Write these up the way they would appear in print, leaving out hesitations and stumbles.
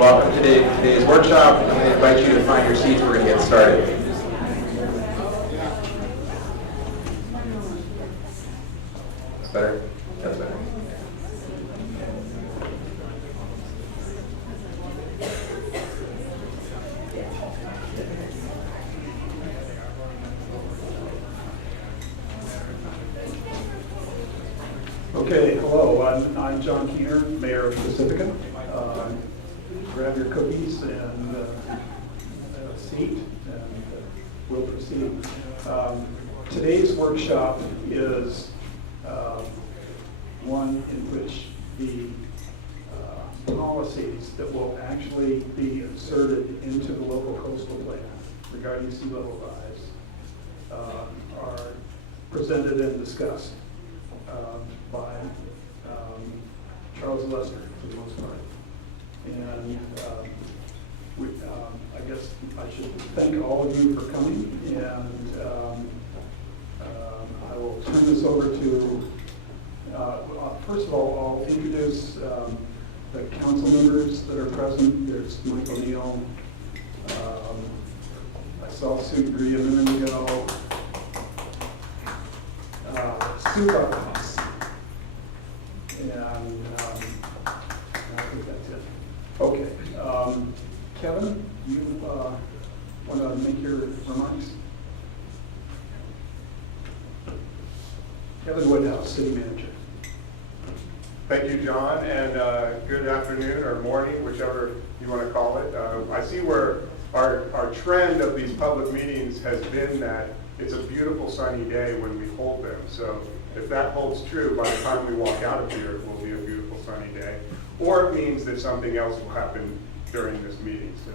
Welcome to today's workshop. I'm going to invite you to find your seats. We're going to get started. That's better? That's better. Okay, hello, I'm John Keener, Mayor of Pacifica. Grab your cookies and a seat, and we'll proceed. Today's workshop is one in which the policies that will actually be inserted into the local coastal plan regarding sea level rise are presented and discussed by Charles Lester, for the most part. And I guess I should thank all of you for coming, and I will turn this over to, first of all, I'll introduce the council members that are present. There's Michael Neal. I saw Sue Gree a minute ago. Sue Barkhouse. And I think that's it. Okay. Kevin, you want to make your remarks? Kevin Woodhouse, City Manager. Thank you, John, and good afternoon or morning, whichever you want to call it. I see where our trend of these public meetings has been that it's a beautiful sunny day when we hold them. So if that holds true, by the time we walk out of here, it will be a beautiful sunny day. Or it means that something else will happen during this meeting. So,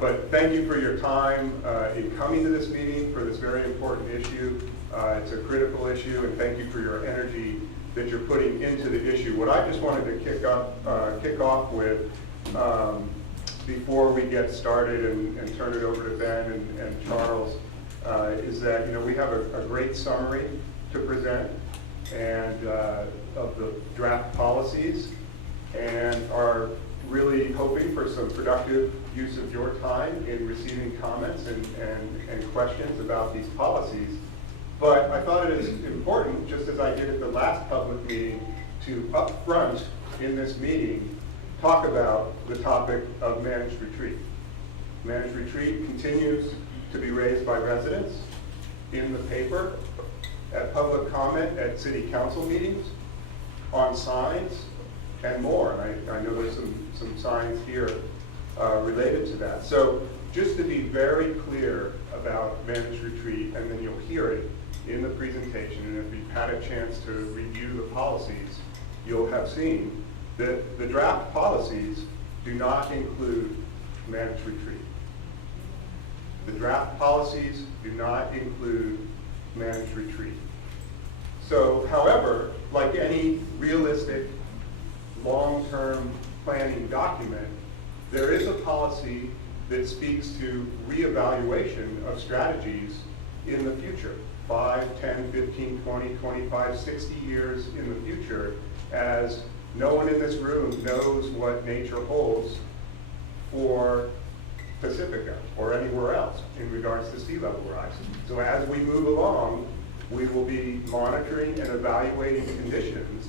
but thank you for your time in coming to this meeting for this very important issue. It's a critical issue, and thank you for your energy that you're putting into the issue. What I just wanted to kick off with before we get started and turn it over to Ben and Charles is that we have a great summary to present and of the draft policies, and are really hoping for some productive use of your time in receiving comments and questions about these policies. But I thought it is important, just as I did at the last public meeting, to up front in this meeting talk about the topic of managed retreat. Managed retreat continues to be raised by residents in the paper, at public comment at city council meetings, on signs, and more. And I know there's some signs here related to that. So just to be very clear about managed retreat, and then you'll hear it in the presentation, and if you've had a chance to review the policies, you'll have seen that the draft policies do not include managed retreat. The draft policies do not include managed retreat. So, however, like any realistic long-term planning document, there is a policy that speaks to reevaluation of strategies in the future, 5, 10, 15, 20, 25, 60 years in the future, as no one in this room knows what nature holds for Pacifica or anywhere else in regards to sea level rise. So as we move along, we will be monitoring and evaluating conditions,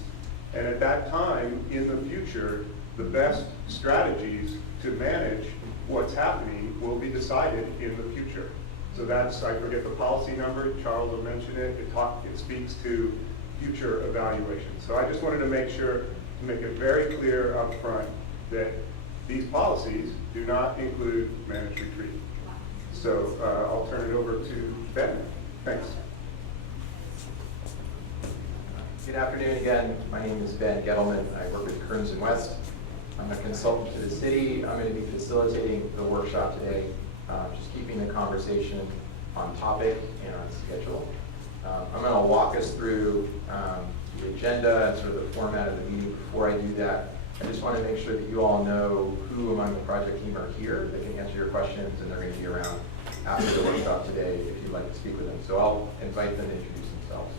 and at that time in the future, the best strategies to manage what's happening will be decided in the future. So that's, I forget the policy number, Charles will mention it, it speaks to future evaluation. So I just wanted to make sure to make it very clear up front that these policies do not include managed retreat. So I'll turn it over to Ben. Thanks. Good afternoon again. My name is Ben Gettleman. I work with Kearns and West. I'm a consultant to the city. I'm going to be facilitating the workshop today, just keeping the conversation on topic and on schedule. I'm going to walk us through the agenda and sort of the format of the meeting. Before I do that, I just want to make sure that you all know who among the project team are here that can answer your questions, and they're going to be around after the workshop today if you'd like to speak with them. So I'll invite them to introduce themselves.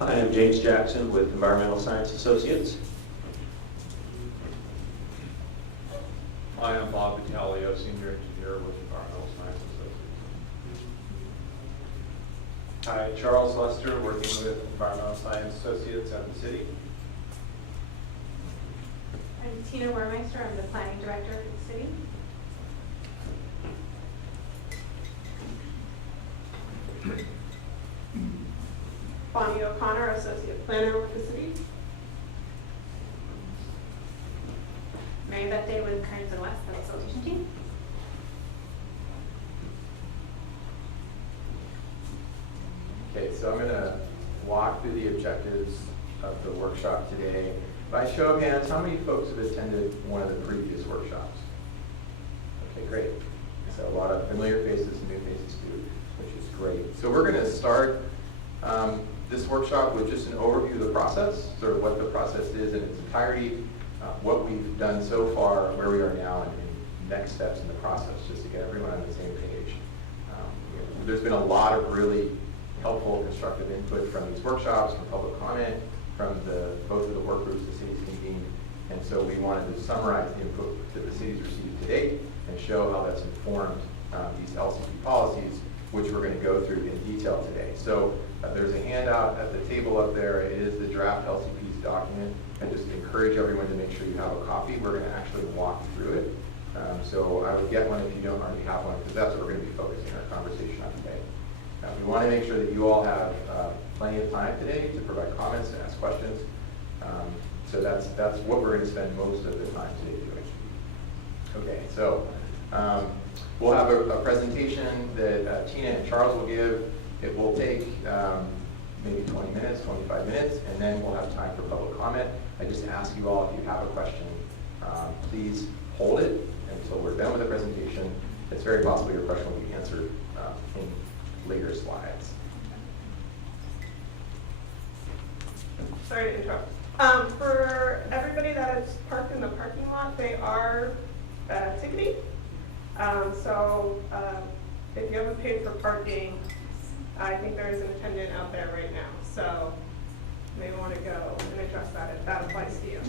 I am James Jackson with Environmental Science Associates. Senior Engineer with Environmental Science Associates. Hi, Charles Lester, working with Environmental Science Associates at the city. I'm Tina Wermeister, I'm the planning director for the city. Bonnie O'Connor, associate planner with the city. Mary Beth Day with Kearns and West, the association team. Okay, so I'm going to walk through the objectives of the workshop today. By show of hands, how many folks have attended one of the previous workshops? Okay, great. So a lot of familiar faces and new faces too, which is great. So we're going to start this workshop with just an overview of the process, sort of what the process is in its entirety, what we've done so far, where we are now, and next steps in the process, just to get everyone on the same page. There's been a lot of really helpful, constructive input from these workshops, from public comment, from both of the work groups the city's convened. And so we wanted to summarize the input that the city's received to date and show how that's informed these LCP policies, which we're going to go through in detail today. So there's a handout at the table up there. It is the draft LCP's document. I just encourage everyone to make sure you have a copy. We're going to actually walk through it. So I would get one if you don't already have one, because that's what we're going to be focusing our conversation on today. We want to make sure that you all have plenty of time today to provide comments and ask questions. So that's what we're going to spend most of the time today doing. Okay, so we'll have a presentation that Tina and Charles will give. It will take maybe 20 minutes, 25 minutes, and then we'll have time for public comment. I just ask you all, if you have a question, please hold it until we're done with the presentation. It's very possible your question will be answered in later slides. Sorry to interrupt. For everybody that is parked in the parking lot, they are ticketing. So if you haven't paid for parking, I think there is an attendant out there right now. So you may want to go and address that if that applies to you.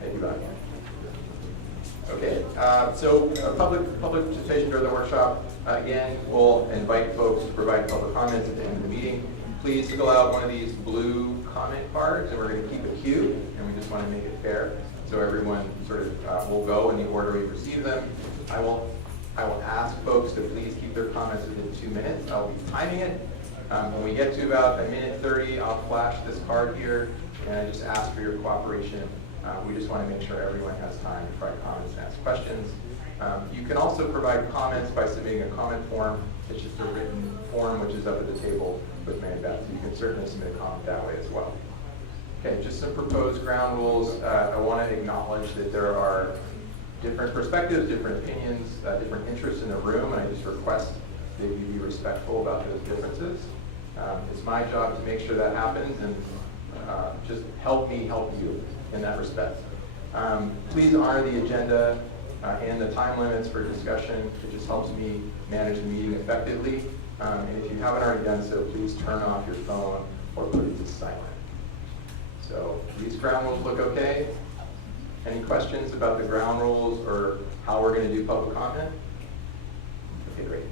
Thank you, Bonnie. Okay, so public participation during the workshop. Again, we'll invite folks to provide public comments at the end of the meeting. Please fill out one of these blue comment cards, and we're going to keep a queue, and we just want to make it fair. So everyone sort of will go in the order we receive them. I will ask folks to please keep their comments within 2 minutes. I'll be timing it. When we get to about 1:30, I'll flash this card here, and I just ask for your cooperation. We just want to make sure everyone has time to provide comments and ask questions. You can also provide comments by submitting a comment form. It's just a written form, which is up at the table with Mary Beth. So you can certainly submit a comment that way as well. Okay, just some proposed ground rules. I want to acknowledge that there are different perspectives, different opinions, different interests in the room, and I just request that you be respectful about those differences. It's my job to make sure that happens, and just help me help you in that respect. Please honor the agenda and the time limits for discussion. It just helps me manage the meeting effectively. And if you haven't already done so, please turn off your phone or put it to silent. So these ground rules look okay? Any questions about the ground rules or how we're going to do public comment? Okay, great.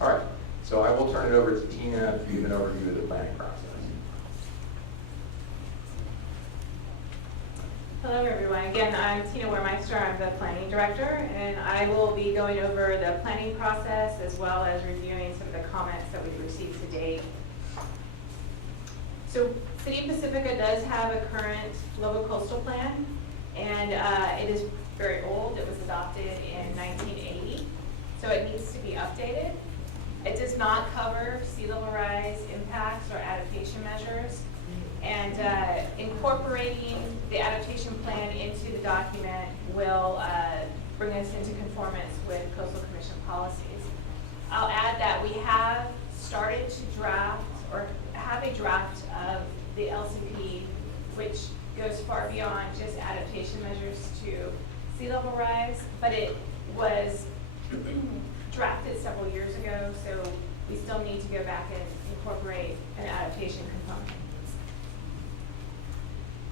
All right, so I will turn it over to Tina to give an overview of the planning process. Hello everyone. Again, I'm Tina Wermeister. I'm the planning director, and I will be going over the planning process as well as reviewing some of the comments that we've received to date. So City of Pacifica does have a current global coastal plan, and it is very old. It was adopted in 1980, so it needs to be updated. It does not cover sea level rise impacts or adaptation measures. And incorporating the adaptation plan into the document will bring us into conformance with Coastal Commission policies. I'll add that we have started to draft or have a draft of the LCP, which goes far beyond just adaptation measures to sea level rise, but it was drafted several years ago, so we still need to go back and incorporate an adaptation component.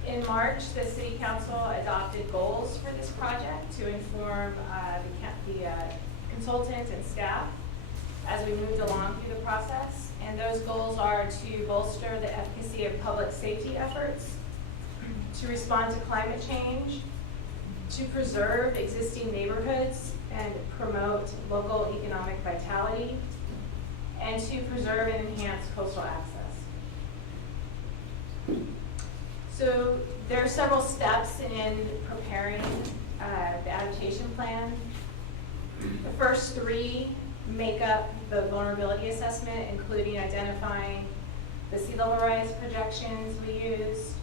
In March, the city council adopted goals for this project to inform the consultants and staff as we moved along through the process. And those goals are to bolster the efficacy of public safety efforts, to respond to climate change, to preserve existing neighborhoods and promote local economic vitality, and to preserve and enhance coastal access. So there are several steps in preparing the adaptation plan. The first three make up the vulnerability assessment, including identifying the sea level rise projections we used,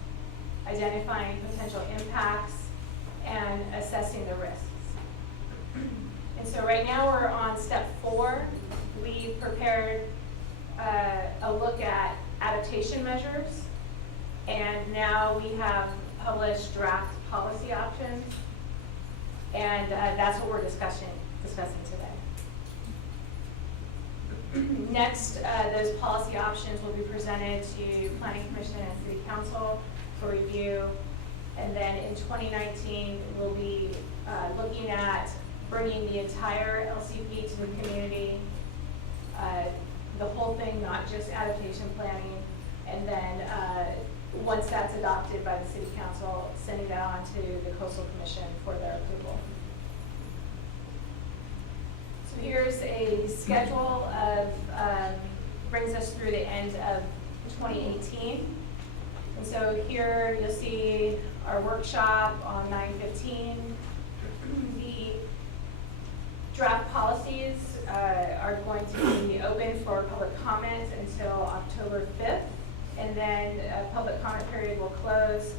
identifying potential impacts, and assessing the risks. And so right now we're on step 4. We prepared a look at adaptation measures, and now we have published draft policy options, and that's what we're discussing today. Next, those policy options will be presented to Planning Commission and City Council for review. And then in 2019, we'll be looking at bringing the entire LCP to the community, the whole thing, not just adaptation planning. And then once that's adopted by the City Council, sending that on to the Coastal Commission for their approval. So here's a schedule of, brings us through the end of 2018. And so here you'll see our workshop on 9/15. The draft policies are going to be open for public comment until October 5th. And then a public comment period will close,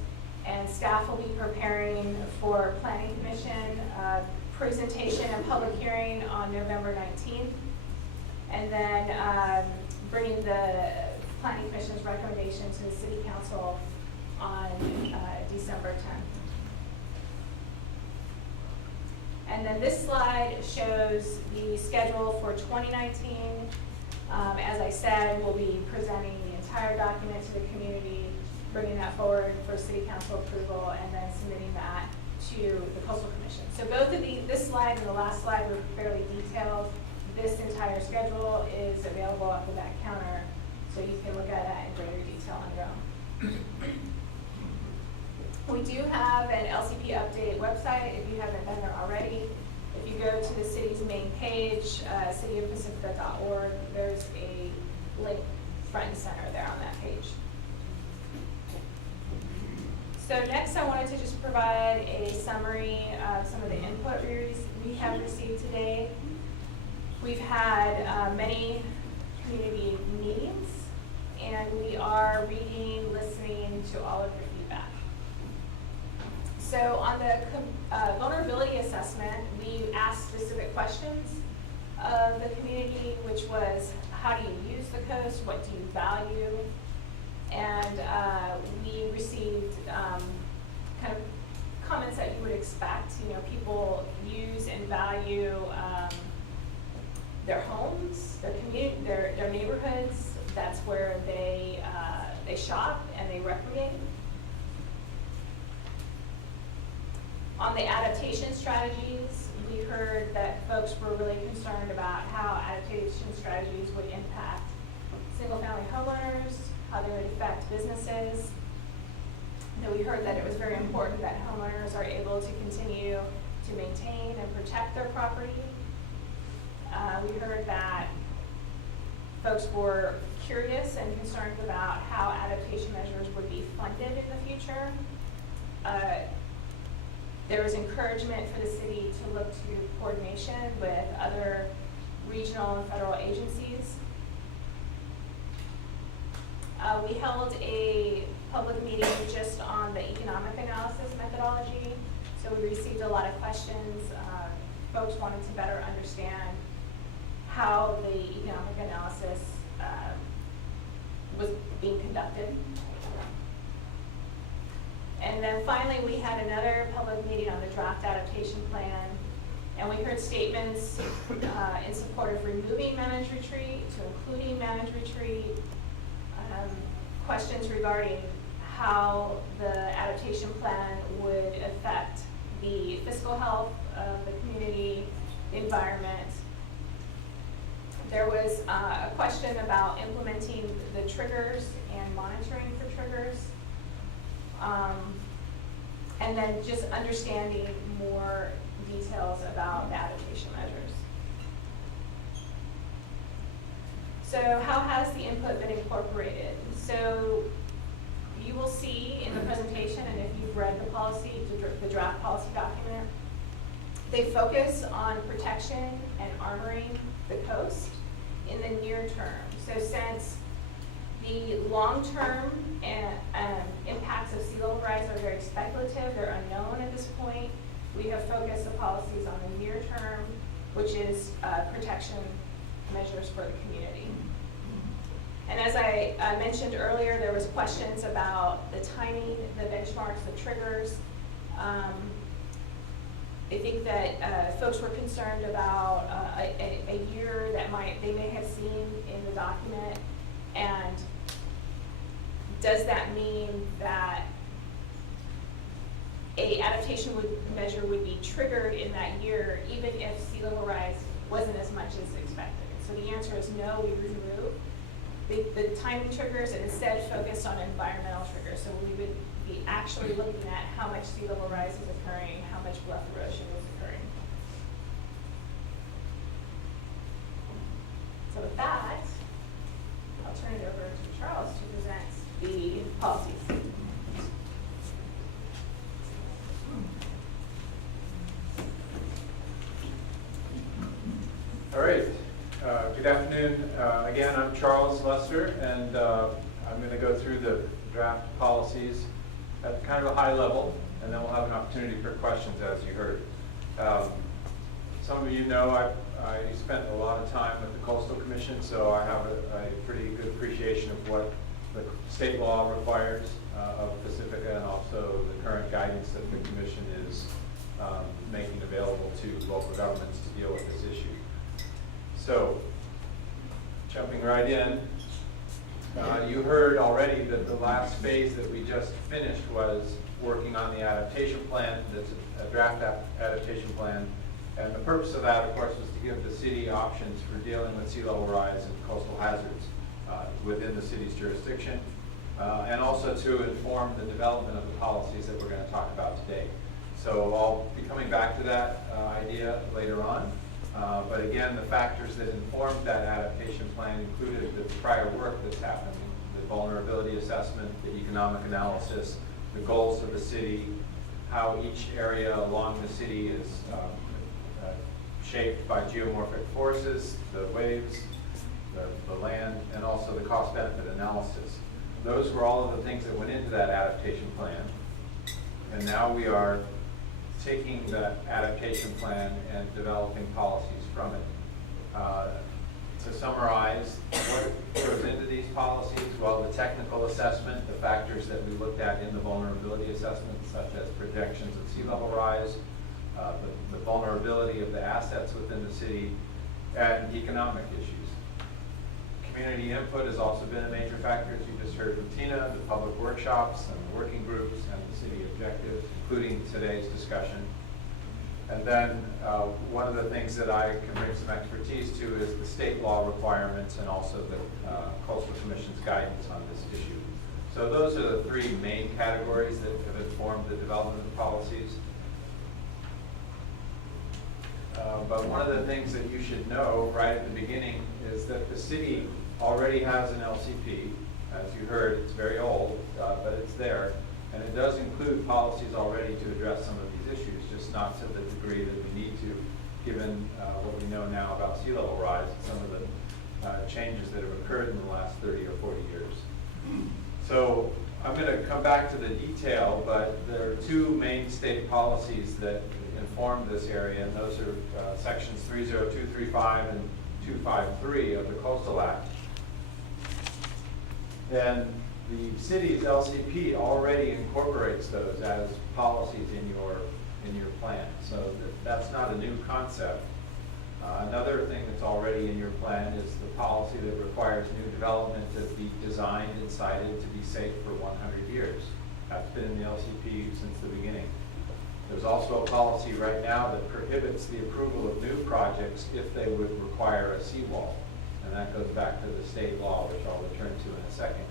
and staff will be preparing for Planning Commission presentation and public hearing on November 19th. And then bringing the Planning Commission's recommendation to the City Council on December 10th. And then this slide shows the schedule for 2019. As I said, we'll be presenting the entire document to the community, bringing that forward for City Council approval, and then submitting that to the Coastal Commission. So both of this slide and the last slide were fairly detailed. This entire schedule is available at the back counter, so you can look at that in greater detail on your own. We do have an LCP update website if you haven't been there already. If you go to the city's main page, cityofpacifica.org, there's a link front and center there on that page. So next I wanted to just provide a summary of some of the input we have received today. We've had many community meetings, and we are reading, listening to all of your feedback. So on the vulnerability assessment, we asked specific questions of the community, which was, how do you use the coast? What do you value? And we received kind of comments that you would expect. You know, people use and value their homes, their community, their neighborhoods. That's where they shop and they recreate. On the adaptation strategies, we heard that folks were really concerned about how adaptation strategies would impact single-family homeowners, how they would affect businesses. And we heard that it was very important that homeowners are able to continue to maintain and protect their property. We heard that folks were curious and concerned about how adaptation measures would be funded in the future. There was encouragement for the city to look to coordination with other regional and federal agencies. We held a public meeting just on the economic analysis methodology. So we received a lot of questions. Folks wanted to better understand how the economic analysis was being conducted. And then finally, we had another public meeting on the draft adaptation plan, and we heard statements in support of removing managed retreat to including managed retreat, questions regarding how the adaptation plan would affect the physical health of the community, the environment. There was a question about implementing the triggers and monitoring for triggers. And then just understanding more details about the adaptation measures. So how has the input been incorporated? So you will see in the presentation, and if you've read the policy, the draft policy document, they focus on protection and armoring the coast in the near term. So since the long-term impacts of sea level rise are very speculative, they're unknown at this point, we have focused the policies on the near term, which is protection measures for the community. And as I mentioned earlier, there was questions about the timing, the benchmarks, the triggers. I think that folks were concerned about a year that they may have seen in the document, and does that mean that a adaptation measure would be triggered in that year, even if sea level rise wasn't as much as expected? So the answer is no, we removed the timing triggers and instead focused on environmental triggers. So we would be actually looking at how much sea level rise is occurring, how much bluff erosion is occurring. So with that, I'll turn it over to Charles to present the policies. All right, good afternoon. Again, I'm Charles Lester, and I'm going to go through the draft policies at kind of a high level, and then we'll have an opportunity for questions, as you heard. Some of you know I spent a lot of time with the Coastal Commission, so I have a pretty good appreciation of what the state law requires of Pacifica, and also the current guidance that the Commission is making available to local governments to deal with this issue. So, jumping right in, you heard already that the last phase that we just finished was working on the adaptation plan. That's a draft adaptation plan. And the purpose of that, of course, was to give the city options for dealing with sea level rise and coastal hazards within the city's jurisdiction, and also to inform the development of the policies that we're going to talk about today. So I'll be coming back to that idea later on. But again, the factors that informed that adaptation plan included the prior work that's happened, the vulnerability assessment, the economic analysis, the goals of the city, how each area along the city is shaped by geomorphic forces, the waves, the land, and also the cost-benefit analysis. Those were all of the things that went into that adaptation plan. And now we are taking that adaptation plan and developing policies from it. To summarize, what goes into these policies? Well, the technical assessment, the factors that we looked at in the vulnerability assessment, such as projections of sea level rise, the vulnerability of the assets within the city, and economic issues. Community input has also been a major factor, as you just heard from Tina, the public workshops and the working groups and the city objectives, including today's discussion. And then one of the things that I can bring some expertise to is the state law requirements and also the Coastal Commission's guidance on this issue. So those are the three main categories that have informed the development of policies. But one of the things that you should know right at the beginning is that the city already has an LCP. As you heard, it's very old, but it's there. And it does include policies already to address some of these issues, just not to the degree that we need to, given what we know now about sea level rise and some of the changes that have occurred in the last 30 or 40 years. So I'm going to come back to the detail, but there are two main state policies that inform this area, and those are sections 30235 and 253 of the Coastal Act. And the city's LCP already incorporates those as policies in your plan. So that's not a new concept. Another thing that's already in your plan is the policy that requires new development to be designed and sited to be safe for 100 years. That's been in the LCP since the beginning. There's also a policy right now that prohibits the approval of new projects if they would require a seawall. And that goes back to the state law, which I'll return to in a second.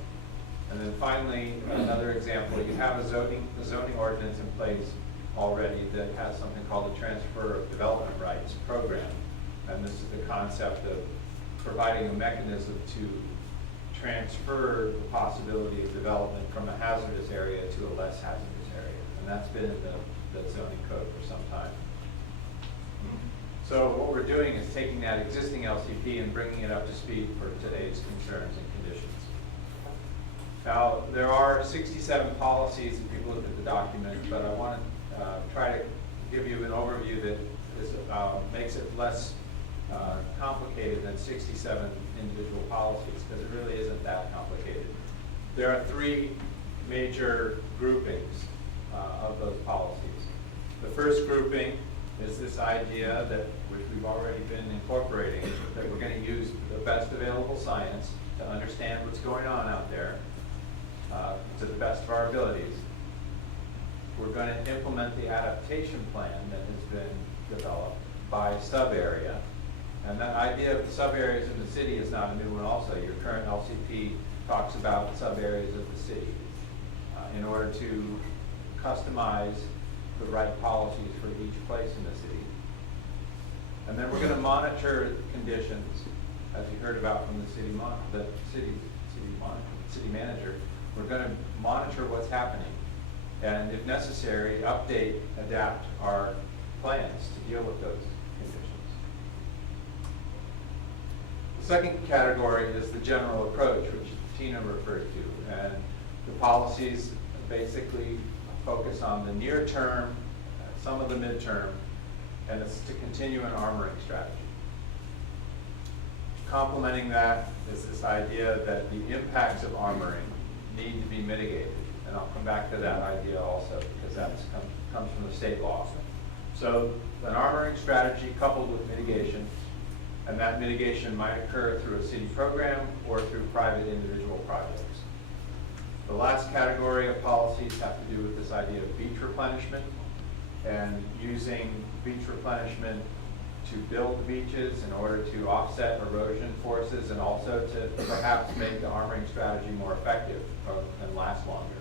And then finally, another example, you have a zoning ordinance in place already that has something called the Transfer of Development Rights Program. And this is the concept of providing a mechanism to transfer the possibility of development from a hazardous area to a less hazardous area. And that's been in the zoning code for some time. So what we're doing is taking that existing LCP and bringing it up to speed for today's concerns and conditions. Now, there are 67 policies if you look at the document, but I want to try to give you an overview that makes it less complicated than 67 individual policies, because it really isn't that complicated. There are three major groupings of those policies. The first grouping is this idea that, which we've already been incorporating, that we're going to use the best available science to understand what's going on out there to the best of our abilities. We're going to implement the adaptation plan that has been developed by sub-area. And that idea of the sub-areas in the city is not a new one also. Your current LCP talks about sub-areas of the city in order to customize the right policies for each place in the city. And then we're going to monitor conditions, as you heard about from the city manager. We're going to monitor what's happening, and if necessary, update, adapt our plans to deal with those conditions. The second category is the general approach, which Tina referred to, and the policies basically focus on the near term, some of the midterm, and it's to continue an armoring strategy. Complementing that is this idea that the impacts of armoring need to be mitigated. And I'll come back to that idea also, because that comes from the state law. So an armoring strategy coupled with mitigation, and that mitigation might occur through a city program or through private individual projects. The last category of policies have to do with this idea of beach replenishment and using beach replenishment to build beaches in order to offset erosion forces and also to perhaps make the armoring strategy more effective and last longer.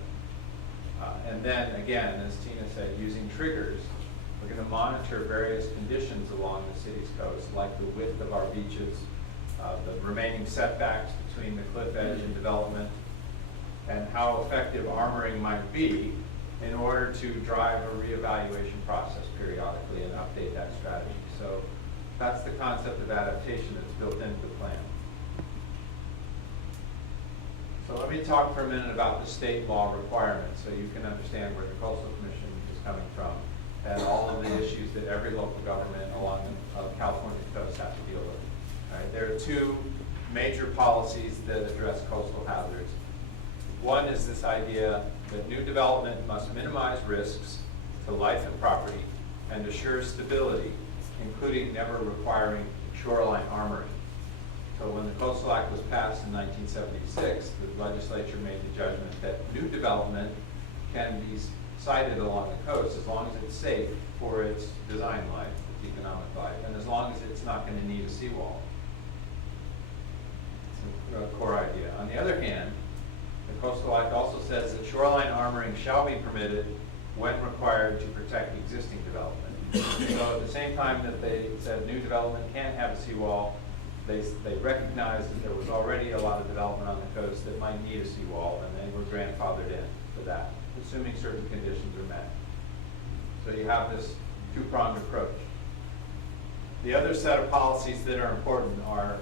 And then again, as Tina said, using triggers, we're going to monitor various conditions along the city's coast, like the width of our beaches, the remaining setbacks between the cliff edge and development, and how effective armoring might be in order to drive a reevaluation process periodically and update that strategy. So that's the concept of adaptation that's built into the plan. So let me talk for a minute about the state law requirements so you can understand where the Coastal Commission is coming from and all of the issues that every local government along the California coast have to deal with. Right? There are two major policies that address coastal hazards. One is this idea that new development must minimize risks to life and property and assure stability, including never requiring shoreline armoring. So when the Coastal Act was passed in 1976, the legislature made the judgment that new development can be sited along the coast as long as it's safe for its design life, its economic life, and as long as it's not going to need a seawall. It's a core idea. On the other hand, the Coastal Act also says that shoreline armoring shall be permitted when required to protect existing development. So at the same time that they said new development can't have a seawall, they recognized that there was already a lot of development on the coast that might need a seawall, and they were grandfathered in for that, assuming certain conditions are met. So you have this two-pronged approach. The other set of policies that are important are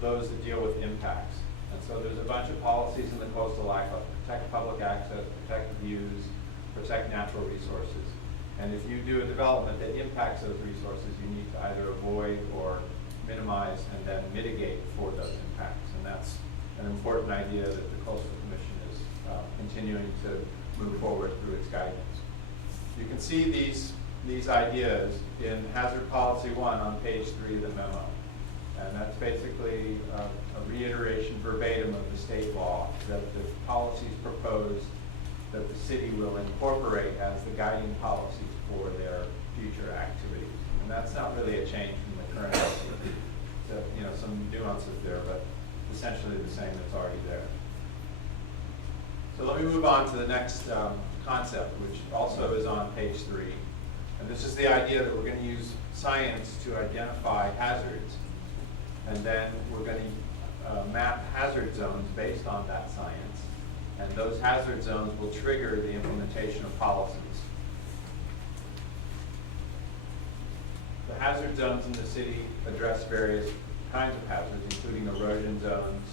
those that deal with impacts. And so there's a bunch of policies in the Coastal Act that protect public access, protect views, protect natural resources. And if you do a development that impacts those resources, you need to either avoid or minimize and then mitigate for those impacts. And that's an important idea that the Coastal Commission is continuing to move forward through its guidance. You can see these these ideas in Hazard Policy 1 on page 3 of the memo. And that's basically a reiteration verbatim of the state law, that the policies proposed that the city will incorporate as the guiding policies for their future activities. And that's not really a change from the current policy. So, you know, some nuances there, but essentially the same that's already there. So let me move on to the next concept, which also is on page 3. And this is the idea that we're going to use science to identify hazards. And then we're going to map hazard zones based on that science. And those hazard zones will trigger the implementation of policies. The hazard zones in the city address various kinds of hazards, including erosion zones,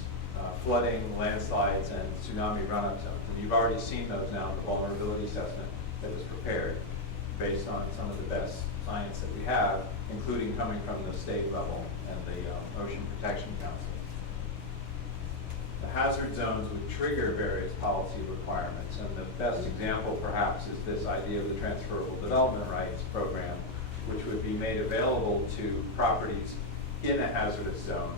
flooding, landslides, and tsunami run-up zones. And you've already seen those now in the vulnerability assessment that was prepared based on some of the best science that we have, including coming from the state level and the Ocean Protection Council. The hazard zones would trigger various policy requirements, and the best example perhaps is this idea of the transferable development rights program, which would be made available to properties in a hazardous zone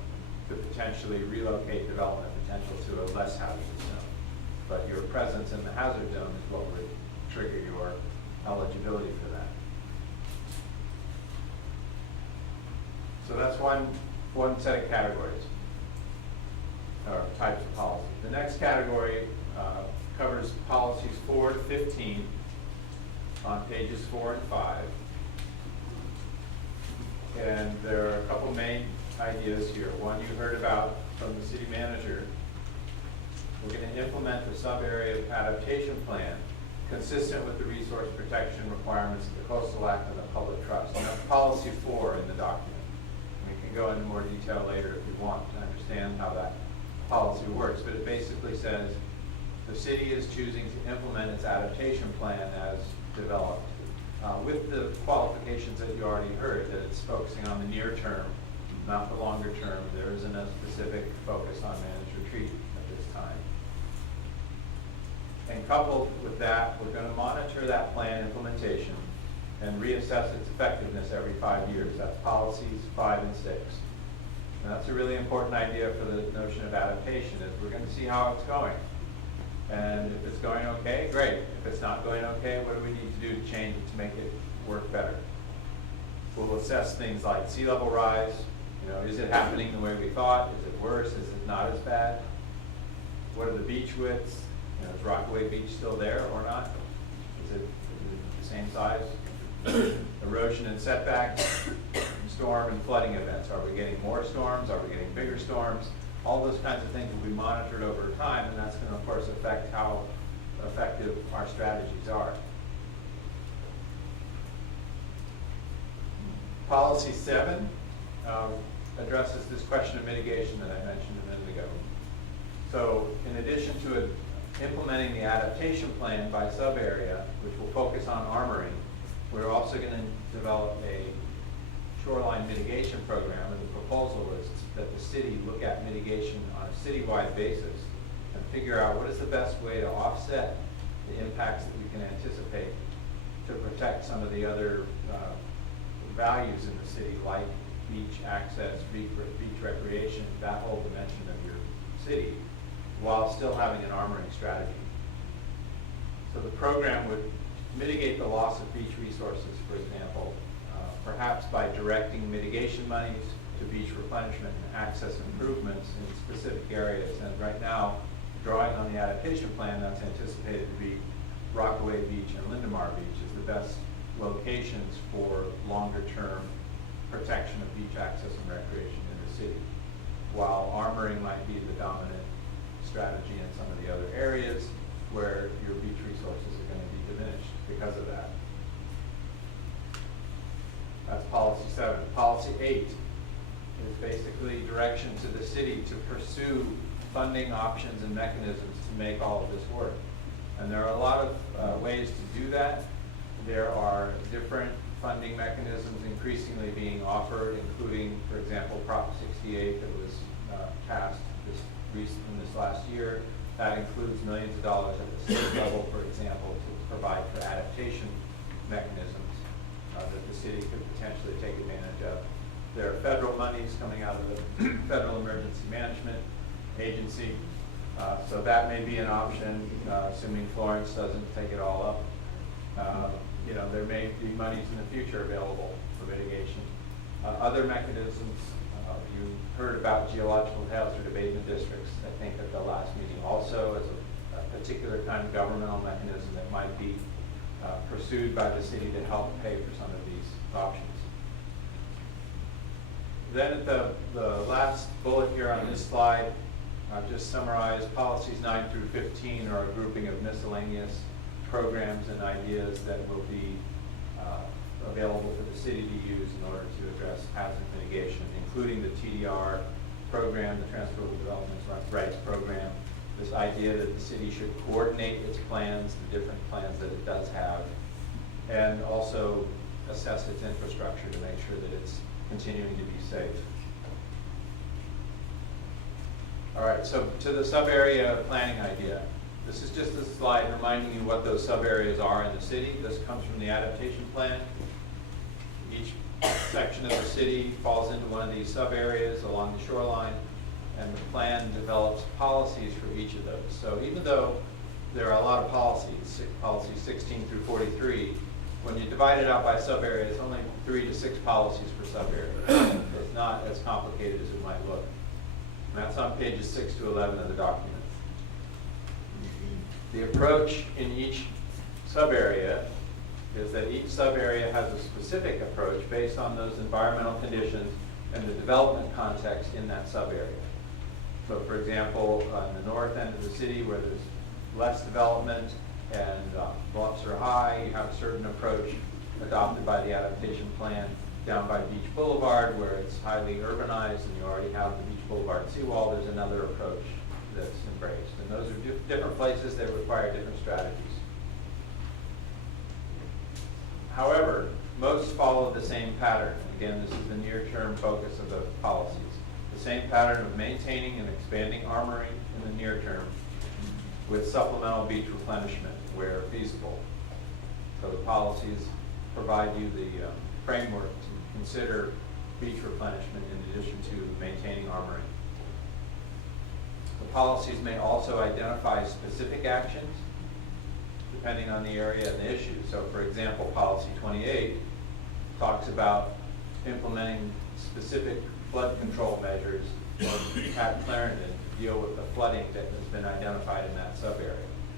to potentially relocate development potential to a less hazardous zone. But your presence in the hazard zone is what would trigger your eligibility for that. So that's one set of categories, or types of policy. The next category covers policies 4 to 15 on pages 4 and 5. And there are a couple main ideas here. One you heard about from the city manager. We're going to implement a sub-area adaptation plan consistent with the resource protection requirements of the Coastal Act and the Public Trust. And that's policy 4 in the document. We can go into more detail later if you want to understand how that policy works, but it basically says the city is choosing to implement its adaptation plan as developed, with the qualifications that you already heard, that it's focusing on the near term, not the longer term. There isn't a specific focus on managed retreat at this time. And coupled with that, we're going to monitor that plan implementation and reassess its effectiveness every 5 years. That's policies 5 and 6. And that's a really important idea for the notion of adaptation, is we're going to see how it's going. And if it's going okay, great. If it's not going okay, what do we need to do to change it to make it work better? We'll assess things like sea level rise. You know, is it happening the way we thought? Is it worse? Is it not as bad? What are the beach widths? You know, is Rockaway Beach still there or not? Is it the same size? Erosion and setbacks, storm and flooding events. Are we getting more storms? Are we getting bigger storms? All those kinds of things will be monitored over time, and that's going to, of course, affect how effective our strategies are. Policy 7 addresses this question of mitigation that I mentioned a minute ago. So in addition to implementing the adaptation plan by sub-area, which will focus on armoring, we're also going to develop a shoreline mitigation program, and the proposal is that the city look at mitigation on a citywide basis and figure out what is the best way to offset the impacts that we can anticipate to protect some of the other values in the city, like beach access, beach recreation, that whole dimension of your city, while still having an armoring strategy. So the program would mitigate the loss of beach resources, for example, perhaps by directing mitigation monies to beach replenishment and access improvements in specific areas. And right now, drawing on the adaptation plan, that's anticipated to be Rockaway Beach and Lindemar Beach as the best locations for longer-term protection of beach access and recreation in the city, while armoring might be the dominant strategy in some of the other areas where your beach resources are going to be diminished because of that. That's policy 7. Policy 8 is basically direction to the city to pursue funding options and mechanisms to make all of this work. And there are a lot of ways to do that. There are different funding mechanisms increasingly being offered, including, for example, Prop 68 that was passed in this last year. That includes millions of dollars at the state level, for example, to provide for adaptation mechanisms. city could potentially take advantage of. There are federal monies coming out of the Federal Emergency Management Agency, so that may be an option, assuming Florence doesn't take it all up. You know, there may be monies in the future available for mitigation. Other mechanisms, you heard about geological hazard abatement districts, I think at the last meeting, also as a particular kind of governmental mechanism that might be pursued by the city to help pay for some of these options. Then at the last bullet here on this slide, I've just summarized policies 9 through 15 are a grouping of miscellaneous programs and ideas that will be available for the city to use in order to address hazard mitigation, including the TDR program, the Transferable Development Rights Program, this idea that the city should coordinate its plans, the different plans that it does have, and also assess its infrastructure to make sure that it's continuing to be safe. All right, so to the sub-area planning idea. This is just a slide reminding you what those sub-areas are in the city. This comes from the adaptation plan. Each section of the city falls into one of these sub-areas along the shoreline, and the plan develops policies for each of those. So even though there are a lot of policies, policies 16 through 43, when you divide it out by sub-area, it's only 3 to 6 policies per sub-area. So it's not as complicated as it might look. And that's on pages 6 to 11 of the document. The approach in each sub-area is that each sub-area has a specific approach based on those environmental conditions and the development context in that sub-area. So for example, on the north end of the city where there's less development and bluffs are high, you have a certain approach adopted by the adaptation plan. Down by Beach Boulevard where it's highly urbanized and you already have the Beach Boulevard seawall, there's another approach that's embraced. And those are different places that require different strategies. However, most follow the same pattern. Again, this is the near-term focus of the policies. The same pattern of maintaining and expanding armoring in the near term with supplemental beach replenishment where feasible. So the policies provide you the framework to consider beach replenishment in addition to maintaining armoring. The policies may also identify specific actions depending on the area and the issue. So for example, policy 28 talks about implementing specific flood control measures at Clarendon to deal with the flooding that has been identified in that sub-area.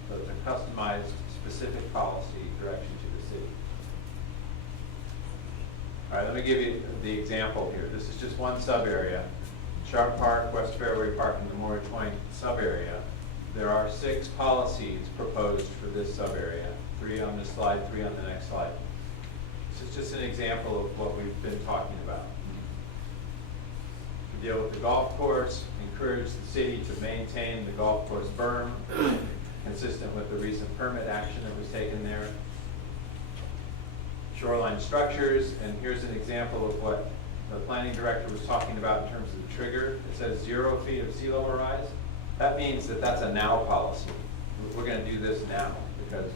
So it's a customized, specific policy direction to the city. All right, let me give you the example here. This is just one sub-area. Sharp Park, West Fairway Park, and the Moore Twain sub-area. There are 6 policies proposed for this sub-area. 3 on this slide, 3 on the next slide. This is just an example of what we've been talking about. To deal with the golf course, encourage the city to maintain the golf course berm, consistent with the recent permit action that was taken there. Shoreline structures, and here's an example of what the planning director was talking about in terms of the trigger. It says 0 feet of sea level rise. That means that that's a now policy. We're going to do this now because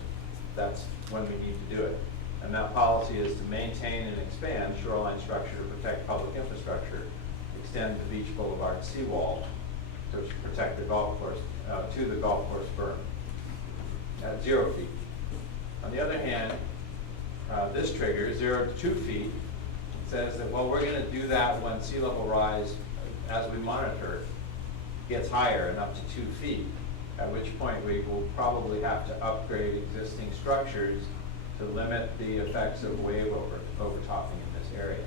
that's when we need to do it. And that policy is to maintain and expand shoreline structure to protect public infrastructure, extend the Beach Boulevard seawall to protect the golf course, to the golf course berm at 0 feet. On the other hand, this trigger, 0 to 2 feet, says that, well, we're going to do that when sea level rise, as we monitor, gets higher and up to 2 feet, at which point we will probably have to upgrade existing structures to limit the effects of wave overtopping in this area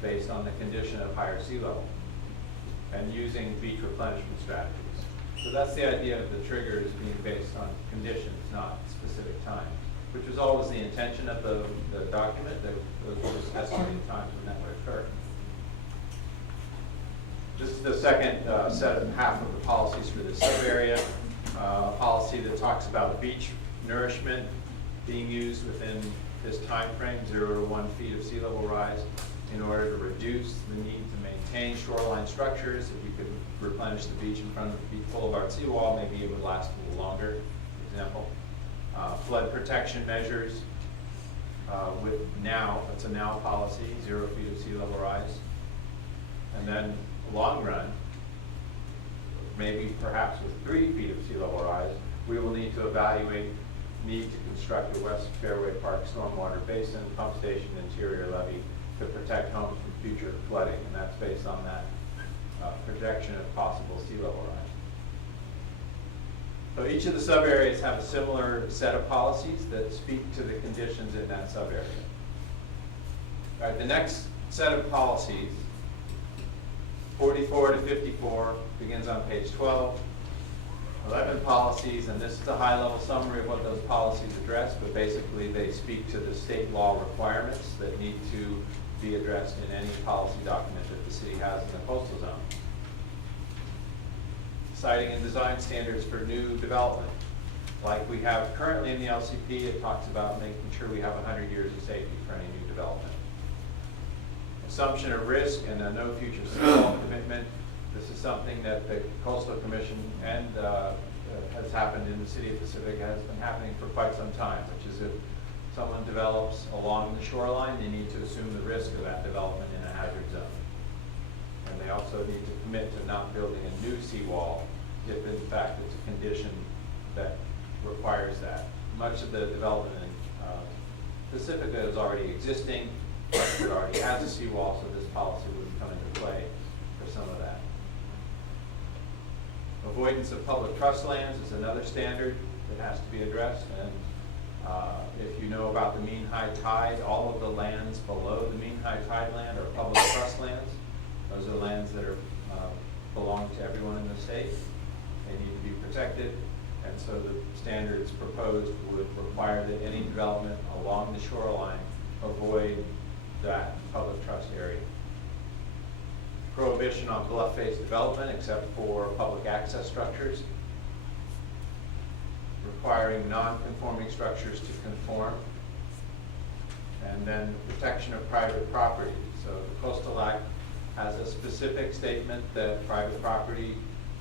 based on the condition of higher sea level and using beach replenishment strategies. So that's the idea of the triggers being based on conditions, not specific times, which was always the intention of the document, that those were just estimated times when that would occur. This is the second set of half of the policies for this sub-area. A policy that talks about beach nourishment being used within this time frame, 0 to 1 feet of sea level rise, in order to reduce the need to maintain shoreline structures. If you could replenish the beach in front of the Beach Boulevard seawall, maybe it would last a little longer, for example. Flood protection measures, with now, it's a now policy, 0 feet of sea level rise. And then long run, maybe perhaps with 3 feet of sea level rise, we will need to evaluate need to construct a West Fairway Park stormwater basin, pump station, interior levee to protect homes from future flooding, and that's based on that projection of possible sea level rise. So each of the sub-areas have a similar set of policies that speak to the conditions in that sub-area. All right, the next set of policies, 44 to 54, begins on page 12. 11 policies, and this is a high-level summary of what those policies address, but basically they speak to the state law requirements that need to be addressed in any policy document that the city has in the coastal zone. Siting and design standards for new development. Like we have currently in the LCP, it talks about making sure we have 100 years of safety for any new development. Assumption of risk and a no future seawall commitment. This is something that the Coastal Commission and has happened in the city of Pacific, has been happening for quite some time, which is if someone develops along the shoreline, they need to assume the risk of that development in a hazard zone. And they also need to commit to not building a new seawall if in fact it's a condition that requires that. Much of the development in Pacifica is already existing, but it already has a seawall, so this policy would come into play for some of that. Avoidance of public trust lands is another standard that has to be addressed, and if you know about the mean high tide, all of the lands below the mean high tide land are public trust lands. Those are lands that are belong to everyone in the state. They need to be protected, and so the standards proposed would require that any development along the shoreline avoid that public trust area. Prohibition on bluff face development except for public access structures. Requiring non-conforming structures to conform. And then protection of private property. So the Coastal Act has a specific statement that private property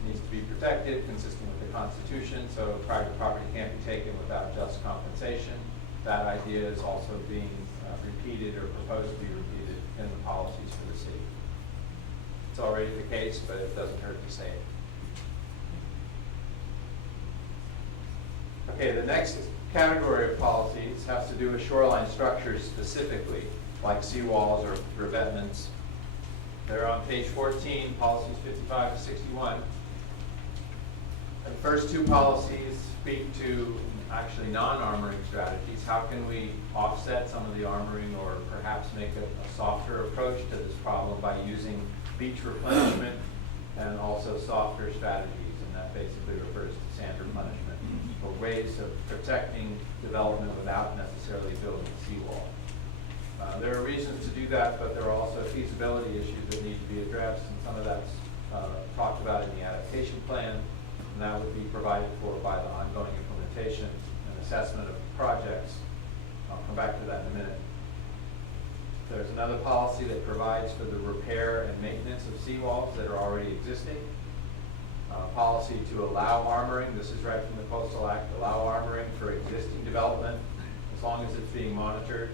needs to be protected, consistent with the Constitution, so private property can't be taken without just compensation. That idea is also being repeated or proposed to be repeated in the policies for the city. It's already the case, but it doesn't hurt to say it. Okay, the next category of policies has to do with shoreline structures specifically, like seawalls or revetments. They're on page 14, policies 55 to 61. The first two policies speak to actually non-armoring strategies. How can we offset some of the armoring or perhaps make a softer approach to this problem by using beach replenishment and also softer strategies, and that basically refers to sand replenishment, or ways of protecting development without necessarily building a seawall. There are reasons to do that, but there are also feasibility issues that need to be addressed, and some of that's talked about in the adaptation plan, and that would be provided for by the ongoing implementation and assessment of projects. I'll come back to that in a minute. There's another policy that provides for the repair and maintenance of seawalls that are already existing. Policy to allow armoring, this is right from the Coastal Act, allow armoring for existing development as long as it's being monitored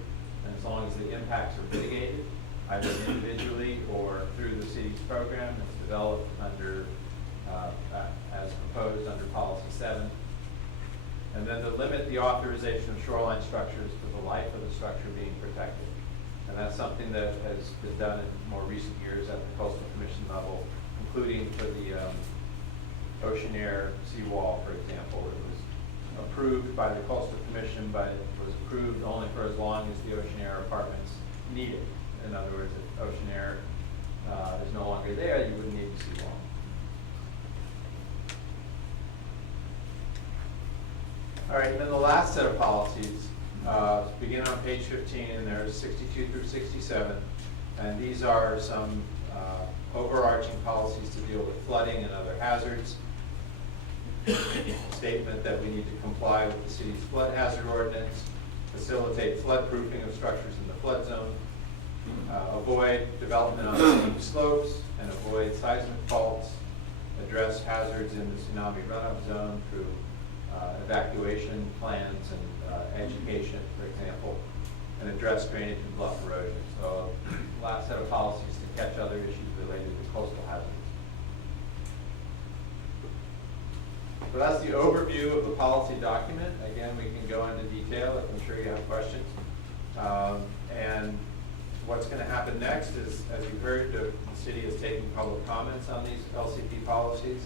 and as long as the impacts are mitigated, either individually or through the city's program that's developed under, as proposed under Policy 7. And then to limit the authorization of shoreline structures to the life of the structure being protected. And that's something that has been done in more recent years at the Coastal Commission level, including for the Ocean Air seawall, for example. It was approved by the Coastal Commission, but it was approved only for as long as the Ocean Air apartments need it. In other words, if Ocean Air is no longer there, you wouldn't need the seawall. All right, and then the last set of policies begin on page 15, and there's 62 through 67. And these are some overarching policies to deal with flooding and other hazards. Statement that we need to comply with the city's flood hazard ordinance, facilitate flood proofing of structures in the flood zone, avoid development on steep slopes, and avoid seismic faults, address hazards in the tsunami run-up zone through evacuation plans and education, for example, and address drainage and bluff erosion. So last set of policies to catch other issues related to coastal hazards. So that's the overview of the policy document. Again, we can go into detail if I'm sure you have questions. And what's going to happen next is, as you heard, the city is taking public comments on these LCP policies.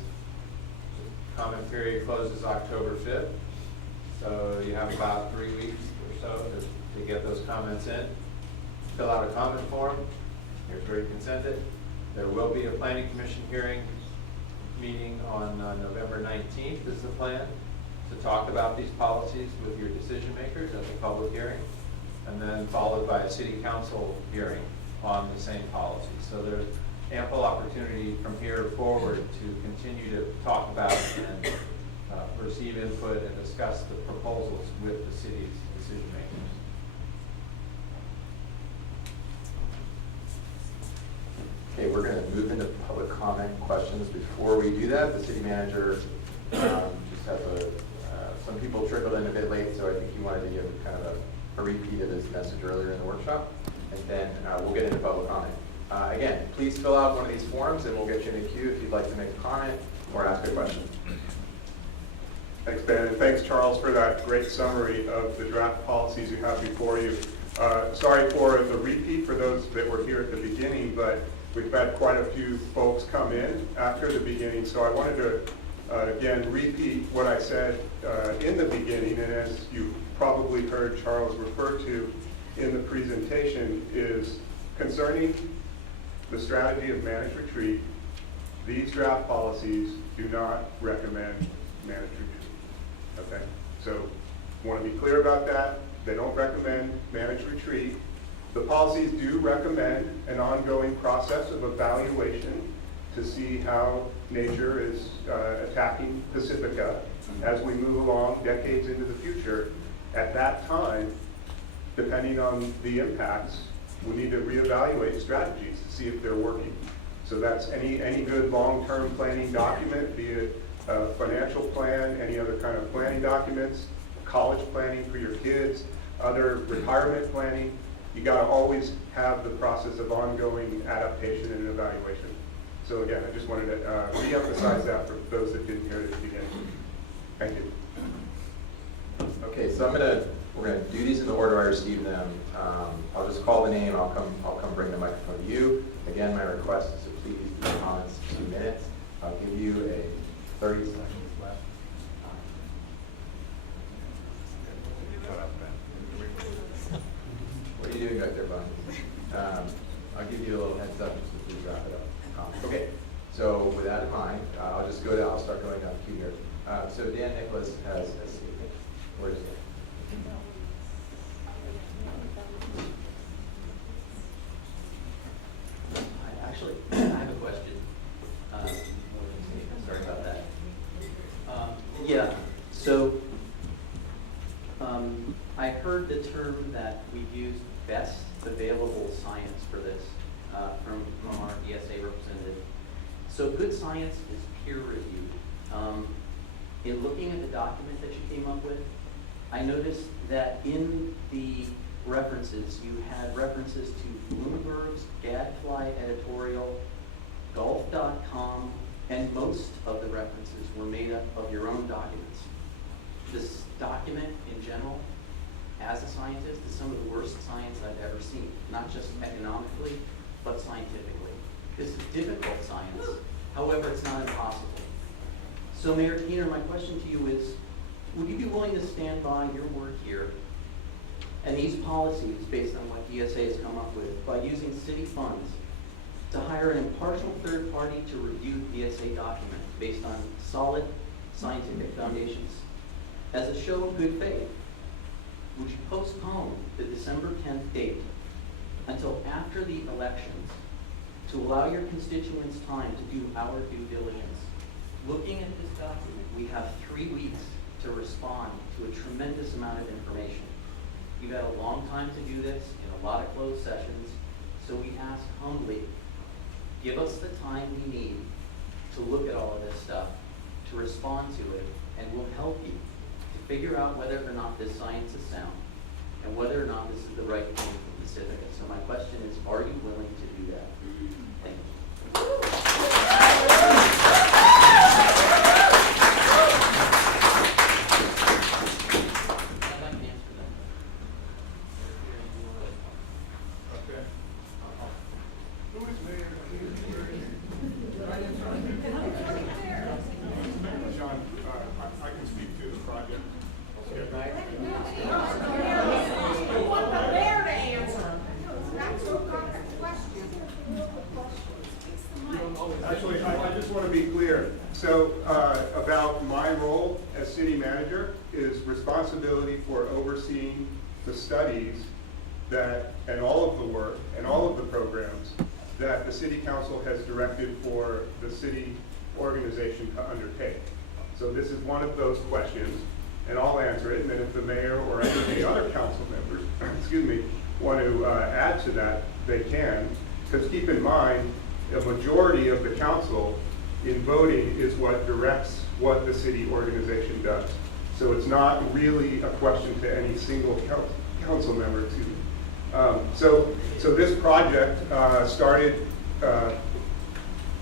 The comment period closes October 5th. So you have about 3 weeks or so to get those comments in. Fill out a comment form. Here's where you can send it. There will be a planning commission hearing meeting on November 19th is the plan, to talk about these policies with your decision makers at the public hearing, and then followed by a city council hearing on the same policy. So there's ample opportunity from here forward to continue to talk about and receive input and discuss the proposals with the city's decision makers. Okay, we're going to move into public comment questions. Before we do that, the city manager just has some people trickled in a bit late, so I think he wanted to give kind of a repeat of his message earlier in the workshop, and then we'll get into public comment. Again, please fill out one of these forms and we'll get you in the queue if you'd like to make a comment or ask a question. Thanks, Ben, and thanks, Charles, for that great summary of the draft policies you have before you. Sorry for the repeat for those that were here at the beginning, but we've had quite a few folks come in after the beginning, so I wanted to, again, repeat what I said in the beginning, and as you probably heard Charles refer to in the presentation, is concerning the strategy of managed retreat. These draft policies do not recommend managed retreat. Okay, so want to be clear about that. They don't recommend managed retreat. The policies do recommend an ongoing process of evaluation to see how nature is attacking Pacifica as we move along decades into the future. At that time, depending on the impacts, we need to reevaluate strategies to see if they're working. So that's any good long-term planning document, be it a financial plan, any other kind of planning documents, college planning for your kids, other retirement planning. You got to always have the process of ongoing adaptation and evaluation. So again, I just wanted to re-emphasize that for those that didn't hear it at the beginning. Thank you. Okay, so we're gonna do these in the order I received them. I'll just call the name. I'll come bring the microphone to you. Again, my request is to please do your comments in 2 minutes. I'll give you a 30 seconds left. What are you doing back there, Bonnie? I'll give you a little heads up just to please wrap it up. Okay, so with that in mind, I'll start going down the queue here. So Dan Nicholas has a seat. Where is it? Actually, I have a question. Sorry about that. Yeah, so I heard the term that we use best available science for this from our ESA representative. So good science is peer reviewed. In looking at the document that you came up with, I noticed that in the references, you had references to Bloomberg's Gadfly editorial, Golf.com, and most of the references were made up of your own documents. This document in general, as a scientist, is some of the worst science I've ever seen, not just economically, but scientifically. This is difficult science, however, it's not impossible. So Mayor Keener, my question to you is, would you be willing to stand by your work here and these policies based on what ESA has come up with by using city funds to hire an impartial third party to review the ESA document based on solid scientific foundations? As a show of good faith, would you postpone the December 10th date until after the elections to allow your constituents time to do our due diligence? Looking at this document, we have 3 weeks to respond to a tremendous amount of information. You've had a long time to do this in a lot of closed sessions, so we ask humbly, give us the time we need to look at all of this stuff, to respond to it, and we'll help you to figure out whether or not this science is sound. and whether or not this is the right thing for Pacifica. So my question is, are you willing to do that? Thank you. I'd like to answer that. John, I can speak to the project. We want the mayor to answer. That's your question. Actually, I just want to be clear. So about my role as city manager is responsibility for overseeing the studies that, and all of the work, and all of the programs that the city council has directed for the city organization to undertake. So this is one of those questions, and I'll answer it, and then if the mayor or any of the other council members, excuse me, want to add to that, they can. Because keep in mind, a majority of the council in voting is what directs what the city organization does. So it's not really a question to any single council member, excuse me. So this project started,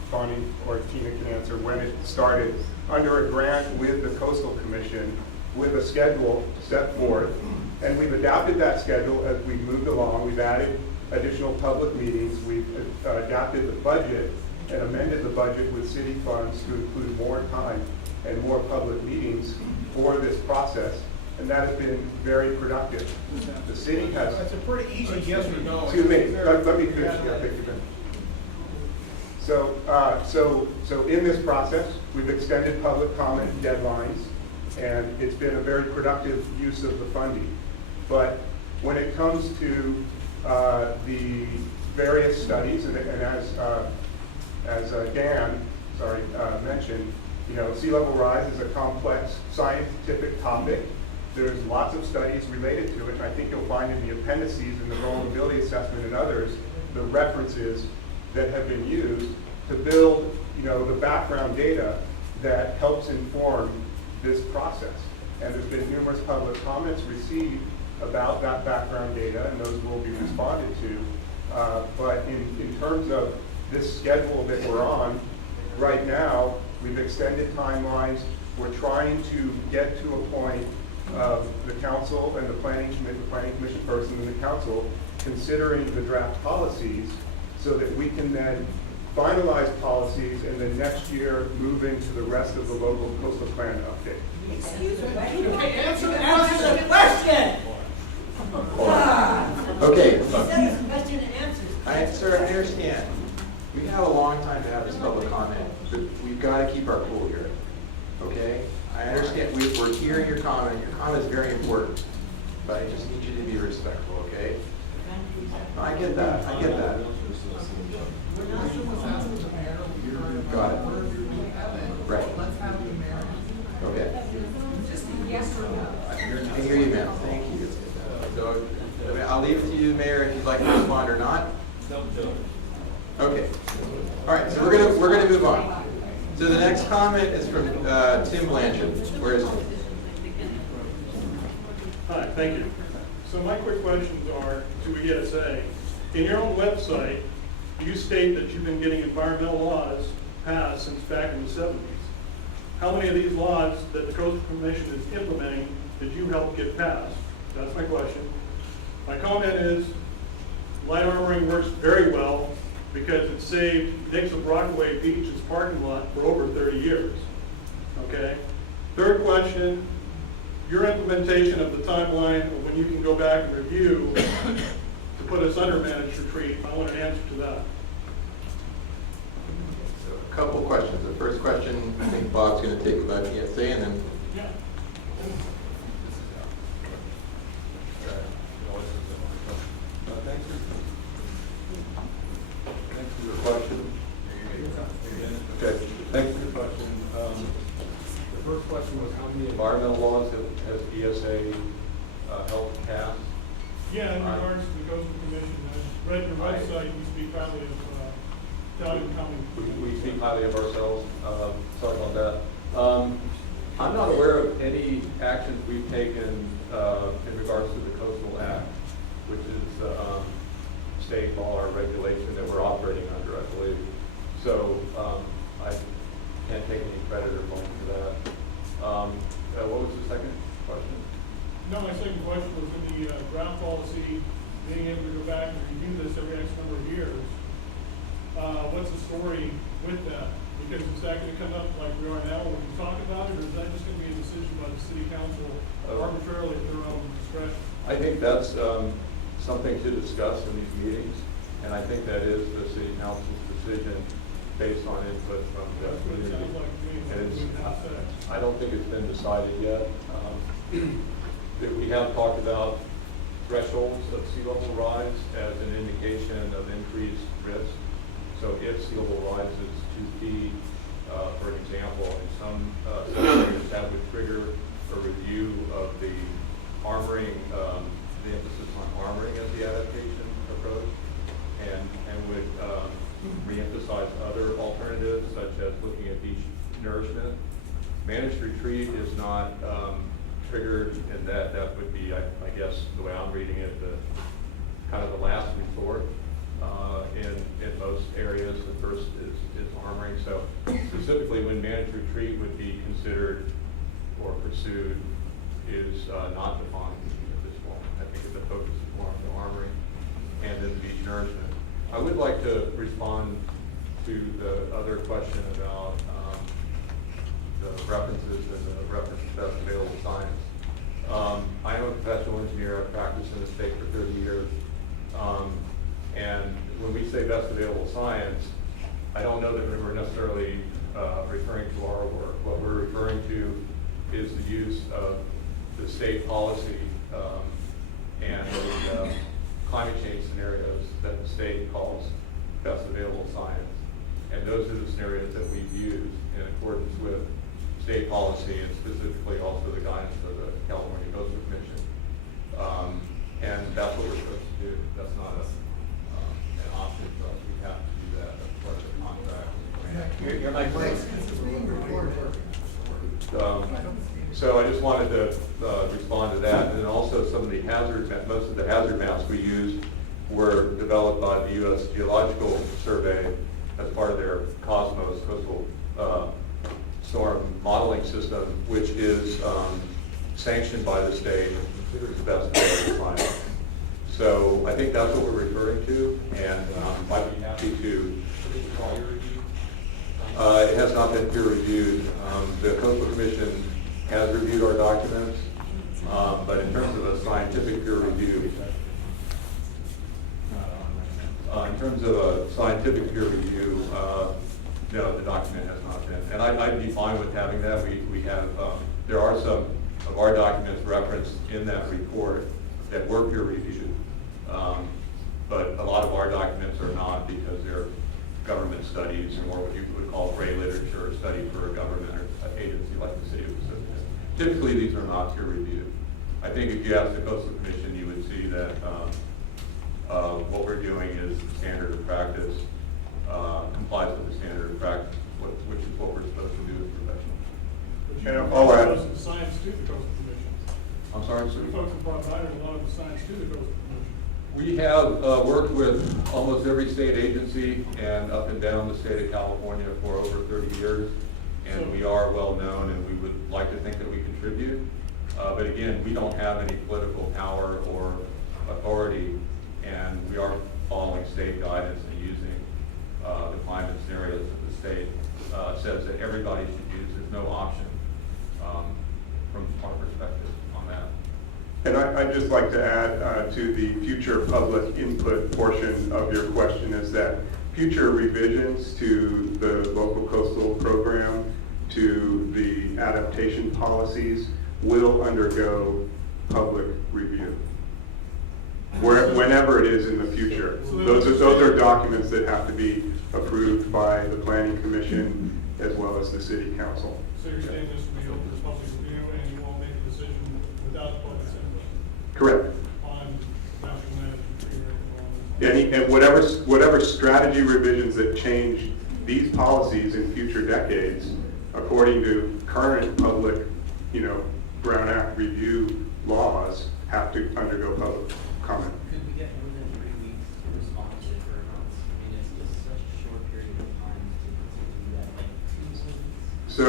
Bonnie or Tina can answer when it started, under a grant with the Coastal Commission with a schedule set forth. And we've adapted that schedule as we've moved along. We've added additional public meetings. We've adapted the budget and amended the budget with city funds to include more time and more public meetings for this process. And that has been very productive. The city has... That's a pretty easy yes or no. Excuse me, let me finish. Yeah, thank you, Ben. So in this process, we've extended public comment deadlines, and it's been a very productive use of the funding. But when it comes to the various studies, and as Dan mentioned, you know, sea level rise is a complex scientific topic. There's lots of studies related to it, and I think you'll find in the appendices and the vulnerability assessment and others, the references that have been used to build, you know, the background data that helps inform this process. And there's been numerous public comments received about that background data, and those will be responded to. But in terms of this schedule that we're on right now, we've extended timelines. We're trying to get to a point of the council and the planning commission person and the council considering the draft policies so that we can then finalize policies and then next year move into the rest of the local coastal plan update. Excuse me, answer the question. Okay. Question and answers. Sir, I understand. We have a long time to have this public comment, but we've got to keep our cool here, okay? I understand, we're hearing your comment. Your comment is very important, but I just need you to be respectful, okay? No, I get that, I get that. Got it. Right. Okay. I hear you, ma'am. Thank you. So, I'll leave it to you, Mayor, if you'd like to respond or not. Okay. All right, so we're gonna move on. So the next comment is from Tim Blanchard. Where is he? Hi, thank you. So my quick questions are to ESA. In your own website, you state that you've been getting environmental laws passed since back in the 70s. How many of these laws that the Coastal Commission is implementing did you help get passed? That's my question. My comment is, light armoring works very well because it saved Nick's of Rockaway Beach's parking lot for over 30 years. Okay? Third question, your implementation of the timeline of when you can go back and review to put us under managed retreat, I want an answer to that. So a couple questions. The first question, I think Bob's going to take about ESA, and then Yeah. Thanks for your question. Okay, thanks for your question. The first question was how many environmental laws has ESA helped pass? Yeah, in regards to the Coastal Commission, I read your website, you speak highly of Downey County. We speak highly of ourselves. Sorry about that. I'm not aware of any actions we've taken in regards to the Coastal Act, which is state law or regulation that we're operating under, I believe. So I can't take any credit or blame for that. What was the second question? No, my second question was in the draft policy, being able to go back and review this every X number of years. What's the story with that? Because is that going to come up like we are now when we talk about it, or is that just going to be a decision by the city council arbitrarily at their own discretion? I think that's something to discuss in these meetings, and I think that is the city council's decision based on input from the That's what it community. sounds like to me. And That's what it said. I don't think it's been decided yet. That we have talked about thresholds of sea level rise as an indication of increased risk. So if sea level rise is 2 feet, for example, in some areas that would trigger a review of the armoring, the emphasis on armoring as the adaptation approach, and would reemphasize other alternatives such as looking at beach nourishment. Managed retreat is not triggered, and that would be, I guess, the way I'm reading it, the kind of the last resort in most areas. The first is armoring. So specifically, when managed retreat would be considered or pursued is not defined at this point. I think the focus is more on the armoring and then beach nourishment. I would like to respond to the other question about the references and the reference to best available science. I am a professional engineer. I've practiced in the state for 30 years. And when we say best available science, I don't know that we're necessarily referring to our work. What we're referring to is the use of the state policy and the climate change scenarios that the state calls best available science. And those are the scenarios that we've used in accordance with state policy and specifically also the guidance of the California Coastal Commission. And that's what we're supposed to do. That's not an option for us. We have to do that. That's part of the contract. You're my place. So I just wanted to respond to that. And then also some of the most of the hazard maps we used were developed by the U.S. Geological Survey as part of their COSMOS, Coastal Storm Modeling System, which is sanctioned by the state and considered the best available science. So I think that's what we're referring to, and I'd be happy to. It has not been peer reviewed. The Coastal Commission has reviewed our documents, but in terms of a scientific peer review, no, the document has not been. And I'd be fine with having that. We have, there are some of our documents referenced in that report that were peer reviewed. But a lot of our documents are not because they're government studies or more what you would call gray literature, or study for a government or an agency like the City of Pacifica. Typically, these are not peer reviewed. I think if you ask the Coastal Commission, you would see that what we're doing is standard of practice, complies with the standard of practice, which is what we're supposed to do as professionals. But And you I'll add- brought most of the science to the Coastal Commission. I'm sorry, So you sir? folks have brought back a lot of the science to the Coastal Commission. We have worked with almost every state agency and up and down the state of California for over 30 years. And we are well known, and we would like to think that we contribute. But again, we don't have any political power or authority, and we are following state guidance and using the climate scenarios that the state says that everybody should use. There's no option from our perspective on that. And I'd just like to add to the future public input portion of your question is that future revisions to the local coastal program, to the adaptation policies, will undergo public review. Whenever it is in the future. Those are documents that have to be approved by the Planning Commission as well as the City Council. So you're saying this will be open to public review and you won't make a decision without the public's input Correct. on mapping management tree and all that? And whatever strategy revisions that change these policies in future decades according to current public, Brown Act review laws, have to undergo public comment. Could we get more than 3 weeks to respond to it for months? I mean, it's just such a short period of time to do that, like 2 weeks. So,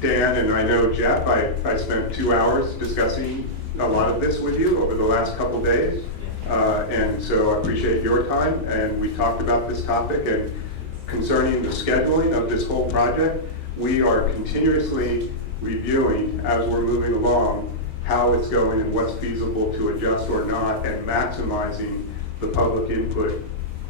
Dan, and I know Jeff, I spent 2 hours discussing a lot of this with you over the last couple days. And so I appreciate your time, and we talked about this topic. And concerning the scheduling of this whole project, we are continuously reviewing as we're moving along how it's going and what's feasible to adjust or not, and maximizing the public input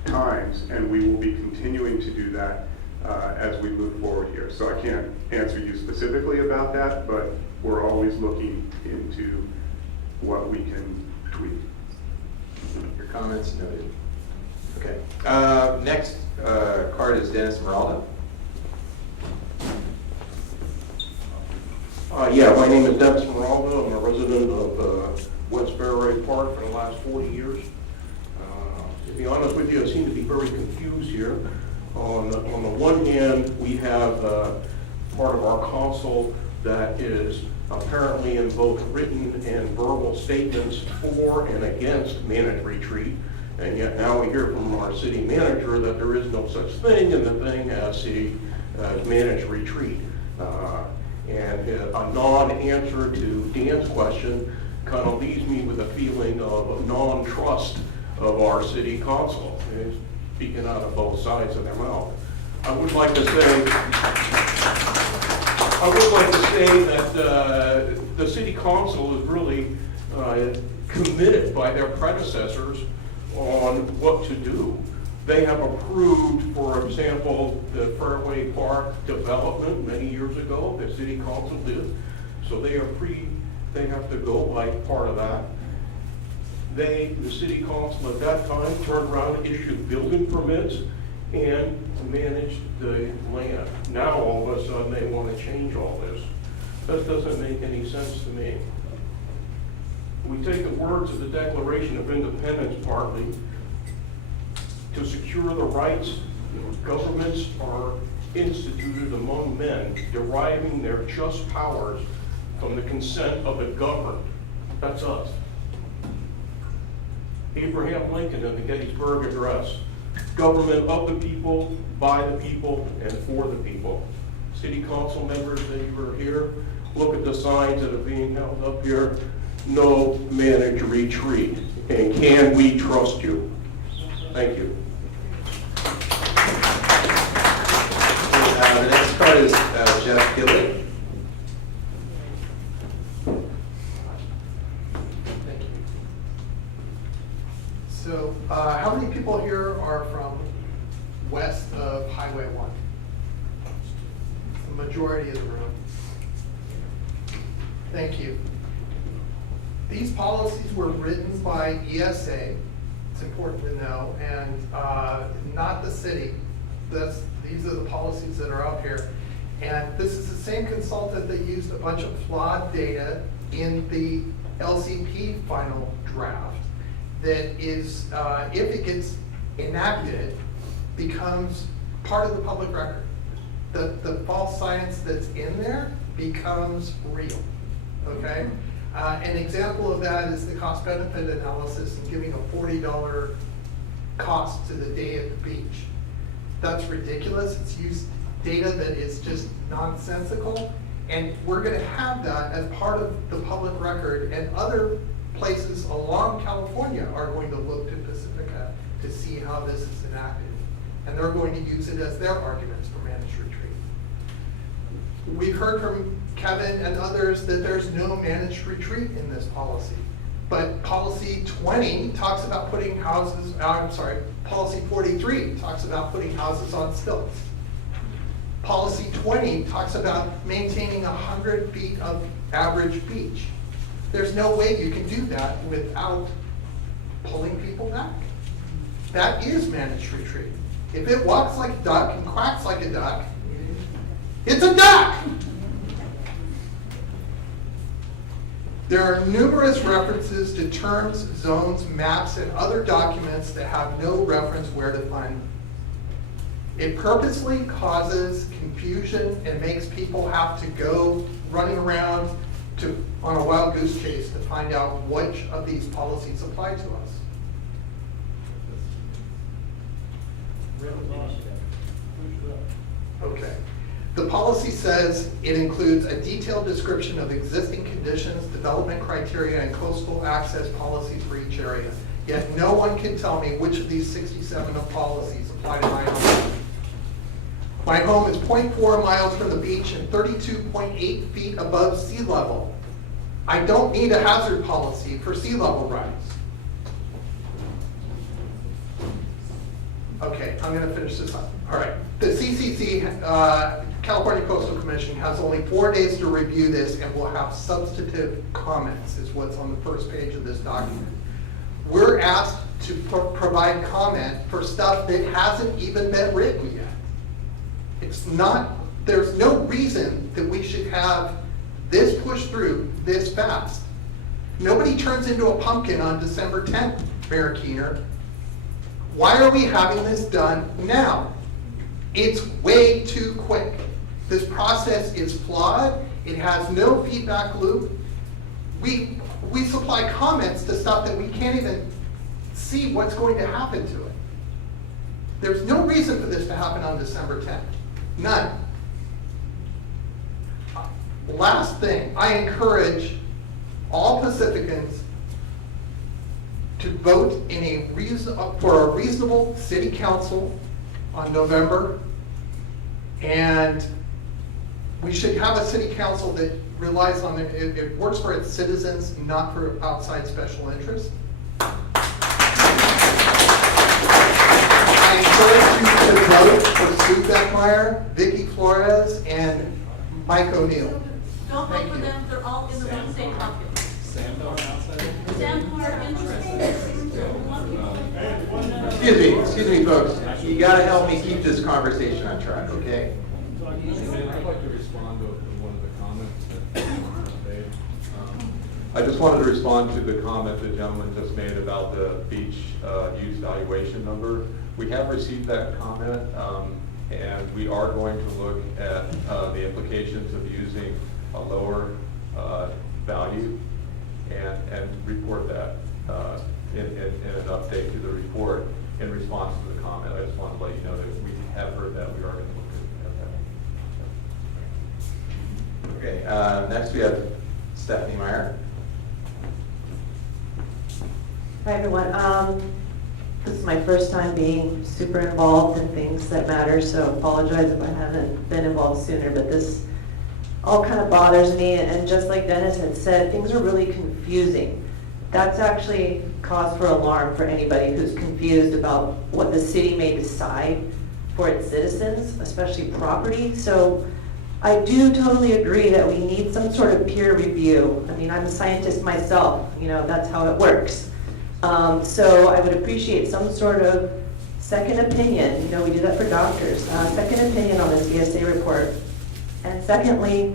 times. And we will be continuing to do that as we move forward here. So I can't answer you specifically about that, but we're always looking into what we can tweak. Your comments noted. Okay. Next card is Dennis Meraldo. Yeah, my name is Dennis Meraldo. I'm a resident of West Bearway Park for the last 40 years. To be honest with you, I seem to be very confused here. On the one hand, we have part of our council that is apparently in both written and verbal statements for and against managed retreat. And yet now we hear from our city manager that there is no such thing in the thing as managed retreat. And a non-answer to Dan's question kind of leaves me with a feeling of non-trust of our city council, speaking out of both sides of their mouth. I would like to say that the city council is really committed by their predecessors on what to do. They have approved, for example, the Fairway Park development many years ago. The city council did. So they have to go by part of that. The city council at that time turned around and issued building permits and managed the land. Now all of a sudden they want to change all this. That doesn't make any sense to me. We take the words of the Declaration of Independence partly. To secure the rights, governments are instituted among men, deriving their just powers from the consent of the governed. That's us. Abraham Lincoln in the Gettysburg Address. Government of the people, by the people, and for the people. City council members that you are here, look at the signs that are being held up here. No managed retreat. And can we trust you? Thank you. The next card is Jeff Gilly. Thank you. So, how many people here are from west of Highway 1? The majority of the room. Thank you. These policies were written by ESA, it's important to know, and not the city. These are the policies that are up here. And this is the same consultant that used a bunch of flawed data in the LCP final draft that is, if it gets enacted, becomes part of the public record. The false science that's in there becomes real, okay? An example of that is the cost benefit analysis and giving a $40 cost to the day at the beach. That's ridiculous. It's used data that is just nonsensical. And we're gonna have that as part of the public record, and other places along California are going to look to Pacifica to see how this is enacted. And they're going to use it as their arguments for managed retreat. We've heard from Kevin and others that there's no managed retreat in this policy. But policy 20 talks about putting houses, policy 43 talks about putting houses on stilts. Policy 20 talks about maintaining 100 feet of average beach. There's no way you can do that without pulling people back. That is managed retreat. If it walks like a duck and quacks like a duck, it's a duck! There are numerous references to terms, zones, maps, and other documents that have no reference where to find them. It purposely causes confusion and makes people have to go running around on a wild goose chase to find out which of these policies apply to us. Okay. The policy says it includes a detailed description of existing conditions, development criteria, and coastal access policies for each area. Yet no one can tell me which of these 67 policies apply to my home. My home is 0.4 miles from the beach and 32.8 feet above sea level. I don't need a hazard policy for sea level rise. Okay, I'm going to finish this up. All right. The CCC, California Coastal Commission, has only 4 days to review this and will have substantive comments, is what's on the first page of this document. We're asked to provide comment for stuff that hasn't even been written yet. It's not, there's no reason that we should have this pushed through this fast. Nobody turns into a pumpkin on December 10th, Mayor Keener. Why are we having this done now? It's way too quick. This process is flawed. It has no feedback loop. We supply comments to stuff that we can't even see what's going to happen to it. There's no reason for this to happen on December 10th. None. Last thing, I encourage all Pacificans to vote for a reasonable city council on November. And we should have a city council that relies on it works for its citizens, not for outside special interests. I encourage you to vote for Sue Beckmeyer, Vicki Flores, and Mike O'Neill. Don't vote for them, they're all in the one state bucket. Sam Hart Excuse me, folks. You gotta help me keep this conversation on track, okay? I'd like to respond to one of the comments that made. I just wanted to respond to the comment the gentleman just made about the beach use valuation number. We have received that comment, and we are going to look at the implications of using a lower value and report that in an update to the report in response to the comment. I just wanted to let you know that we have heard that. We are going to look at that. Okay, next we have Stephanie Meyer. Hi, everyone. This is my first time being super involved in things that matter, so apologize if I haven't been involved sooner, but this all kind of bothers me, and just like Dennis had said, things are really confusing. That's actually cause for alarm for anybody who's confused about what the city may decide for its citizens, especially property. So I do totally agree that we need some sort of peer review. I mean, I'm a scientist myself, that's how it works. So I would appreciate some sort of second opinion. We do that for doctors. Second opinion on this ESA report. And secondly,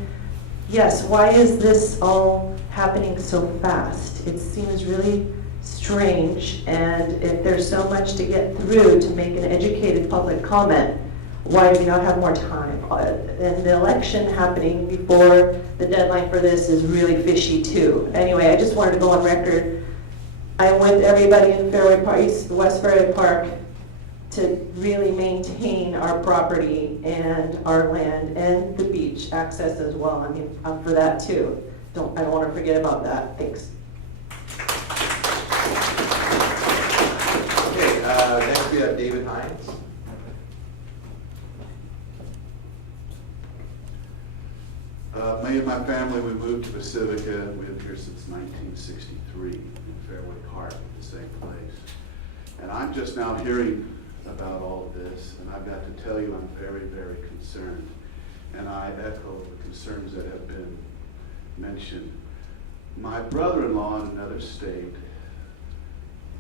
yes, why is this all happening so fast? It seems really strange, and if there's so much to get through to make an educated public comment, why do we not have more time? And the election happening before the deadline for this is really fishy too. Anyway, I just wanted to go on record. I'm with everybody in Fairway Park, West Fairway Park, to really maintain our property and our land and the beach access as well. I mean, I'm for that too. I don't want to forget about that. Thanks. Okay, next we have David Hines. Me and my family, we moved to Pacifica. We've been here since 1963 in Fairway Park, the same place. And I'm just now hearing about all of this, and I've got to tell you I'm very, very concerned. And I echo the concerns that have been mentioned. My brother-in-law in another state,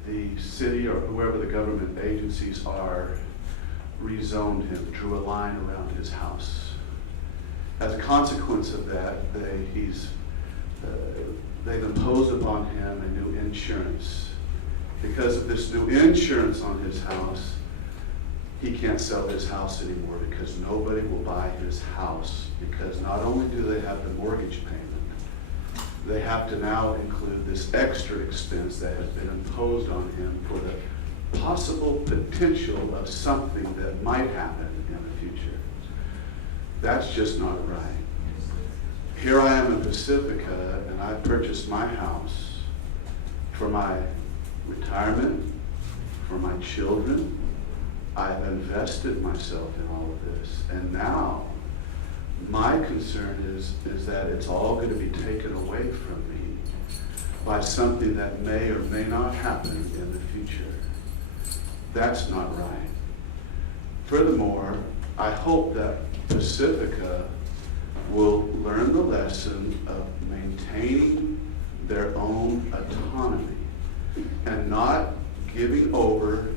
the city or whoever the government agencies are, rezoned him, drew a line around his house. As a consequence of that, they've imposed upon him a new insurance. Because of this new insurance on his house, he can't sell his house anymore because nobody will buy his house, because not only do they have the mortgage payment, they have to now include this extra expense that has been imposed on him for the possible potential of something that might happen in the future. That's just not right. Here I am in Pacifica, and I purchased my house for my retirement, for my children. I've invested myself in all of this, and now my concern is that it's all going to be taken away from me by something that may or may not happen in the future. That's not right. Furthermore, I hope that Pacifica will learn the lesson of maintaining their own autonomy and not giving over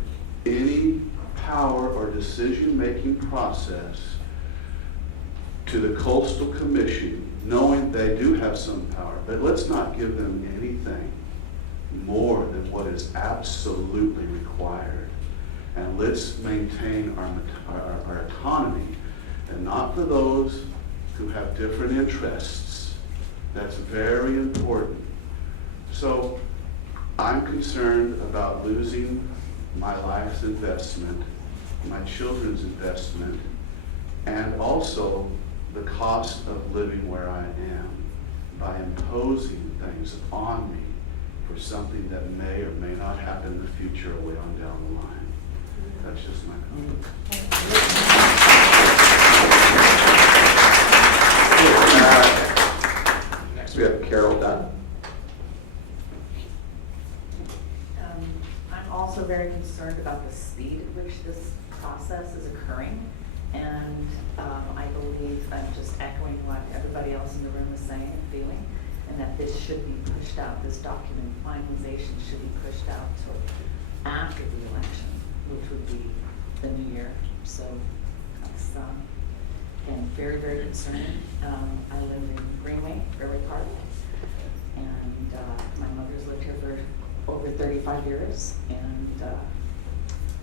any power or decision-making process to the Coastal Commission, knowing they do have some power. But let's not give them anything more than what is absolutely required. And let's maintain our autonomy, and not for those who have different interests. That's very important. So I'm concerned about losing my life's investment, my children's investment, and also the cost of living where I am by imposing things on me for something that may or may not happen in the future or way on down the line. That's just my comment. Next, we have Carol Dunn. I'm also very concerned about the speed at which this process is occurring. And I believe I'm just echoing what everybody else in the room is saying and feeling, and that this should be pushed out, this document finalization should be pushed out till after the election, which would be the new year. So that's, again, very, very concerning. I live in Greenway, Fairway Park, and my mother's lived here for over 35 years, and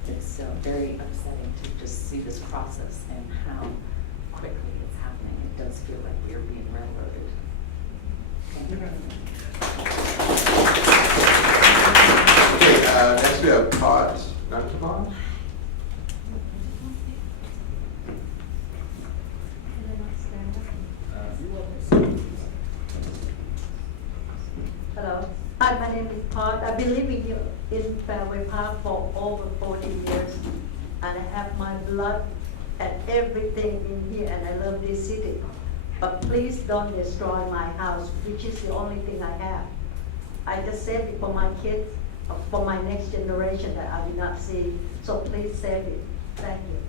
it's very upsetting to just see this process and how quickly it's happening. It does feel like we are being railroaded. Thank you very much. Okay, next we have Todd Nuttbaum. Hello. Hi, my name is Todd. I've been living here in Fairway Park for over 40 years, and I have my blood and everything in here, and I love this city. But please don't destroy my house, which is the only thing I have. I just save it for my kids, for my next generation that I did not see. So please save it. Thank you.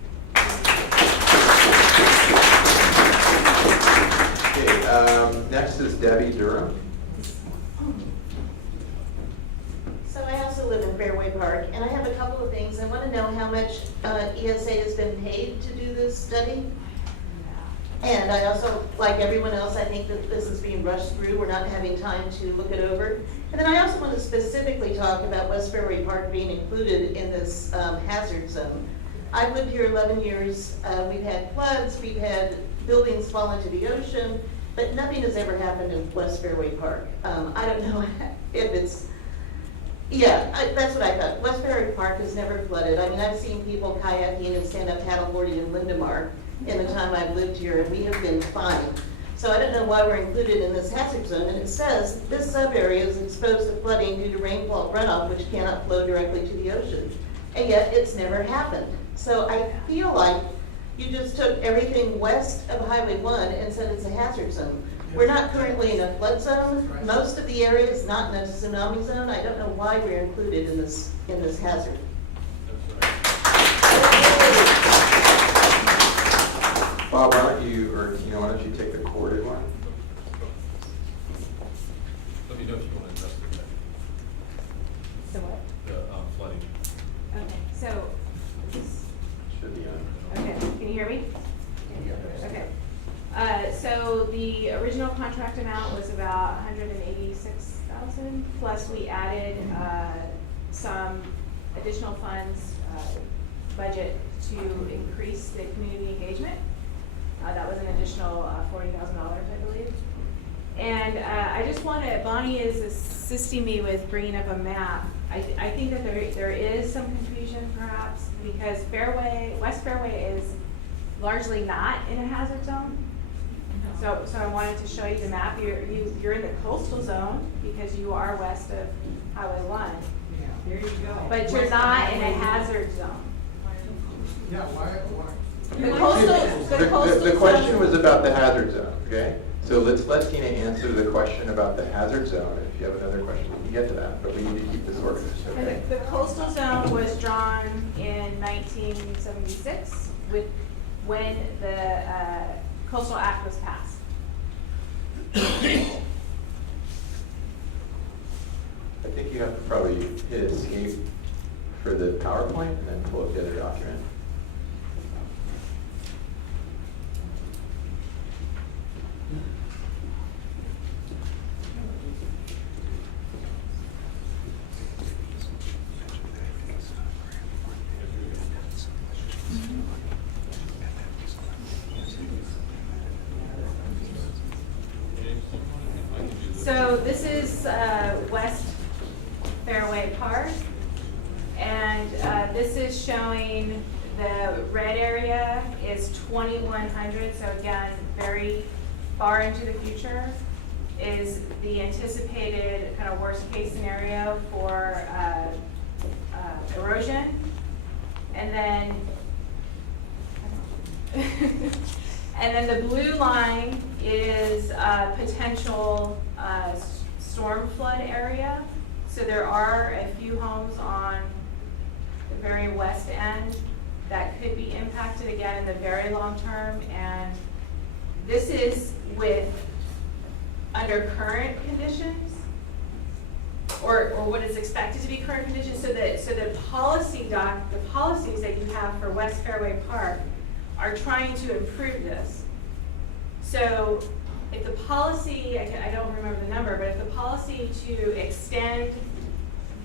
Okay, next is Debbie Durham. So I also live in Fairway Park, and I have a couple of things. I want to know how much ESA has been paid to do this study. And I also, like everyone else, I think that this is being rushed through. We're not having time to look it over. And then I also want to specifically talk about West Fairway Park being included in this hazard zone. I've lived here 11 years. We've had floods, we've had buildings fall into the ocean, but nothing has ever happened in West Fairway Park. I don't know if it's, that's what I thought. West Fairway Park has never flooded. I mean, I've seen people kayaking and stand-up paddleboarding in Lindemar in the time I've lived here, and we have been fine. So I don't know why we're included in this hazard zone, and it says this sub-area is exposed to flooding due to rainfall runoff, which cannot flow directly to the ocean. And yet, it's never happened. So I feel like you just took everything west of Highway 1 and said it's a hazard zone. We're not currently in a flood zone. Most of the area is not in a tsunami zone. I don't know why we're included in this hazard. Bob, why don't you, why don't you take the corded one? Let me know if you want to investigate So what? the flooding. Okay, so, Should be on. okay, can you hear me? Okay. So the original contract amount was about $186,000, plus we added some additional funds budget to increase the community engagement. That was an additional $40,000, I believe. And I just want to, Bonnie is assisting me with bringing up a map. I think that there is some confusion perhaps because West Fairway is largely not in a hazard zone. So I wanted to show you the map. You're in the coastal zone because you are west of Highway 1. There you go. But you're not in a hazard zone. Yeah, why? The question was about the hazard zone, okay? So let's let Tina answer the question about the hazard zone. If you have another question, we can get to that, but we need to keep this organized, okay? The coastal zone was drawn in 1976 when the Coastal Act was passed. I think you have to probably hit escape for the PowerPoint and then pull up the other document. So this is West Fairway Park, and this is showing the red area is 2100, so again, very far into the future is the anticipated kind of worst case scenario for erosion. And then the blue line is potential storm flood area. So there are a few homes on the very west end that could be impacted again in the very long term. And this is under current conditions, or what is expected to be current conditions. So the policies that you have for West Fairway Park are trying to improve this. So if the policy, I don't remember the number, but if the policy to extend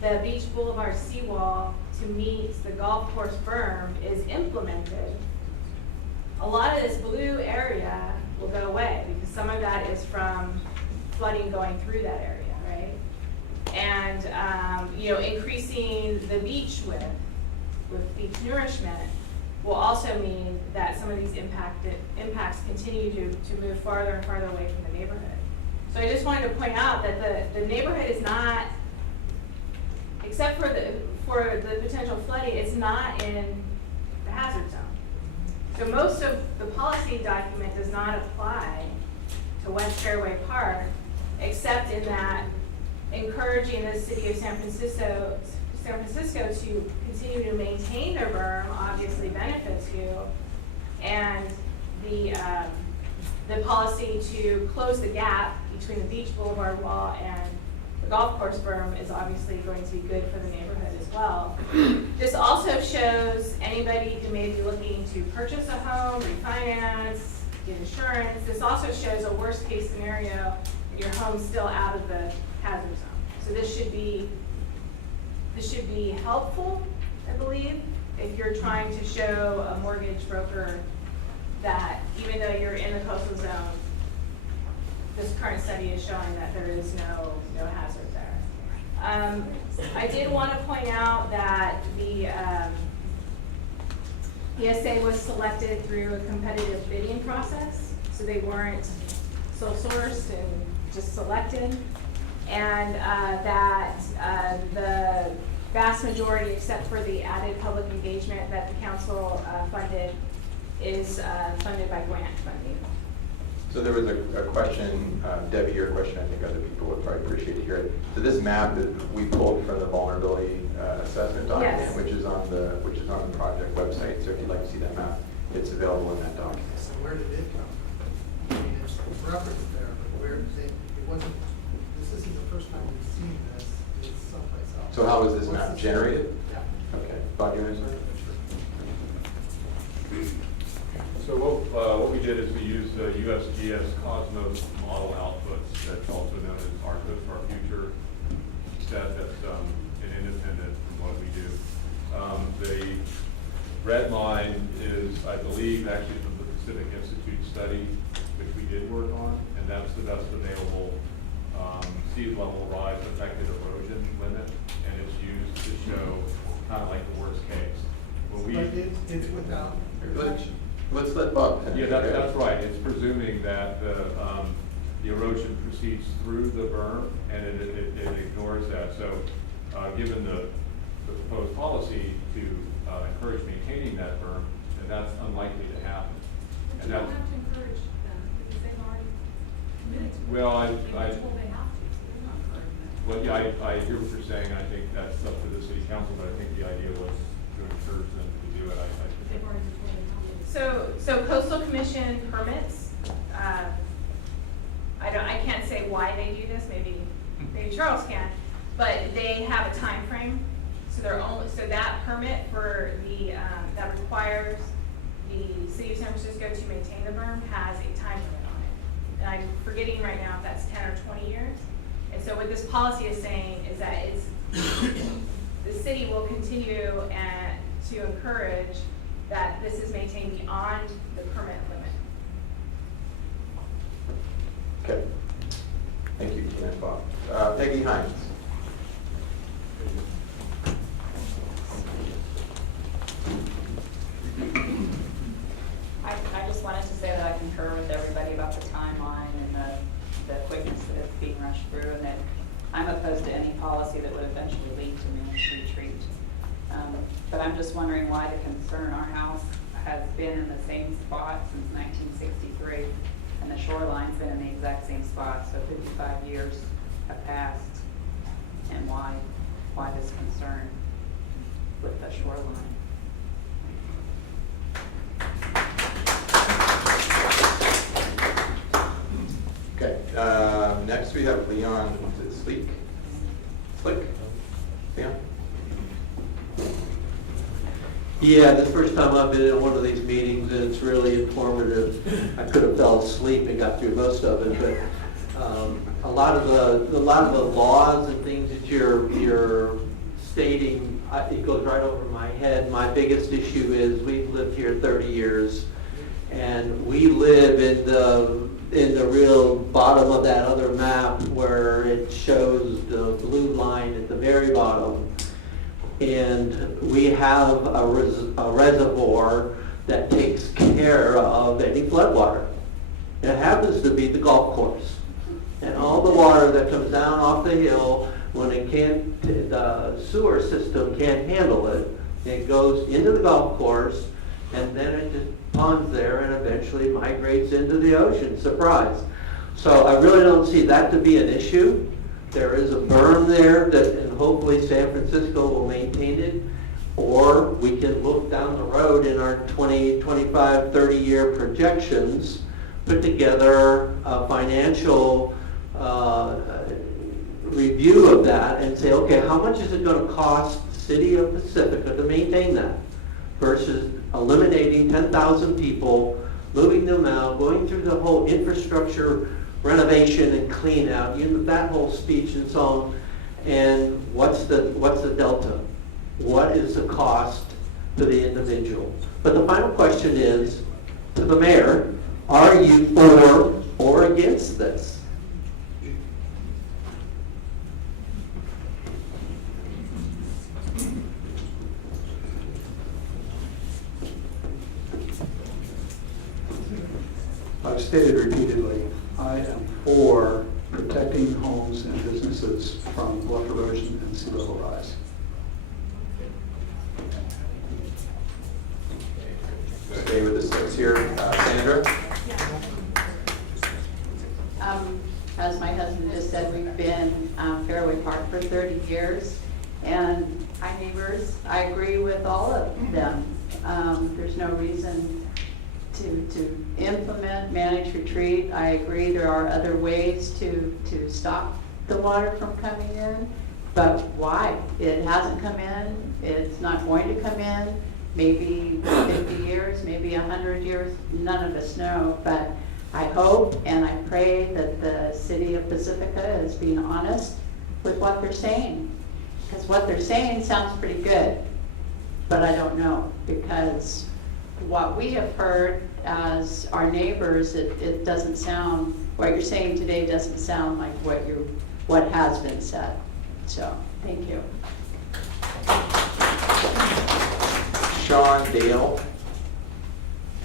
the Beach Boulevard seawall to meet the golf course berm is implemented, a lot of this blue area will go away because some of that is from flooding going through that area, right? And increasing the beach width with beach nourishment will also mean that some of these impacts continue to move farther and farther away from the neighborhood. So I just wanted to point out that the neighborhood is not, except for the potential flooding, it's not in the hazard zone. So most of the policy document does not apply to West Fairway Park, except in that encouraging the city of San Francisco to continue to maintain their berm obviously benefits you, and the policy to close the gap between the Beach Boulevard wall and the golf course berm is obviously going to be good for the neighborhood as well. This also shows anybody who may be looking to purchase a home, refinance, get insurance. This also shows a worst case scenario and your home's still out of the hazard zone. So this should be helpful, I believe, if you're trying to show a mortgage broker that even though you're in the coastal zone, this current study is showing that there is no hazard there. I did want to point out that the ESA was selected through a competitive bidding process, so they weren't sole sourced and just selected, and that the vast majority, except for the added public engagement that the council funded, is funded by grant funding. So there was a question, Debbie, your question, I think other people would probably appreciate to hear it. So this map that we pulled from the vulnerability assessment document, Yes. which is on the project website. So if you'd like to see that map, it's available in that document. So where did it come from? I mean, it's referenced there, but where did it wasn't, this isn't the first time we've seen this, it's someplace else. So how was this What's map the- generated? Yeah. Okay, Bob, you want to say? So what we did is we used the USGS Cosmos model outputs, that's also known as ARCOS, our future set, that's an independent from what we do. red line is, I believe, actually from the Pacific Institute study, which we did work on, and that's the best available sea level rise affected erosion limit, and it's used to show kind of like the worst case. When we, But it's without reflection. Let's let Bob. yeah, that's right. It's presuming that the erosion proceeds through the berm, and it ignores that. So, given the proposed policy to encourage maintaining that berm, then that's unlikely to happen. But And you don't that's, have to encourage them, because they've already committed to it. well, They've been told they have to, so they're not encouraging them. well, yeah, I hear what you're saying. I think that's up to the city council, but I think the idea was to encourage them to do it. They've already been told they have to. So coastal commission permits, I can't say why they do this, maybe Charles can, but they have a time frame. So that permit for that requires the city of San Francisco to maintain the berm has a time limit on it. And I'm forgetting right now if that's 10 or 20 years. And so what this policy is saying is that the city will continue to encourage that this is maintained beyond the permit limit. Okay. Thank you, Tina and Bob. Peggy Hines. I just wanted to say that I concur with everybody about the timeline and the quickness that it's being rushed through, and that I'm opposed to any policy that would eventually lead to managed retreat. But I'm just wondering why the concern. Our house has been in the same spot since 1963, and the shoreline's been in the exact same spot, so 55 years have passed. And why this concern with the shoreline? Okay, next we have Leon Slick. Leon? Yeah, this is the first time I've been in one of these meetings, and it's really informative. I could have fell asleep and got through most of it, but a lot of the laws and things that you're stating, it goes right over my head. My biggest issue is we've lived here 30 years, and we live in the real bottom of that other map where it shows the blue line at the very bottom. And we have a reservoir that takes care of any floodwater. It happens to be the golf course. And all the water that comes down off the hill, when the sewer system can't handle it, it goes into the golf course, and then it just ponds there and eventually migrates into the ocean. Surprise. So I really don't see that to be an issue. There is a berm there and hopefully San Francisco will maintain it, or we can look down the road in our 20, 25, 30-year projections, put together a financial review of that and say, okay, how much is it going to cost the city of Pacifica to maintain that versus eliminating 10,000 people, moving them out, going through the whole infrastructure renovation and clean out, that whole speech and so on, and what's the delta? What is the cost to the individual? But the final question is, to the mayor, are you for or against this? I've stated repeatedly, I am for protecting homes and businesses from bluff erosion and sea level rise. Stay with the six here. Sandra? As my husband just said, we've been Fairway Park for 30 years, and our neighbors, I agree with all of them. There's no reason to implement managed retreat. I agree there are other ways to stop the water from coming in, but why? It hasn't come in, it's not going to come in, maybe 50 years, maybe 100 years, none of us know, but I hope and I pray that the city of Pacifica is being honest with what they're saying, because what they're saying sounds pretty good. but I don't know, because what we have heard as our neighbors, it doesn't sound, what you're saying today doesn't sound like what has been said. So, thank you. Sean Dale.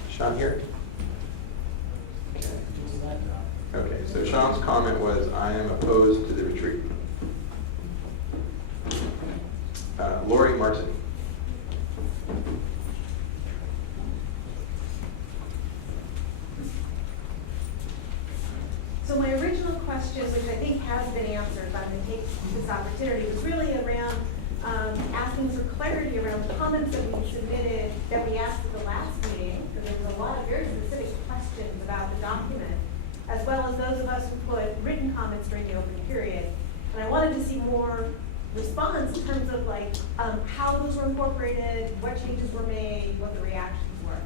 Sean here? Okay, so Sean's comment was, I am opposed to the retreat. Lori Martin. So my original question, which I think has been answered, but I'm going to take this opportunity, was really around asking for clarity around the comments that we submitted, that we asked at the last meeting, because there was a lot of very specific questions about the document, as well as those of us who put written comments during the open period. And I wanted to see more response in terms of like how those were incorporated, what changes were made, what the reactions were.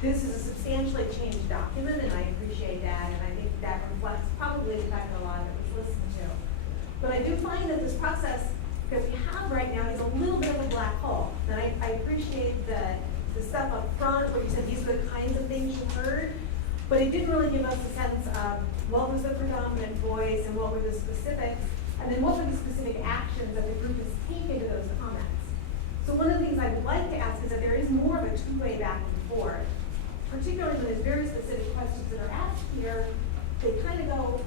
This is a substantially changed document, and I appreciate that, and I think that reflects probably the fact that a lot of it was listened to. But I do find that this process that we have right now is a little bit of a black hole. And I appreciate the stuff up front where you said these are the kinds of things you heard, but it didn't really give us a sense of what was the predominant voice and what were the specifics, and then what were the specific actions that the group has taken to those comments. So one of the things I would like to ask is that there is more of a two-way back and forth, particularly when there's very specific questions that are asked here. They kind of go,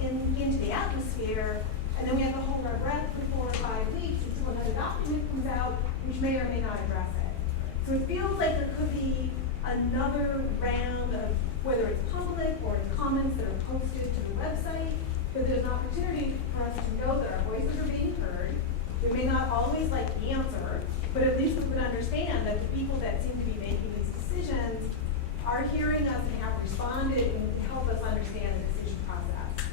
into the atmosphere, and then we have to hold our breath for 4 or 5 weeks until another document comes out, which may or may not address it. So it feels like there could be another round of, whether it's public or it's comments that are posted to the website, that there's an opportunity for us to know that our voices are being heard. We may not always like the answer, but at least we would understand that the people that seem to be making these decisions are hearing us and have responded and can help us understand the decision process.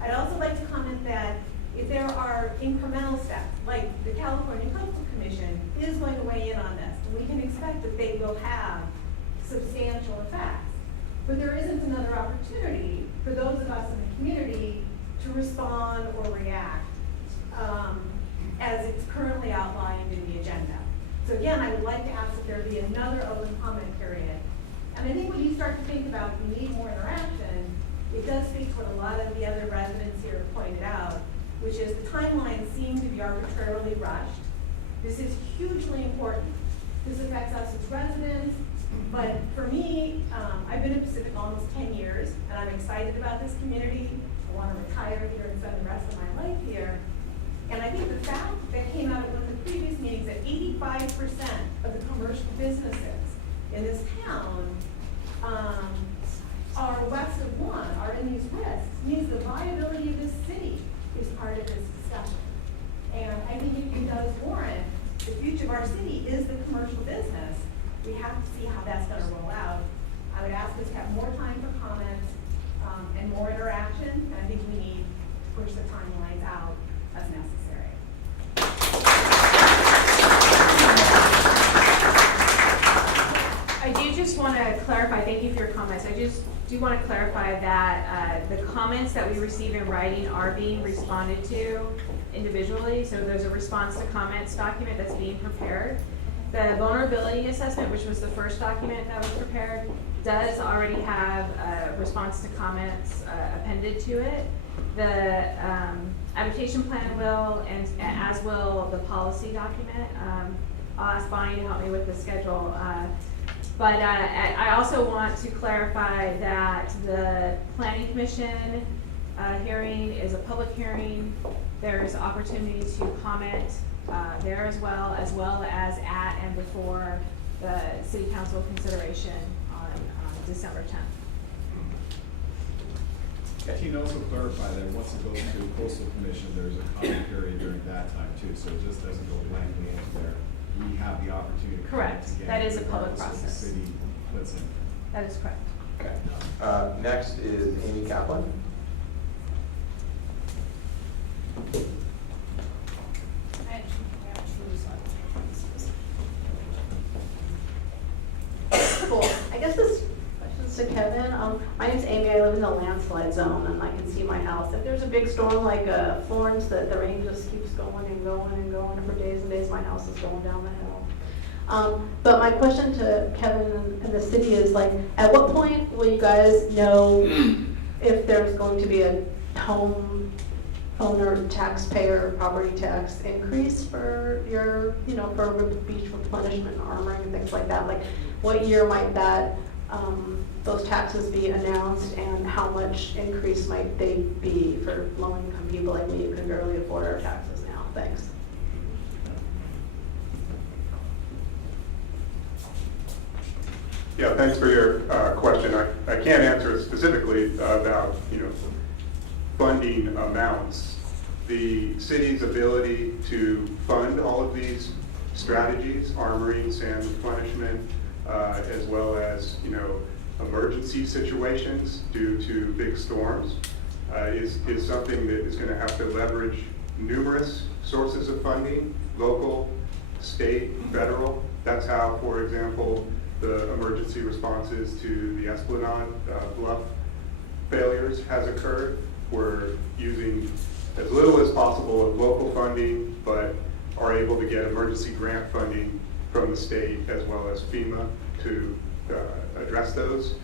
I'd also like to comment that if there are incremental steps, like the California Coastal Commission is going to weigh in on this, and we can expect that they will have substantial effects. But there isn't another opportunity for those of us in the community to respond or react as it's currently outlined in the agenda. So again, I would like to ask that there be another open comment period. And I think when you start to think about we need more interaction, it does speak to what a lot of the other residents here have pointed out, which is the timelines seem to be arbitrarily rushed. This is hugely important. This affects us as residents, but for me, I've been in Pacific almost 10 years, and I'm excited about this community. I want to retire here and spend the rest of my life here. And I think the fact that came out of one of the previous meetings that 85% of the commercial businesses in this town are west of 1, are in these risks, means the viability of this city is part of this discussion. And I think it does warrant the future of our city is the commercial business. We have to see how that's going to roll out. I would ask us to have more time for comments and more interaction, and I think we need to push the timelines out as necessary. I do just want to clarify, thank you for your comments. I just do want to clarify that the comments that we receive in writing are being responded to individually. So there's a response to comments document that's being prepared. The vulnerability assessment, which was the first document that was prepared, does already have a response to comments appended to it. The adaptation plan will, and as will the policy document. I'll ask Bonnie to help me with the schedule. But I also want to clarify that the Planning Commission hearing is a public hearing. There's opportunity to comment there as well as at and before the City Council consideration on December 10th. Can you also clarify that once it goes to Coastal Commission, there's a comment period during that time too, so it just doesn't go blankly into there. We have the opportunity to comment Correct. again. That is a public regardless of process. The city puts in. That is correct. Okay. Next is Amy Kaplan. Cool. I guess this question's to Kevin. My name's Amy. I live in the landslide zone, and I can see my house. If there's a big storm like Florence, that the rain just keeps going and going and going for days and days, my house is going down the hill. But my question to Kevin and the city is like, at what point will you guys know if there's going to be a home owner taxpayer property tax increase for your, for beach replenishment, armoring and things like that? Like, what year might that, those taxes be announced, and how much increase might they be for low-income people like me who can barely afford our taxes now? Thanks. Yeah, thanks for your question. I can't answer specifically about, funding amounts. The city's ability to fund all of these strategies, armoring, sand replenishment, as well as, emergency situations due to big storms, is something that is going to have to leverage numerous sources of funding, local, state, federal. That's how, for example, the emergency responses to the Esplanade Bluff failures has occurred. We're using as little as possible of local funding, but are able to get emergency grant funding from the state as well as FEMA to address those.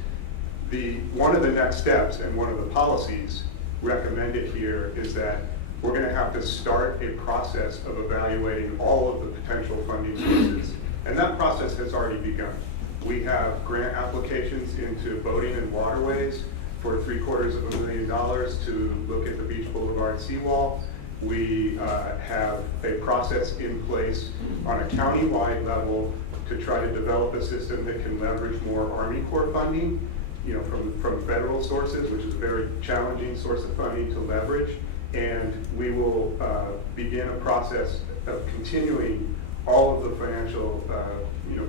One of the next steps and one of the policies recommended here is that we're going to have to start a process of evaluating all of the potential funding sources. And that process has already begun. We have grant applications into boating and waterways for $750,000 to look at the Beach Boulevard seawall. We have a process in place on a county-wide level to try to develop a system that can leverage more Army Corps funding, from federal sources, which is a very challenging source of funding to leverage. And we will begin a process of continuing all of the financial,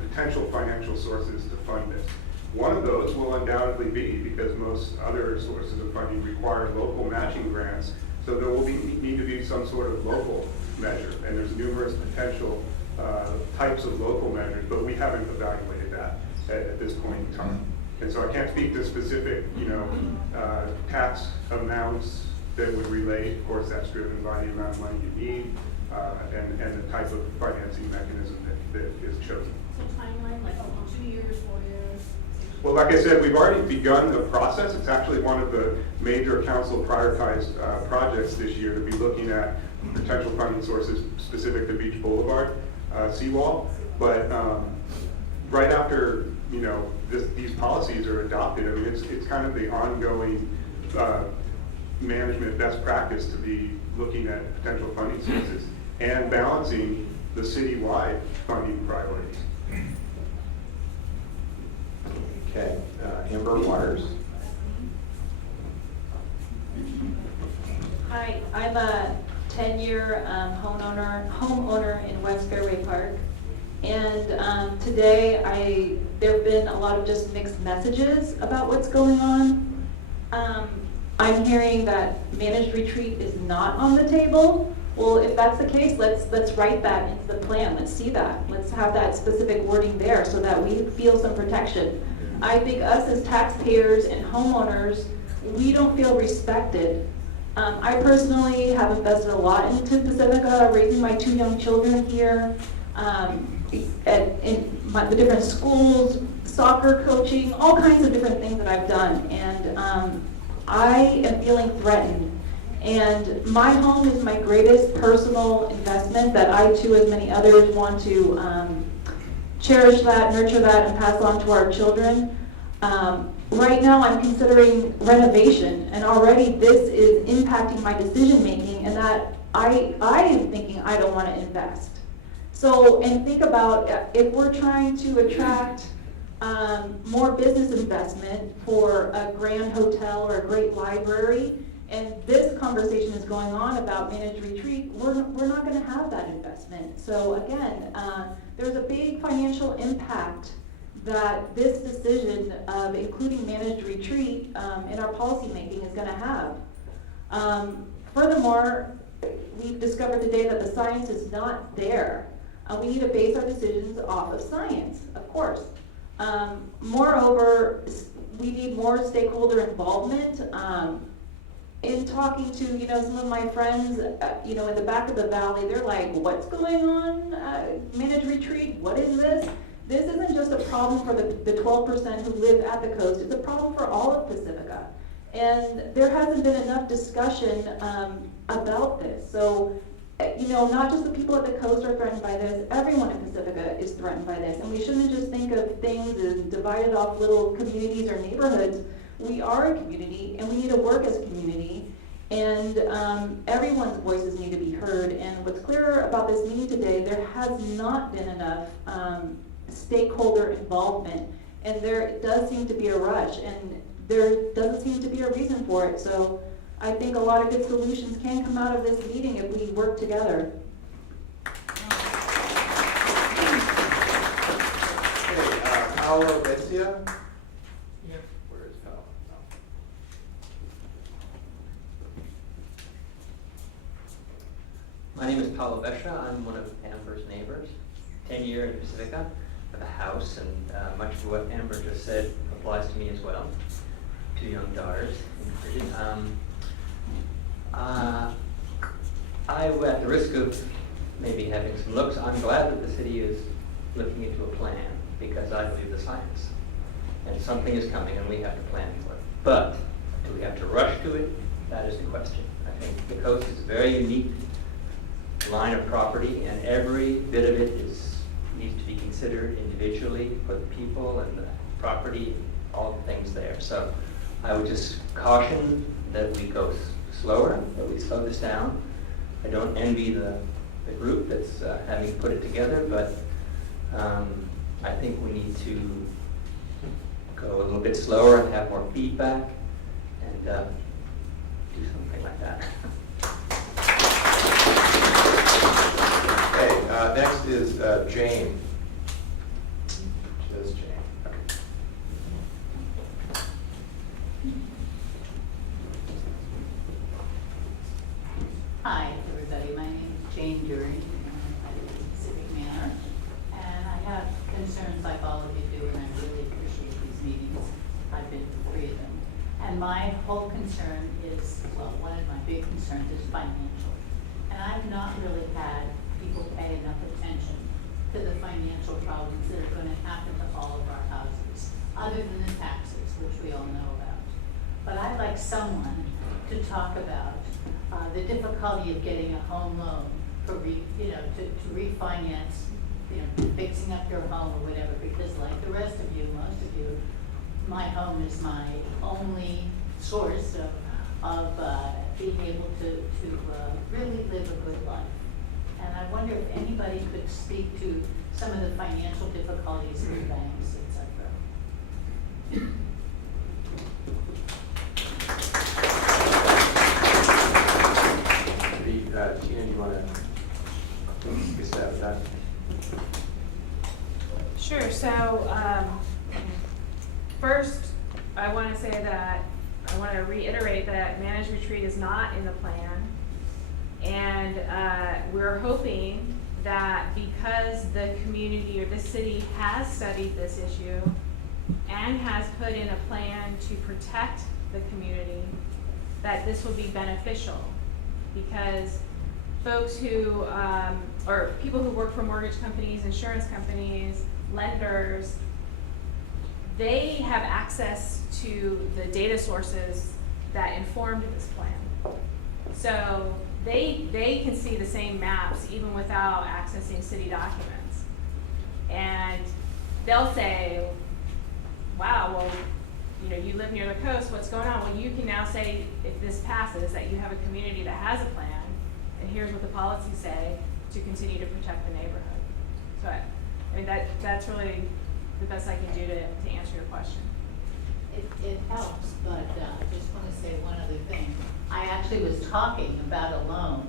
potential financial sources to fund this. One of those will undoubtedly be, because most other sources of funding require local matching grants, so there will need to be some sort of local measure, and there's numerous potential types of local measures, but we haven't evaluated that at this point in time. And so I can't speak to specific, tax amounts that would relate. Of course, that's driven by the amount of money you need and the type of financing mechanism that is chosen. So timeline, like 2 years, 4 years? Well, like I said, we've already begun the process. It's actually one of the major council prioritized projects this year to be looking at potential funding sources specific to Beach Boulevard seawall. But right after these policies are adopted, I mean, it's kind of the ongoing management best practice to be looking at potential funding sources and balancing the citywide funding priorities. Okay, Amber Waters. Hi, I'm a 10-year homeowner in West Fairway Park. And today there have been a lot of just mixed messages about what's going on. I'm hearing that managed retreat is not on the table. Well, if that's the case, let's write that into the plan. Let's see that. Let's have that specific wording there so that we feel some protection. I think us as taxpayers and homeowners, we don't feel respected. I personally have invested a lot into Pacifica, raising my 2 young children here, in the different schools, soccer coaching, all kinds of different things that I've done. And I am feeling threatened. And my home is my greatest personal investment that I, too, as many others, want to cherish that, nurture that, and pass on to our children. Right now, I'm considering renovation, and already this is impacting my decision-making, and that I am thinking I don't want to invest. So, and think about if we're trying to attract more business investment for a grand hotel or a great library, and this conversation is going on about managed retreat, we're not going to have that investment. So again, there's a big financial impact that this decision of including managed retreat in our policy making is going to have. Furthermore, we've discovered today that the science is not there. We need to base our decisions off of science, of course. Moreover, we need more stakeholder involvement. in talking to, you know, some of my friends, you know, in the back of the valley, they're like, what's going on, managed retreat, what is this? This isn't just a problem for the 12% who live at the coast, it's a problem for all of Pacifica. And there hasn't been enough discussion about this. So, you know, not just the people at the coast are threatened by this, everyone in Pacifica is threatened by this. And we shouldn't just think of things as divided off little communities or neighborhoods. We are a community, and we need to work as a community. And everyone's voices need to be heard. And what's clear about this meeting today, there has not been enough stakeholder involvement. And there does seem to be a rush, and there doesn't seem to be a reason for it. So I think a lot of good solutions can come out of this meeting if we work together. Okay, Paolo Bessia? Where is Paolo? My name is Paolo Bescia. I'm one of Amber's neighbors. 10 years in Pacifica. I have a house, and much of what Amber just said applies to me as well. 2 young daughters. At the risk of maybe having some looks, I'm glad that the city is looking into a plan, because I believe the science. And something is coming, and we have to plan for it. But do we have to rush to it? That is the question. I think the coast is a very unique line of property, and every bit of it needs to be considered individually for the people and the property, all the things there. So I would just caution that we go slower, that we slow this down. I don't envy the group that's having put it together, but I think we need to go a little bit slower and have more feedback and do something like that. Okay, next is Jane. This is Jane. Hi, everybody. My name is Jane Dury. I live in Pacific Manor. And I have concerns like all of you do, and I really appreciate these meetings. I've been to 3 of them. And my whole concern is, well, one of my big concerns is financial. And I've not really had people pay enough attention to the financial problems that are going to happen to all of our houses, other than the taxes, which we all know about. But I'd like someone to talk about the difficulty of getting a home loan for to refinance, fixing up your home or whatever, because like the rest of you, most of you, my home is my only source of being able to really live a good life. And I wonder if anybody could speak to some of the financial difficulties with banks, et cetera. Tina, do you want to take a stab at that? Sure. So first, I want to say that I want to reiterate that managed retreat is not in the plan, and we're hoping that because the community or the city has studied this issue and has put in a plan to protect the community, that this will be beneficial, because folks who, or people who work for mortgage companies, insurance companies, lenders, they have access to the data sources that informed this plan. So they can see the same maps even without accessing city documents. And they'll say, wow, well, you live near the coast, what's going on? Well, you can now say, if this passes, that you have a community that has a plan, and here's what the policies say to continue to protect the neighborhood. So I mean, that's really the best I can do to answer your question. It helps, but I just want to say one other thing. I actually was talking about a loan,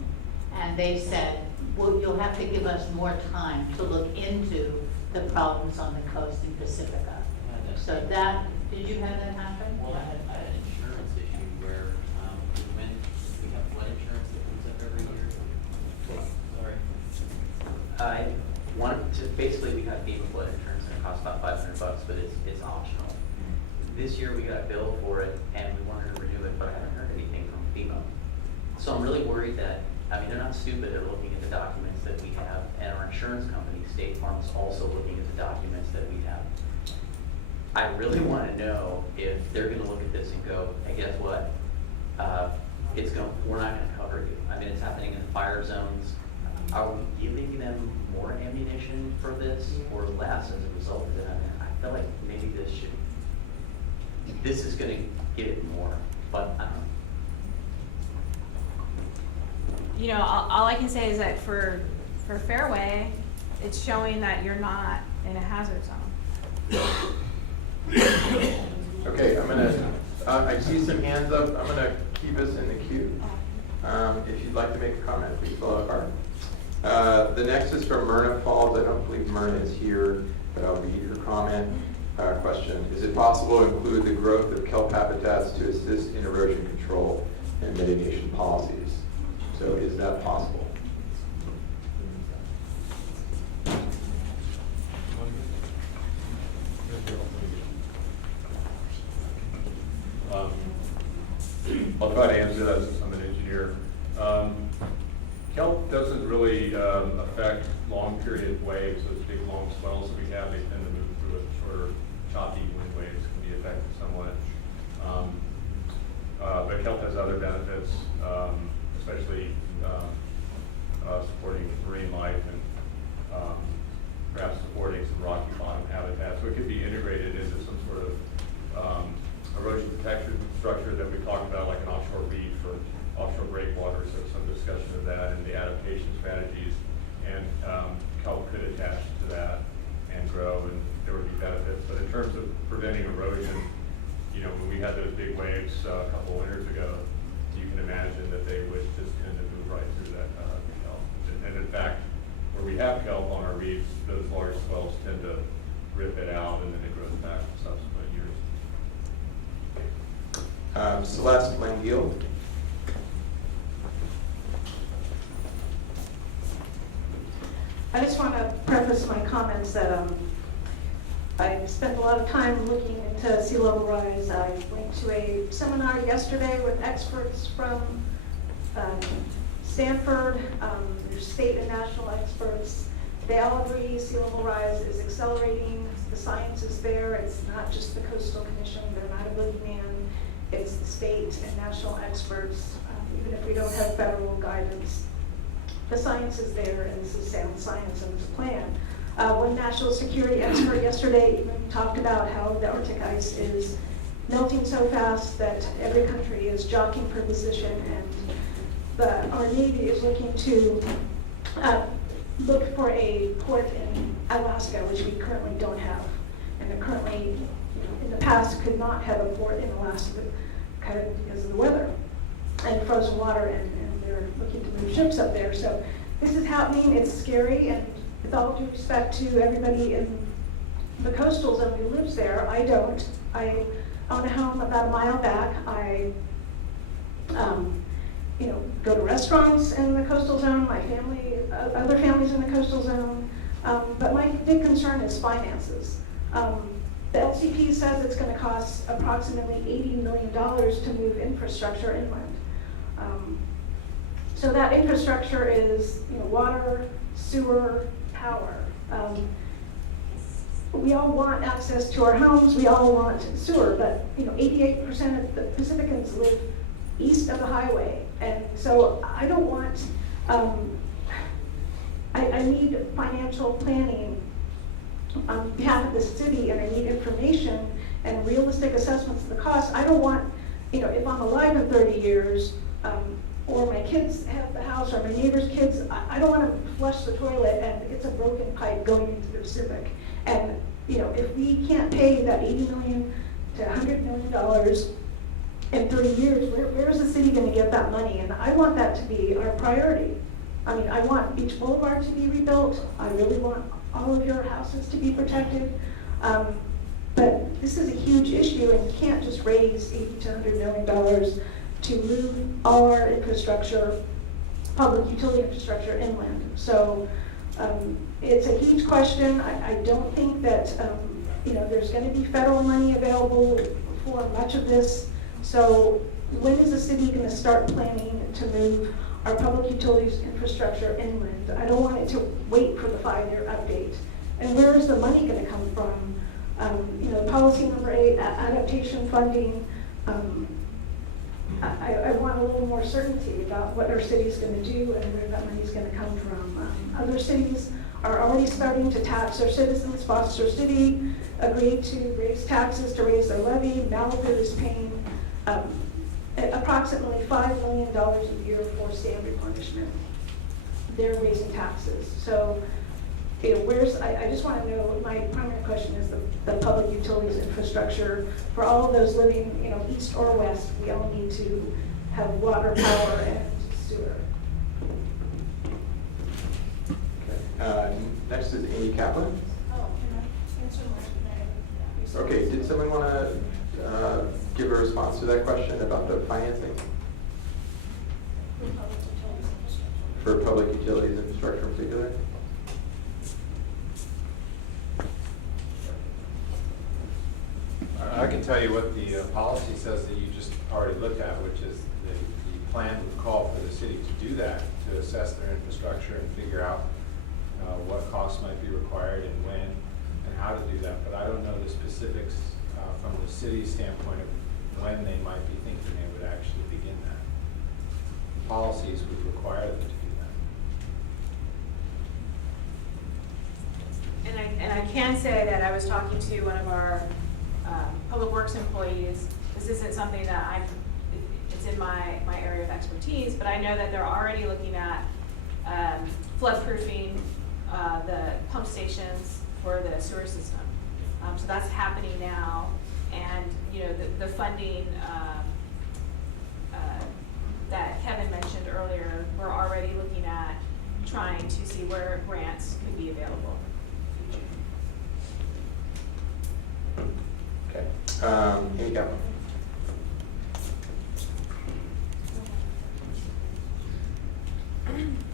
and they said, well, you'll have to give us more time to look into the problems on the coast in Pacifica. So that, did you have that happen? Well, I had an insurance issue where when we have flood insurance that comes up every year. Sorry. Basically, we got FEMA flood insurance, and it costs about $500, but it's optional. This year we got a bill for it, and we wanted to renew it, but I haven't heard anything from FEMA. So I'm really worried that, I mean, they're not stupid, they're looking at the documents that we have, and our insurance company, State Farm, is also looking at the documents that we have. I really want to know if they're going to look at this and go, hey, guess what? We're not going to cover you. I mean, it's happening in the fire zones. Are we giving them more ammunition for this or less as a result of it? I mean, I feel like maybe this is going to give it more, but I don't know. You know, all I can say is that for Fairway, it's showing that you're not in a hazard zone. Okay, I see some hands up. I'm gonna keep us in the queue. If you'd like to make a comment, please fill out a card. The next is from Myrna Falls. I don't believe Myrna is here, but I'll read her comment. Question, is it possible to include the growth of kelp habitats to assist in erosion control and mitigation policies? So is that possible? I'll try to answer that since I'm an engineer. Kelp doesn't really affect long period waves, those big long swells that we have. They tend to move through it. Shorter, choppy wind waves can be affected somewhat. But kelp has other benefits, especially supporting marine life and perhaps supporting some rocky bottom habitat. So it could be integrated into some sort of erosion protection structure that we talked about, like an offshore reef or offshore breakwaters. So some discussion of that and the adaptation strategies. And kelp could attach to that and grow, and there would be benefits. But in terms of preventing erosion, you know, when we had those big waves a couple of winters ago, you can imagine that they would just tend to move right through that kelp. And in fact, where we have kelp on our reefs, those large swells tend to rip it out, and then it grows back in subsequent years. Celeste Langiel. I just want to preface my comments that I spent a lot of time looking into sea level rise. I went to a seminar yesterday with experts from Stanford, there's state and national experts. They all agree sea level rise is accelerating. The science is there. It's not just the Coastal Commission. They're not a boogeyman. It's the state and national experts, even if we don't have federal guidance. The science is there, and this is sound science, and it's a plan. One national security expert yesterday even talked about how the Arctic ice is melting so fast that every country is jockeying for position, and our Navy is looking to look for a port in Alaska, which we currently don't have. And they currently, in the past, could not have a port in Alaska kind of because of the weather and frozen water, and they're looking to move ships up there. So this is happening. It's scary, and with all due respect to everybody in the coastal zone who lives there, I don't. I own a home about a mile back. I go to restaurants in the coastal zone, my family, other families in the coastal zone, but my big concern is finances. The LCP says it's going to cost approximately $80 million to move infrastructure inland. So that infrastructure is, water, sewer, power. We all want access to our homes. We all want sewer, but 88% of the Pacificans live east of the highway, and so I don't want. I need financial planning on behalf of the city, and I need information and realistic assessments of the cost. I don't want, if I'm alive in 30 years, or my kids have the house, or my neighbor's kids, I don't want to flush the toilet and it's a broken pipe going into the Pacific. And if we can't pay that $80 million to $100 million in 30 years, where is the city going to get that money? And I want that to be our priority. I mean, I want Beach Boulevard to be rebuilt. I really want all of your houses to be protected. But this is a huge issue, and you can't just raise $80 to $100 million to move all our infrastructure, public utility infrastructure inland. So it's a huge question. I don't think that there's going to be federal money available for much of this. So when is the city gonna start planning to move our public utilities infrastructure inland? I don't want it to wait for the 5-year update. And where is the money gonna come from? Policy number 8, adaptation funding. I want a little more certainty about what our city's gonna do and where that money's gonna come from. Other cities are already starting to tax their citizens. Foster City agreed to raise taxes to raise their levy. Malibu is paying approximately $5 million a year for sand replenishment. They're raising taxes. So, I just want to know, my primary question is the public utilities infrastructure. For all of those living, east or west, we all need to have water, power, and sewer. Next is Amy Kaplan. Oh, can I answer more? Okay, did someone want to give a response to that question about the financing for public utilities infrastructure in particular? I can tell you what the policy says that you just already looked at, which is the plan would call for the city to do that, to assess their infrastructure and figure out what costs might be required and when and how to do that. But I don't know the specifics from the city's standpoint of when they might be thinking they would actually begin that. Policies would require them to do that. And I can say that I was talking to one of our public works employees. This isn't something that it's in my area of expertise, but I know that they're already looking at flood-proofing the pump stations for the sewer system. So that's happening now, and the funding that Kevin mentioned earlier, we're already looking at trying to see where grants could be available. Okay. Amy Kaplan.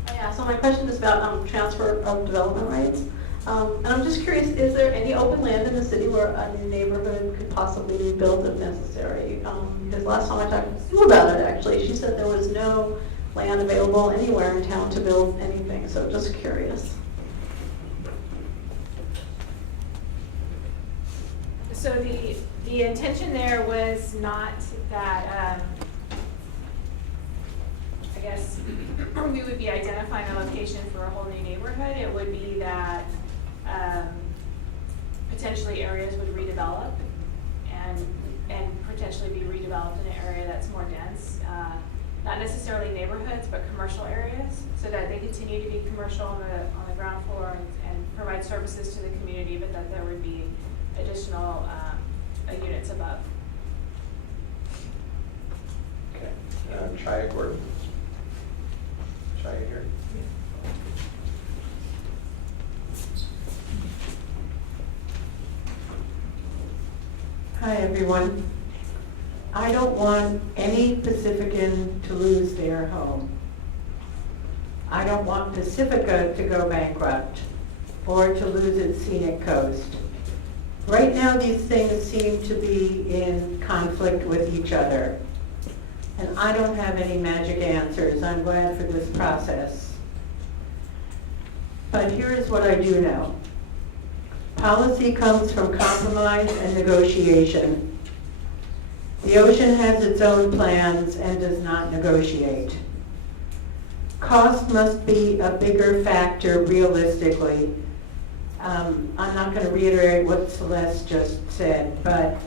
Yeah, so my question is about transfer of development rights. And I'm just curious, is there any open land in the city where a new neighborhood could possibly be built if necessary? Because last time I talked to Sue about it, actually, she said there was no land available anywhere in town to build anything, so just curious. So the intention there was not that, I guess, we would be identifying a location for a whole new neighborhood. It would be that potentially areas would redevelop and potentially be redeveloped in an area that's more dense. Not necessarily neighborhoods, but commercial areas, so that they continue to be commercial on the ground floor and provide services to the community, but that there would be additional units above. Okay. Chaya Gordon. Chaya here. Hi, everyone. I don't want any Pacifican to lose their home. I don't want Pacifica to go bankrupt or to lose its scenic coast. Right now, these things seem to be in conflict with each other. And I don't have any magic answers. I'm glad for this process. But here is what I do know. Policy comes from compromise and negotiation. The ocean has its own plans and does not negotiate. Cost must be a bigger factor realistically. I'm not going to reiterate what Celeste just said, but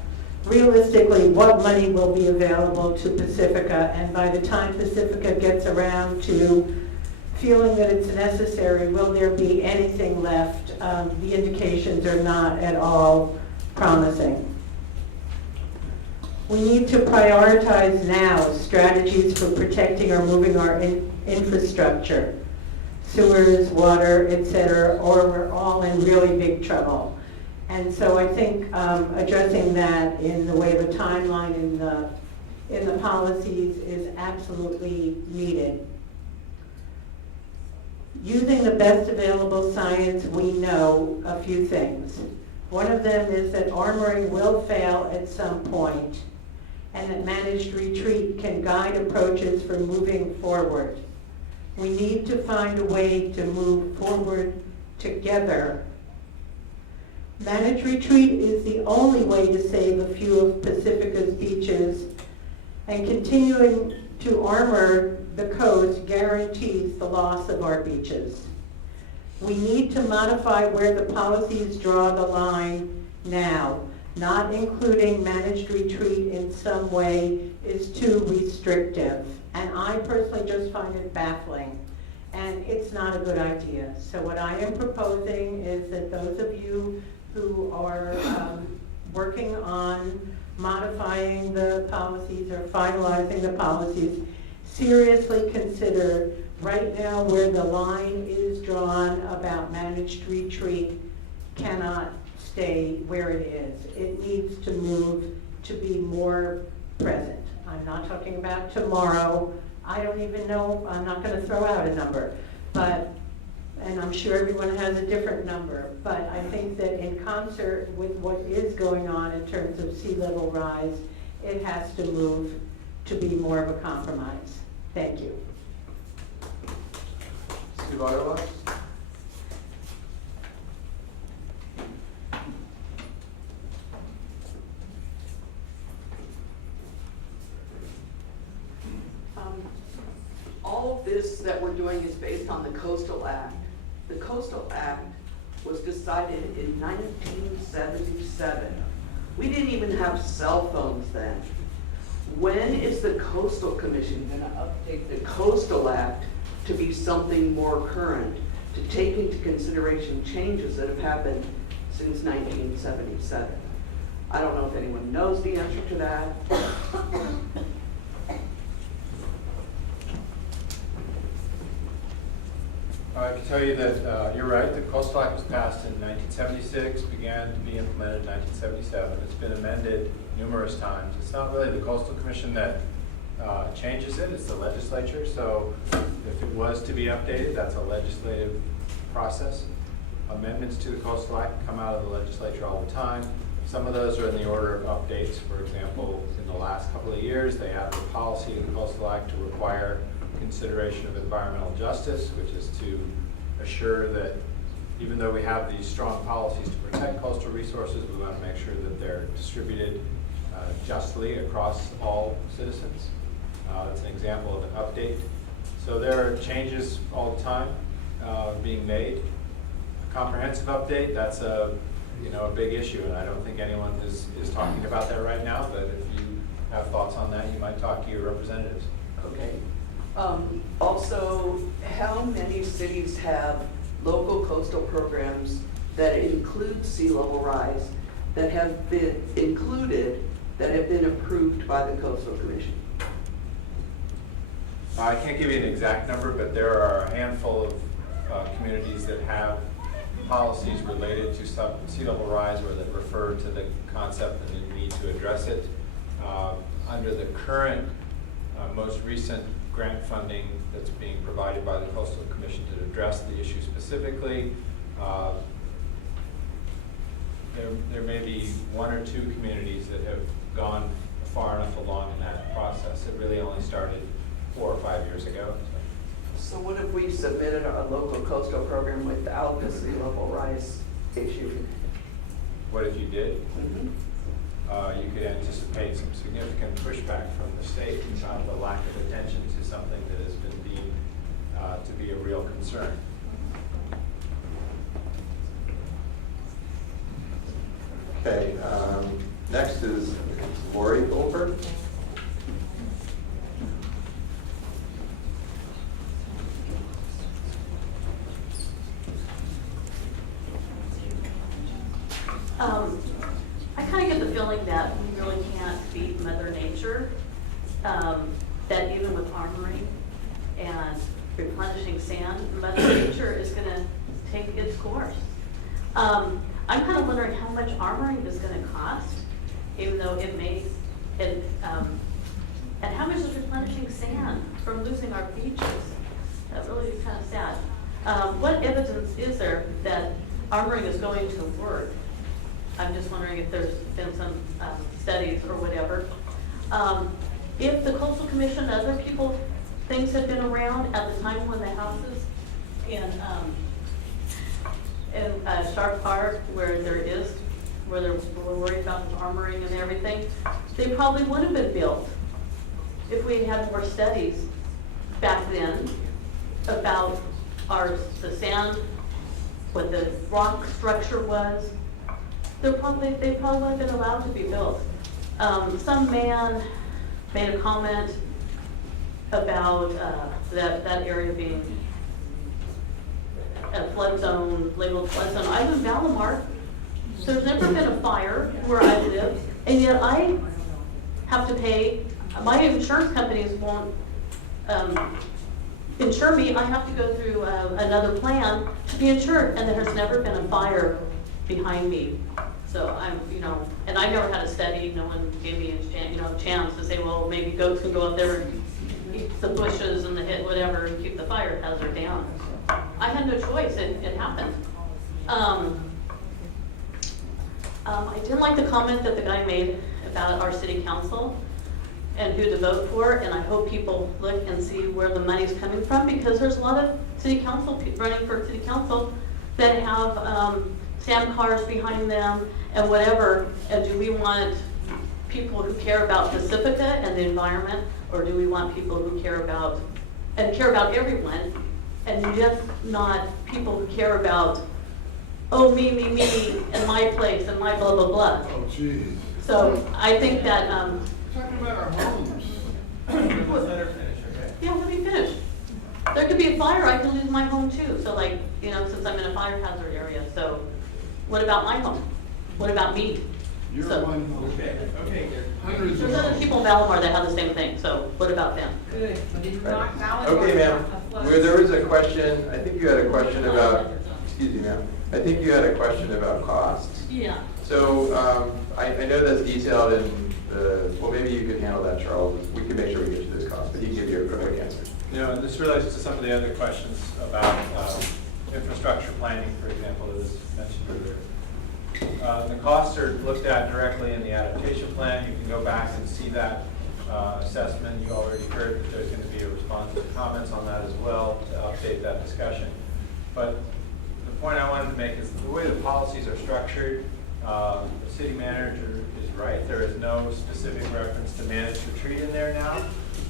realistically, what money will be available to Pacifica, and by the time Pacifica gets around to feeling that it's necessary, will there be anything left? The indications are not at all promising. We need to prioritize now strategies for protecting or moving our infrastructure, sewers, water, etc., or we're all in really big trouble. And so I think addressing that in the way of a timeline in the policies is absolutely needed. Using the best available science, we know a few things. One of them is that armoring will fail at some point, and that managed retreat can guide approaches for moving forward. We need to find a way to move forward together. Managed retreat is the only way to save a few of Pacifica's beaches, and continuing to armor the coast guarantees the loss of our beaches. We need to modify where the policies draw the line now. Not including managed retreat in some way is too restrictive. And I personally just find it baffling. And it's not a good idea. So what I am proposing is that those of you who are working on modifying the policies or finalizing the policies, seriously consider right now where the line is drawn about managed retreat cannot stay where it is. It needs to move to be more present. I'm not talking about tomorrow. I don't even know, I'm not going to throw out a number, but, and I'm sure everyone has a different number, but I think that in concert with what is going on in terms of sea level rise, it has to move to be more of a compromise. Thank you. Steve Otterwell? All of this that we're doing is based on the Coastal Act. The Coastal Act was decided in 1977. We didn't even have cell phones then. When is the Coastal Commission going to update the Coastal Act to be something more current, to take into consideration changes that have happened since 1977? I don't know if anyone knows the answer to that. I can tell you that you're right, the Coastal Act was passed in 1976, began to be implemented in 1977. It's been amended numerous times. It's not really the Coastal Commission that changes it, it's the legislature. So if it was to be updated, that's a legislative process. Amendments to the Coastal Act come out of the legislature all the time. Some of those are in the order of updates. For example, in the last couple of years, they added a policy in the Coastal Act to require consideration of environmental justice, which is to assure that even though we have these strong policies to protect coastal resources, we want to make sure that they're distributed justly across all citizens. That's an example of an update. So there are changes all the time being made. A comprehensive update, that's a big issue, and I don't think anyone is talking about that right now, but if you have thoughts on that, you might talk to your representatives. Okay. Also, how many cities have local coastal programs that include sea level rise that have been included, that have been approved by the Coastal Commission? I can't give you an exact number, but there are a handful of communities that have policies related to sea level rise or that refer to the concept and the need to address it. Under the current, most recent grant funding that's being provided by the Coastal Commission to address the issue specifically, there may be one or two communities that have gone far enough along in that process. It really only started 4 or 5 years ago. So what if we submitted a local coastal program without the sea level rise issue? What if you did? You could anticipate some significant pushback from the state on the lack of attention to something that has been deemed to be a real concern. Okay, next is Lori Goldberg. I kind of get the feeling that we really can't beat Mother Nature, that even with armoring and replenishing sand, Mother Nature is going to take its course. I'm kind of wondering how much armoring is going to cost, even though it may, and how much is replenishing sand from losing our beaches? That really is kind of sad. What evidence is there that armoring is going to work? I'm just wondering if there's been some studies or whatever. If the coastal commission, other people, things had been around at the time when the houses in Sharp Park, where we're worried about the armoring and everything, they probably would have been built if we had more studies back then about the sand, what the rock structure was. They probably would have been allowed to be built. Some man made a comment about that area being a flood zone, labeled flood zone. I live in Valamar. There's never been a fire where I live, and yet I have to pay, my insurance companies won't insure me. I have to go through another plan to be insured, and there has never been a fire behind me. So I'm, and I never had a study. No one gave me a chance to say, well, maybe goats can go up there and eat the bushes and the whatever and keep the fire hazard down. I had no choice. It happened. I didn't like the comment that the guy made about our city council and who to vote for, and I hope people look and see where the money's coming from, because there's a lot of city council running for city council that have sand cars behind them and whatever. And do we want people who care about Pacifica and the environment, or do we want people who care about everyone, and just not people who care about, oh, me, and my place, and my blah, blah, blah. Oh, geez. So I think that, Talking about our homes. Let her finish, okay? Yeah, let me finish. There could be a fire, I could lose my home too. So like, since I'm in a fire hazard area, so what about my home? What about me? You're So- one home. Okay. Hundreds There's of other homes. people in Valamar that have the same thing, so what about them? Good. Right. Okay, ma'am, where there was a question, I think you had a question about, excuse me, ma'am, I think you had a question about costs. Yeah. So, I know that's detailed in well, maybe you could handle that, Charles. We can make sure we get to this cost, but he can give you a quick answer. And this relates to some of the other questions about infrastructure planning, for example, that was mentioned earlier. The costs are looked at directly in the adaptation plan. You can go back and see that assessment. You already heard that there's going to be a response to comments on that as well to update that discussion. But the point I wanted to make is the way the policies are structured, the city manager is right. There is no specific reference to managed retreat in there now,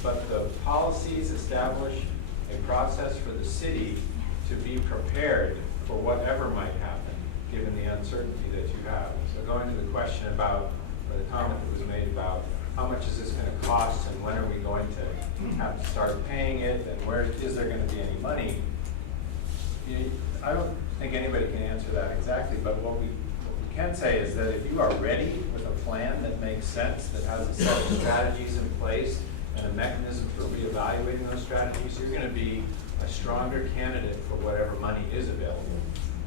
but the policies establish a process for the city to be prepared for whatever might happen, given the uncertainty that you have. So going to the question about, or the comment that was made about, how much is this going to cost and when are we going to have to start paying it, and where is there going to be any money? I don't think anybody can answer that exactly, but what we can say is that if you are ready with a plan that makes sense, that has a set of strategies in place and a mechanism for reevaluating those strategies, you're going to be a stronger candidate for whatever money is available.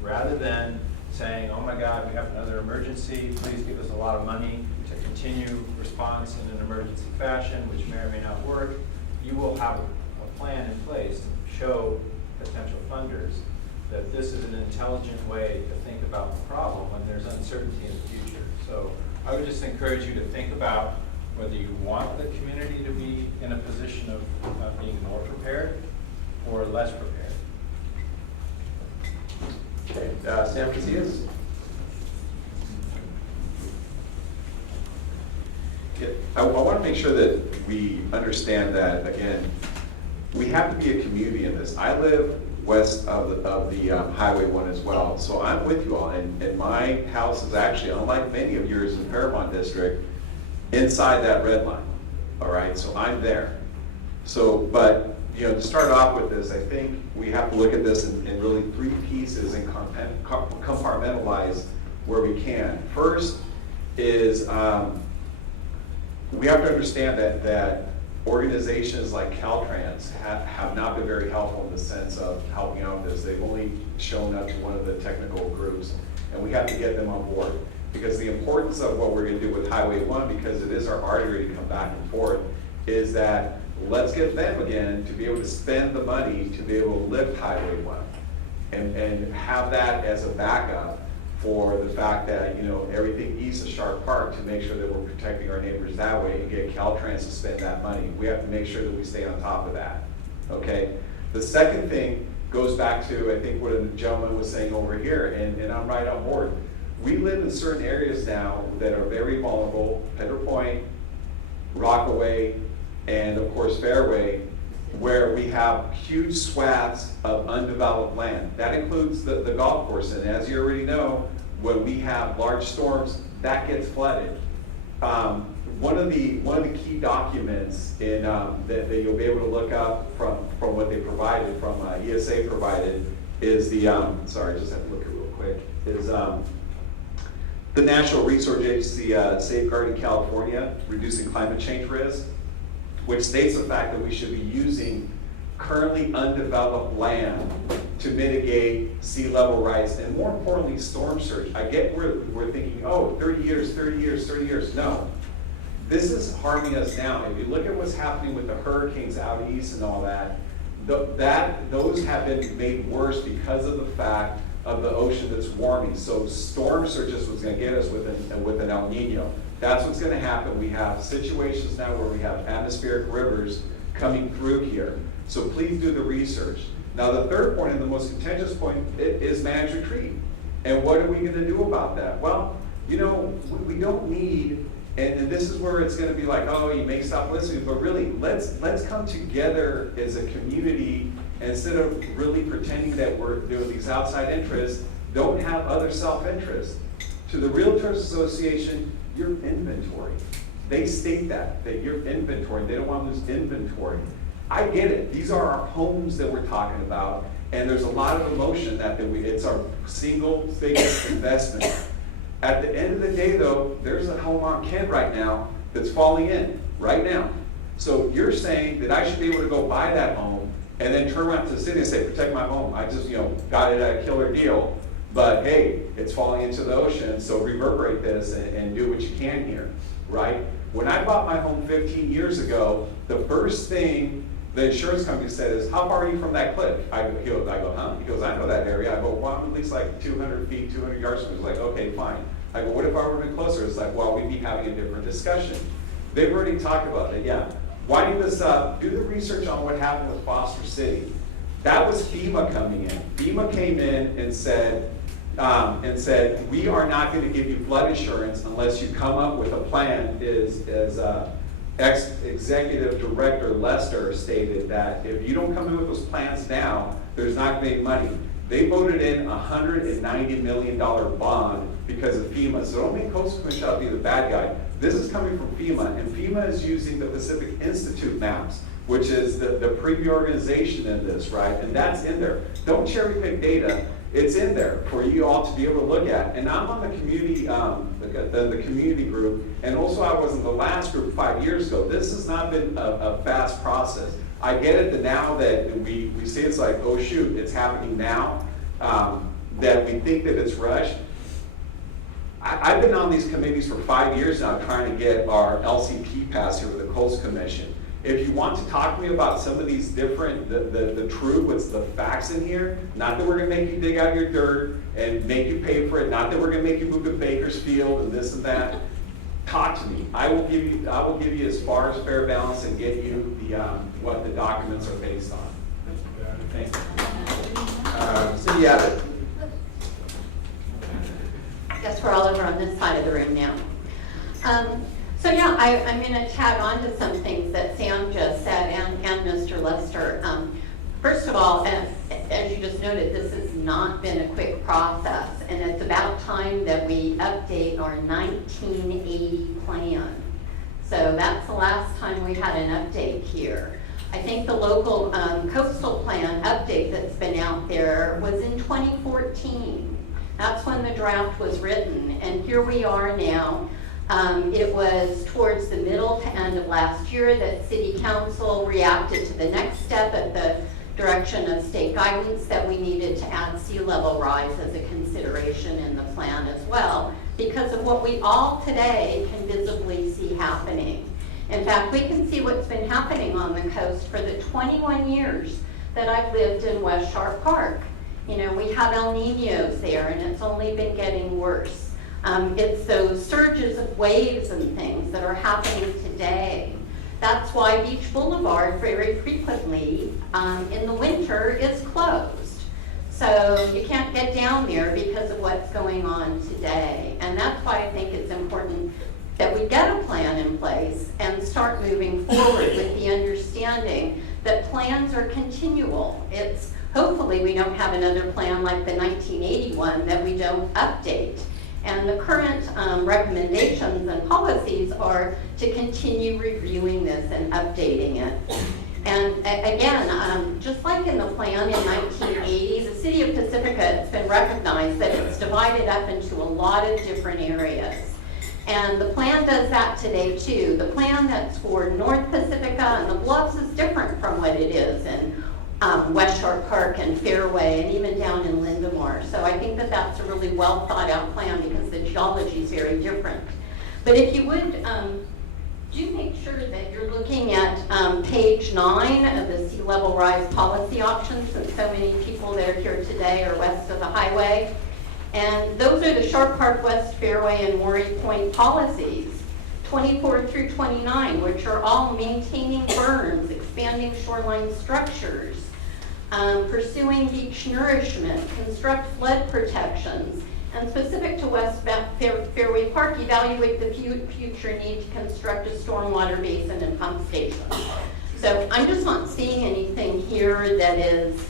Rather than saying, oh my God, we have another emergency, please give us a lot of money to continue response in an emergency fashion, which may or may not work, you will have a plan in place to show potential funders that this is an intelligent way to think about the problem when there's uncertainty in the future. So I would just encourage you to think about whether you want the community to be in a position of being more prepared or less prepared. Okay, Sam Casillas? Yeah, I want to make sure that we understand that, again, we have to be a community in this. I live west of the Highway 1 as well, so I'm with you all. And my house is actually, unlike many of yours in Paramount District, inside that red line, all right? So I'm there. So, but, to start off with this, I think we have to look at this in really three pieces and compartmentalize where we can. First is we have to understand that organizations like Caltrans have not been very helpful in the sense of helping out this. They've only shown up to one of the technical groups, and we have to get them on board. Because the importance of what we're going to do with Highway 1, because it is our artery to come back and forth, is that let's get them again to be able to spend the money to be able to lift Highway 1 and have that as a backup for the fact that, you know, everything east of Sharp Park to make sure that we're protecting our neighbors that way and get Caltrans to spend that money. We have to make sure that we stay on top of that, okay? The second thing goes back to, I think, what a gentleman was saying over here, and I'm right on board. We live in certain areas now that are very vulnerable, Pedro Point, Rockaway, and of course Fairway, where we have huge swaths of undeveloped land. That includes the golf course, and as you already know, when we have large storms, that gets flooded. One of the key documents in, that you'll be able to look up from what they provided, from ESA provided, is the, sorry, I just have to look at it real quick, is the National Resource Agency Safeguarding California, Reducing Climate Change Risk, which states the fact that we should be using currently undeveloped land to mitigate sea level rise, and more importantly, storm surge. I get we're thinking, oh, 30 years, 30 years, 30 years. No. This is harming us now. If you look at what's happening with the hurricanes out east and all that, those have been made worse because of the fact of the ocean that's warming. So storm surges was going to get us with an El Nino. That's what's going to happen. We have situations now where we have atmospheric rivers coming through here. So please do the research. Now the third point, and the most contentious point, is managed retreat. And what are we going to do about that? Well, you know, we don't need, and this is where it's going to be like, oh, you may stop listening, but really, let's come together as a community instead of really pretending that we're doing these outside interests. Don't have other self-interest. To the Realtors Association, your inventory. They state that your inventory, they don't want to lose inventory. I get it. These are our homes that we're talking about, and there's a lot of emotion that it's our single biggest investment. At the end of the day, though, there's a home on Kent right now that's falling in right now. So you're saying that I should be able to go buy that home and then turn around to the city and say, protect my home. I just, got it at a killer deal. But hey, it's falling into the ocean, so reverberate this and do what you can here, right? When I bought my home 15 years ago, the first thing the insurance company said is, how far are you from that cliff? I go, huh? He goes, I know that area. I go, well, I'm at least like 200 feet, 200 yards from it. He's like, okay, fine. I go, what if I were to be closer? It's like, well, we'd be having a different discussion. They've already talked about it, yeah. Winding this up, do the research on what happened with Foster City. That was FEMA coming in. FEMA came in and said, we are not going to give you flood insurance unless you come up with a plan. As ex-executive director Lester stated, that if you don't come in with those plans now, there's not going to be money. They voted in a $190 million bond because of FEMA. So don't make Coastal Commission out to be the bad guy. This is coming from FEMA, and FEMA is using the Pacific Institute maps, which is the preview organization in this, right? And that's in there. Don't cherry pick data. It's in there for you all to be able to look at. And I'm on the community, the community group, and also I was in the last group 5 years ago. This has not been a fast process. I get it that now that we see it's like, oh shoot, it's happening now, that we think that it's rushed. I've been on these committees for 5 years now trying to get our LCP passed here with the Coastal Commission. If you want to talk to me about some of these different, the truth, what's the facts in here, not that we're going to make you dig out your dirt and make you pay for it, not that we're going to make you move to Bakersfield and this and that, talk to me. I will give you as far as fair balance and get you the what the documents are based on. Thanks. Cindy Abbott. Guess we're all over on this side of the room now. So yeah, I'm going to tag on to some things that Sam just said and Mr. Lester. First of all, as you just noted, this has not been a quick process, and it's about time that we update our 1980 plan. So that's the last time we had an update here. I think the local coastal plan update that's been out there was in 2014. That's when the draft was written, and here we are now. It was towards the middle to end of last year that City Council reacted to the next step at the direction of state guidance that we needed to add sea level rise as a consideration in the plan as well, because of what we all today can visibly see happening. In fact, we can see what's been happening on the coast for the 21 years that I've lived in West Sharp Park. You know, we have El Niños there, and it's only been getting worse. It's those surges of waves and things that are happening today. That's why Beach Boulevard very frequently in the winter is closed. So you can't get down there because of what's going on today. And that's why I think it's important that we get a plan in place and start moving forward with the understanding that plans are continual. It's hopefully we don't have another plan like the 1981 that we don't update. And the current recommendations and policies are to continue reviewing this and updating it. And again, just like in the plan in 1980, the city of Pacifica, it's been recognized that it's divided up into a lot of different areas. And the plan does that today too. The plan that's for North Pacifica and the Bluffs is different from what it is in West Shore Park and Fairway and even down in Lindemore. So I think that that's a really well thought out plan because the geology is very different. But if you would, do make sure that you're looking at page 9 of the sea level rise policy options, since so many people that are here today are west of the highway. And those are the Sharp Park West Fairway and Maury Point policies, 24 through 29, which are all maintaining berms, expanding shoreline structures, pursuing beach nourishment, construct flood protections, and specific to West Fairway Park, evaluate the future need to construct a stormwater basin and pump station. So I'm just not seeing anything here that is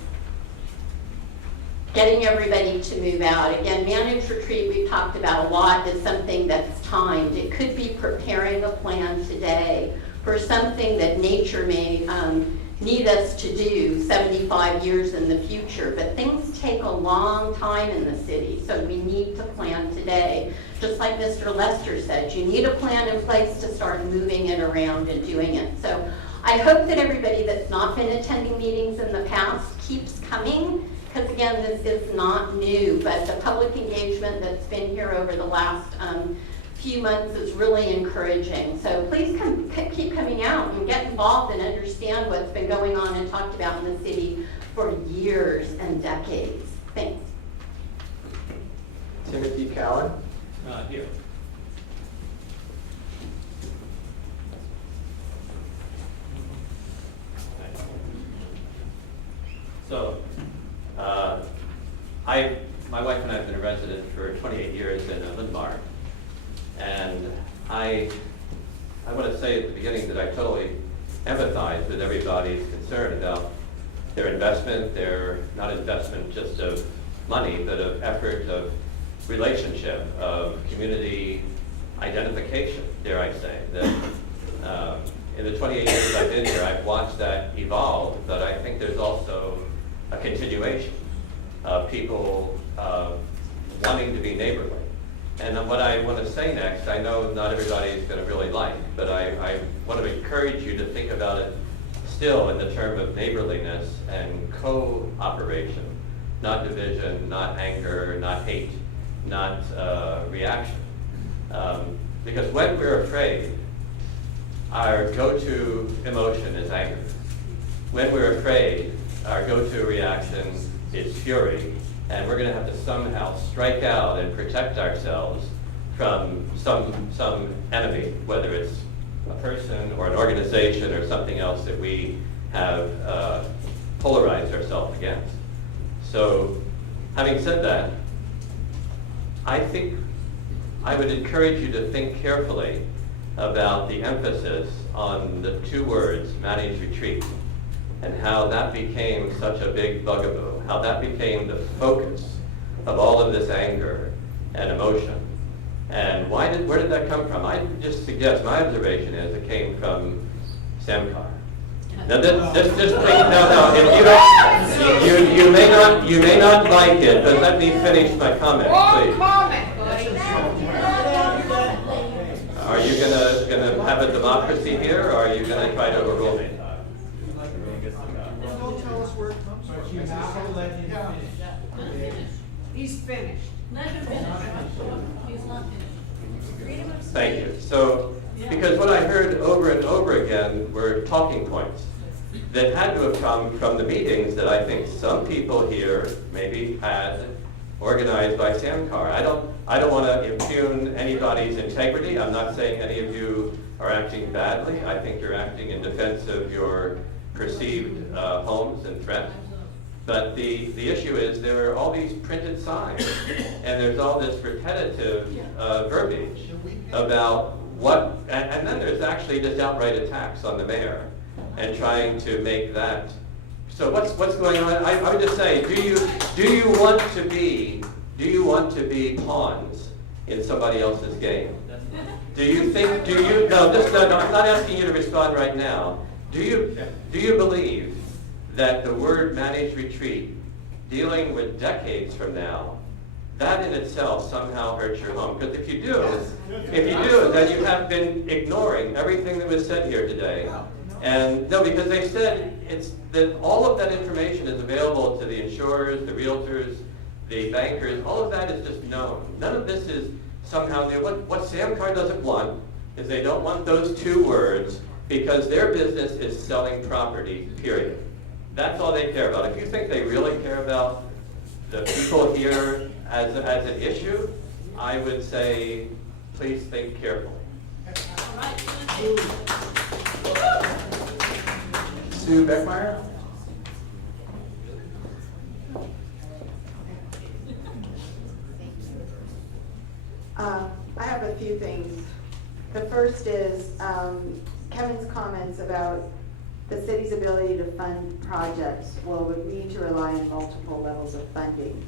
getting everybody to move out. Again, managed retreat we've talked about a lot is something that's timed. It could be preparing a plan today for something that nature may need us to do 75 years in the future, but things take a long time in the city, so we need to plan today. Just like Mr. Lester said, you need a plan in place to start moving it around and doing it. So I hope that everybody that's not been attending meetings in the past keeps coming, because again, this is not new, but the public engagement that's been here over the last few months is really encouraging. So please keep coming out and get involved and understand what's been going on and talked about in the city for years and decades. Thanks. Timothy Cowan. Here. So, my wife and I have been a resident for 28 years in Lindemar. And I want to say at the beginning that I totally empathize with everybody's concern about their investment, their not investment just of money, but of effort, of relationship, of community identification, dare I say. That in the 28 years that I've been here, I've watched that evolve, but I think there's also a continuation of people wanting to be neighborly. And what I want to say next, I know not everybody is going to really like, but I want to encourage you to think about it still in the term of neighborliness and cooperation, not division, not anger, not hate, not reaction. Because when we're afraid, our go-to emotion is anger. When we're afraid, our go-to reaction is fury. And we're going to have to somehow strike out and protect ourselves from some enemy, whether it's a person or an organization or something else that we have polarized ourselves against. So, having said that, I think I would encourage you to think carefully about the emphasis on the two words, managed retreat, and how that became such a big bugaboo, how that became the focus of all of this anger and emotion. And where did that come from? I just suggest, my observation is it came from Samcar. Now this thing, no, if you may not like it, but let me finish my comment, please. Are you gonna have a democracy here, or are you gonna try to overrule me? Tell us where it comes from. You have to let him finish. He's finished. Let him finish. He's not finished. Thank you. So, because what I heard over and over again were talking points. that had to have come from the meetings that I think some people here maybe had organized by Samcar. I don't want to impugn anybody's integrity. I'm not saying any of you are acting badly. I think you're acting in defense of your perceived homes and threats. But the issue is there are all these printed signs, and there's all this repetitive verbiage about what, and then there's actually just outright attacks on the mayor and trying to make that. So what's going on? I would just say, do you want to be pawns in somebody else's game? No, I'm not asking you to respond right now. Do you believe that the word managed retreat, dealing with decades from now, that in itself somehow hurts your home? Because if you do, then you have been ignoring everything that was said here today. And no, because they said it's that all of that information is available to the insurers, the realtors, the bankers. All of that is just known. None of this is somehow new. What Samcar doesn't want is they don't want those two words because their business is selling property, period. That's all they care about. If you think they really care about the people here as an issue, I would say, please think carefully. Sue Beckmeyer? I have a few things. The first is Kevin's comments about the city's ability to fund projects. Well, we need to rely on multiple levels of funding.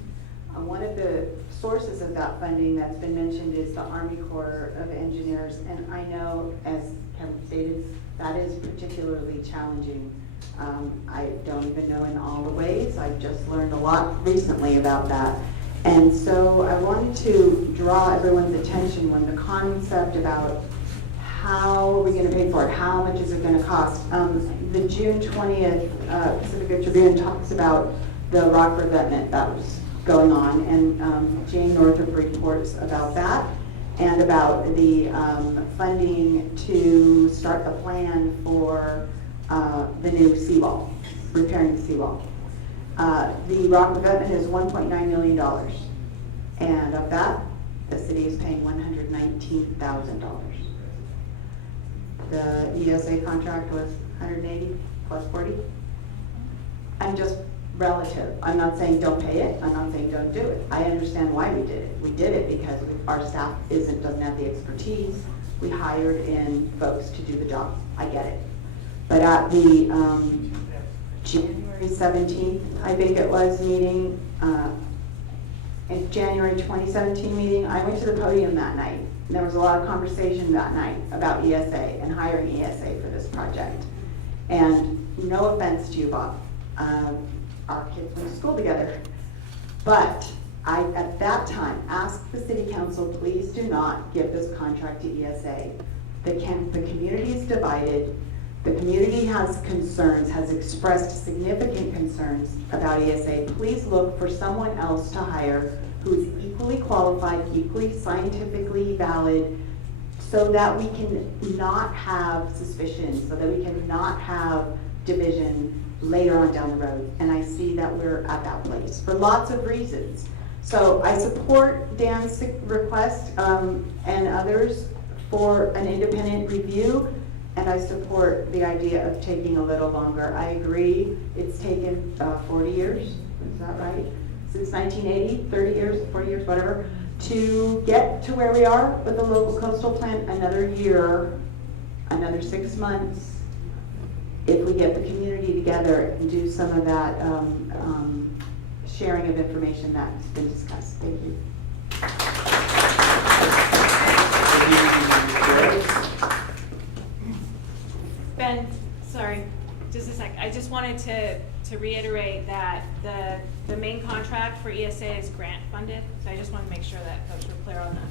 One of the sources of that funding that's been mentioned is the Army Corps of Engineers, and I know, as Kevin stated, that is particularly challenging. I don't even know in all the ways. I've just learned a lot recently about that. And so I wanted to draw everyone's attention when the concept about how are we going to pay for it, how much is it going to cost. The June 20th Pacific Tribune talks about the rock revetment that was going on, and Jane Northrop reports about that and about the funding to start the plan for the new seawall, repairing the seawall. The rock revetment is $1.9 million, and of that, the city is paying $119,000. The ESA contract was 180 plus 40. I'm just relative. I'm not saying don't pay it. I'm not saying don't do it. I understand why we did it. We did it because our staff doesn't have the expertise. We hired in folks to do the job. I get it. But at the January 17th, I think it was, meeting, in January 2017 meeting, I went to the podium that night. And there was a lot of conversation that night about ESA and hiring ESA for this project. And no offense to you, Bob. Our kids went to school together. But I, at that time, asked the city council, please do not give this contract to ESA. The community is divided. The community has concerns, has expressed significant concerns about ESA. Please look for someone else to hire who's equally qualified, equally scientifically valid, so that we can not have suspicion, so that we can not have division later on down the road. And I see that we're at that place for lots of reasons. So I support Dan's request and others for an independent review. And I support the idea of taking a little longer. I agree, it's taken 40 years, is that right? Since 1980, 30 years, 40 years, whatever, to get to where we are with the local coastal plan. Another year, another 6 months, if we get the community together and do some of that sharing of information that's been discussed. Thank you. Ben, sorry, just a sec. I just wanted to reiterate that the main contract for ESA is grant funded, so I just want to make sure that folks were clear on that.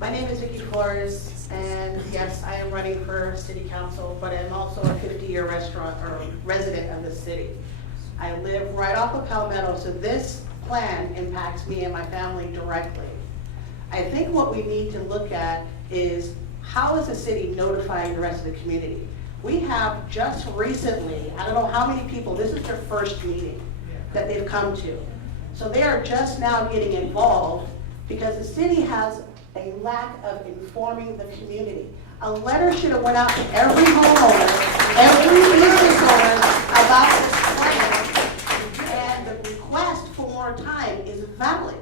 My name is Vicki Flores, and yes, I am running for city council, but I'm also a 50-year resident of the city. I live right off of Palmetto, so this plan impacts me and my family directly. I think what we need to look at is how is the city notifying the rest of the community? We have just recently, I don't know how many people, this is their first meeting that they've come to. So they are just now getting involved because the city has a lack of informing the community. A letter should have went out to every homeowner, every business owner about this plan. And the request for more time is valid.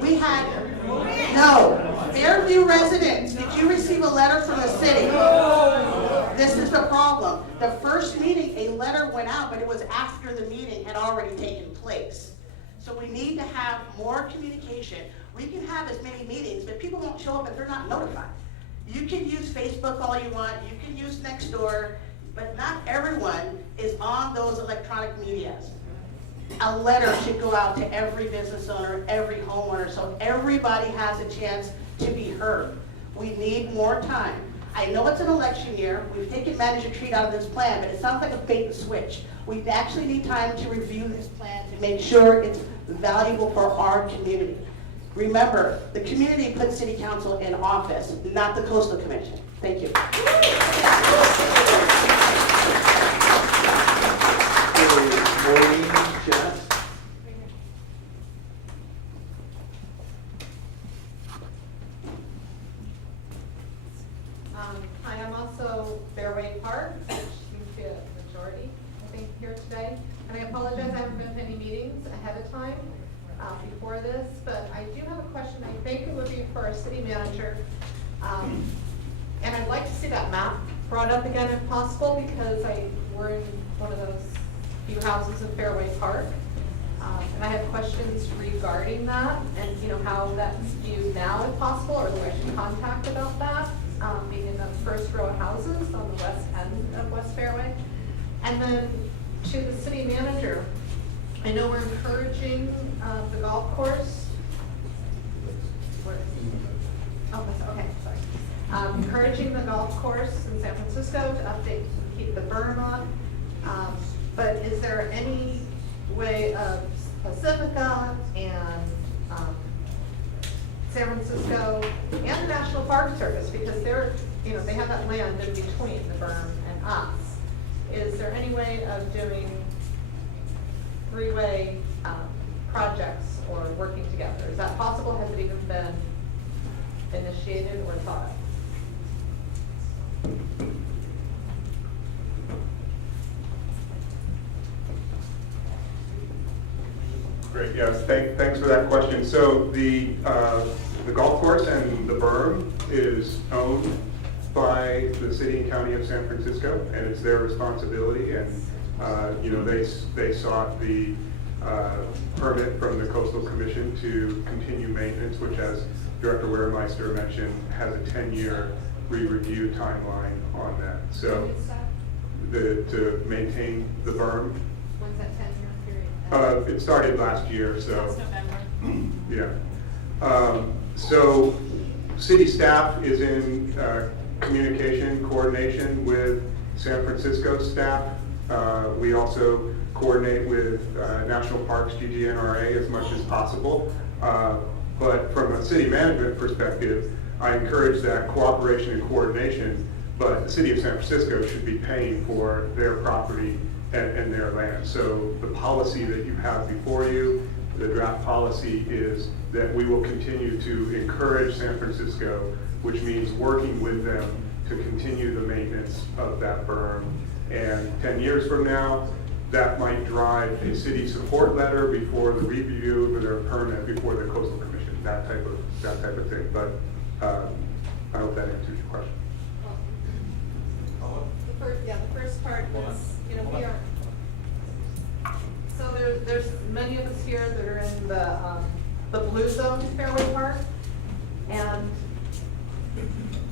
We had, no, Fairview residents, did you receive a letter from the city? This is the problem. The first meeting, a letter went out, but it was after the meeting had already taken place. So we need to have more communication. We can have as many meetings, but people won't show up if they're not notified. You can use Facebook all you want, you can use Nextdoor, but not everyone is on those electronic medias. A letter should go out to every business owner, every homeowner, so everybody has a chance to be heard. We need more time. I know it's an election year, we've taken manage and treat out of this plan, but it sounds like a bait and switch. We actually need time to review this plan to make sure it's valuable for our community. Remember, the community put city council in office, not the coastal commission. Thank you. Maureen, Jess? Hi, I'm also Fairway Park, which seems to be a majority, I think, here today. And I apologize, I haven't been to any meetings ahead of time before this, but I do have a question. I think it would be for our city manager. And I'd like to see that map brought up again if possible, because we're in one of those few houses in Fairway Park. And I have questions regarding that and, how that's viewed now if possible, or who I should contact about that, being in the first row of houses on the west end of West Fairway. And then to the city manager, I know we're encouraging the golf course. Okay, sorry. Encouraging the golf course in San Francisco to update, keep the berm up. But is there any way of Pacifica and San Francisco and the National Park Service, because they're, they have that land in between the berm and us. Is there any way of doing three-way projects or working together? Is that possible? Has it even been initiated or thought of? Great, yes, thanks for that question. So the golf course and the berm is owned by the city and county of San Francisco, and it's their responsibility. And they sought the permit from the Coastal Commission to continue maintenance, which, as Director Weremeister mentioned, has a 10-year re-review timeline on that. So to maintain the berm. When's that 10-year period? It started last year, so. Last November. Yeah. So city staff is in communication, coordination with San Francisco staff. We also coordinate with National Parks, GGNRA, as much as possible. But from a city management perspective, I encourage that cooperation and coordination, but the city of San Francisco should be paying for their property and their land. So the policy that you have before you, the draft policy, is that we will continue to encourage San Francisco, which means working with them to continue the maintenance of that berm. And 10 years from now, that might drive a city support letter before the review of their permit before the Coastal Commission, that type of thing. But I hope that answers your question. The first part was, we are, so there's many of us here that are in the blue zone Fairway Park. And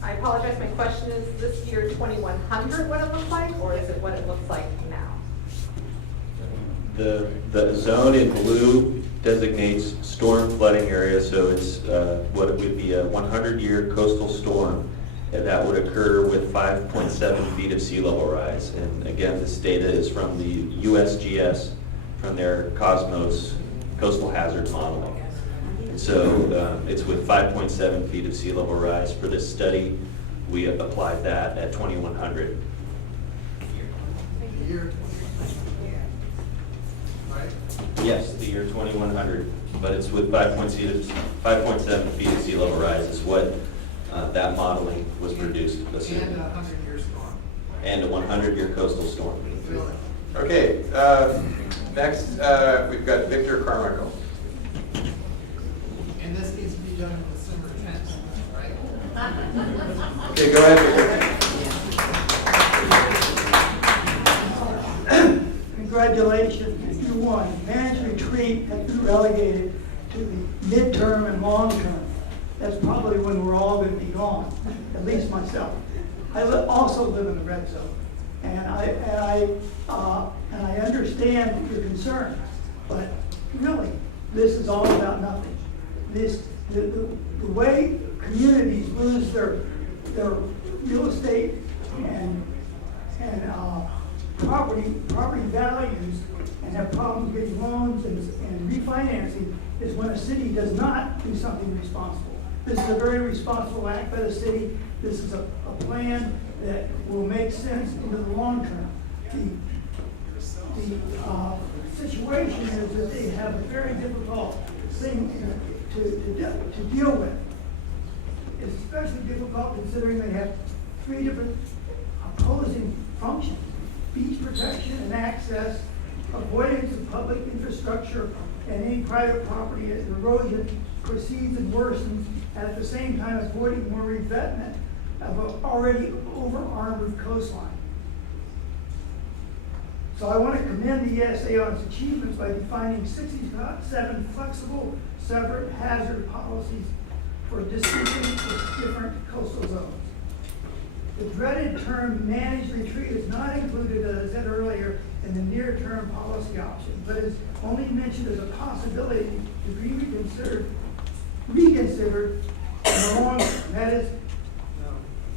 I apologize, my question is, this year 2100 what it looks like, or is it what it looks like now? The zone in blue designates storm flooding area, so it's what it would be a 100-year coastal storm, and that would occur with 5.7 feet of sea level rise. And again, this data is from the USGS, from their Cosmos coastal hazard modeling. And so it's with 5.7 feet of sea level rise. For this study, we applied that at 2,100. Yes, the year 2100, but it's with 5.7 feet of sea level rise is what that modeling was produced. And 100-year storm. And a 100-year coastal storm. Okay, next, we've got Victor Carmichael. And this needs to be done in December 10th, right? Okay, go ahead, Victor. Congratulations, you won. Managed retreat has been relegated to the midterm and long term. That's probably when we're all going to be gone, at least myself. I also live in the red zone, and I understand your concern, but really, this is all about nothing. The way communities lose their real estate and property values and have problems getting loans and refinancing is when a city does not do something responsible. This is a very responsible act by the city. This is a plan that will make sense into the long term. The situation is that they have a very difficult thing to deal with. It's especially difficult considering they have 3 different opposing functions: beach protection and access, avoidance of public infrastructure, and any private property as erosion proceeds and worsens, and at the same time avoiding more revetment of an already over-armored coastline. So I want to commend the ESA on its achievements by defining 67 flexible, separate hazard policies for different coastal zones. The dreaded term managed retreat is not included, as I said earlier, in the near-term policy option, but is only mentioned as a possibility to be reconsidered in the long term.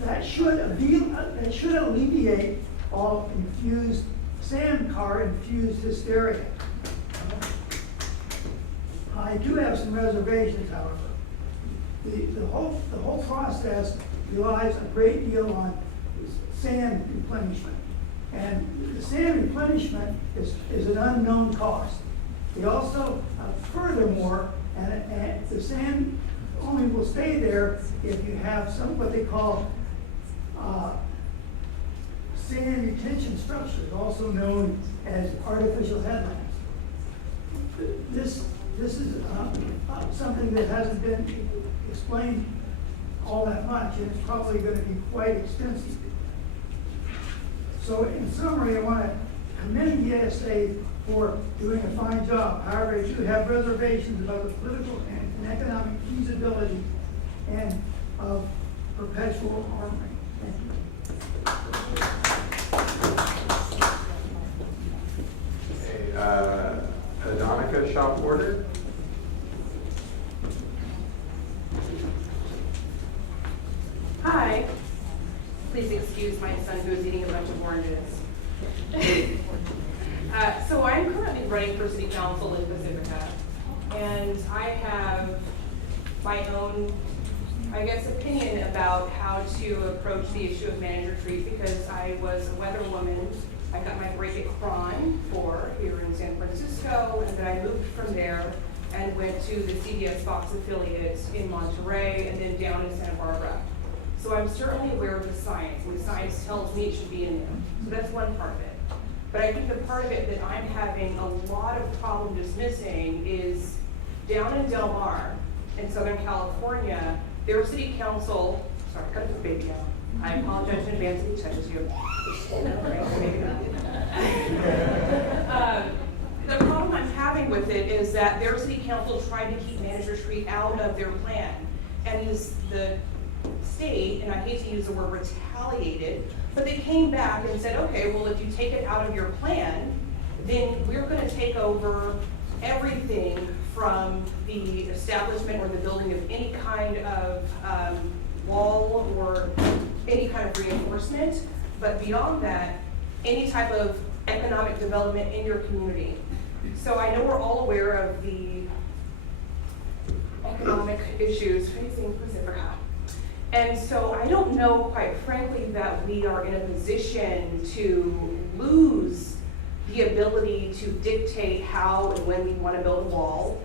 That should alleviate all infused sandcar-infused hysteria. I do have some reservations, however. The whole process relies a great deal on sand replenishment. And the sand replenishment is an unknown cost. They also, furthermore, and the sand only will stay there if you have what they call sand retention structures, also known as artificial headlands. This is something that hasn't been explained all that much, and it's probably going to be quite extensive. So in summary, I want to commend the ESA for doing a fine job. However, I do have reservations about the political and economic feasibility and of perpetual armoring. Thank you. Okay, Adonica Shop Order. Hi. Please excuse my son who is eating a bunch of oranges. So I'm currently running for city council in Pacifica, and I have my own, I guess, opinion about how to approach the issue of managed retreat, because I was a weather woman. I got my break at Cron here in San Francisco, and then I moved from there and went to the CBS Fox affiliate in Monterey and then down in Santa Barbara. So I'm certainly aware of the science, and the science tells me it should be in there. So that's one part of it. But I think the part of it that I'm having a lot of problem dismissing is down in Del Mar, in Southern California, their city council, sorry, cut the baby out. I apologize in advance if he touches you. The problem I'm having with it is that their city council tried to keep managed retreat out of their plan. And the state, and I hate to use the word retaliated, but they came back and said, okay, well, if you take it out of your plan, then we're going to take over everything from the establishment or the building of any kind of wall or any kind of reinforcement, but beyond that, any type of economic development in your community. So I know we're all aware of the economic issues facing Pacifica. And so I don't know, quite frankly, that we are in a position to lose the ability to dictate how and when we want to build a wall.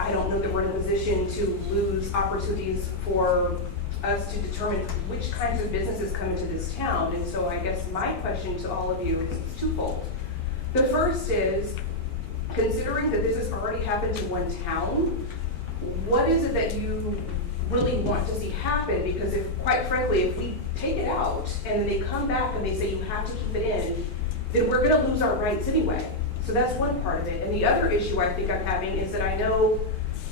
I don't know that we're in a position to lose opportunities for us to determine which kinds of businesses come into this town. And so I guess my question to all of you is twofold. The first is, considering that this has already happened to one town, what is it that you really want to see happen? Because if, quite frankly, if we take it out and then they come back and they say you have to keep it in, then we're gonna lose our rights anyway. So that's one part of it. And the other issue I think I'm having is that I know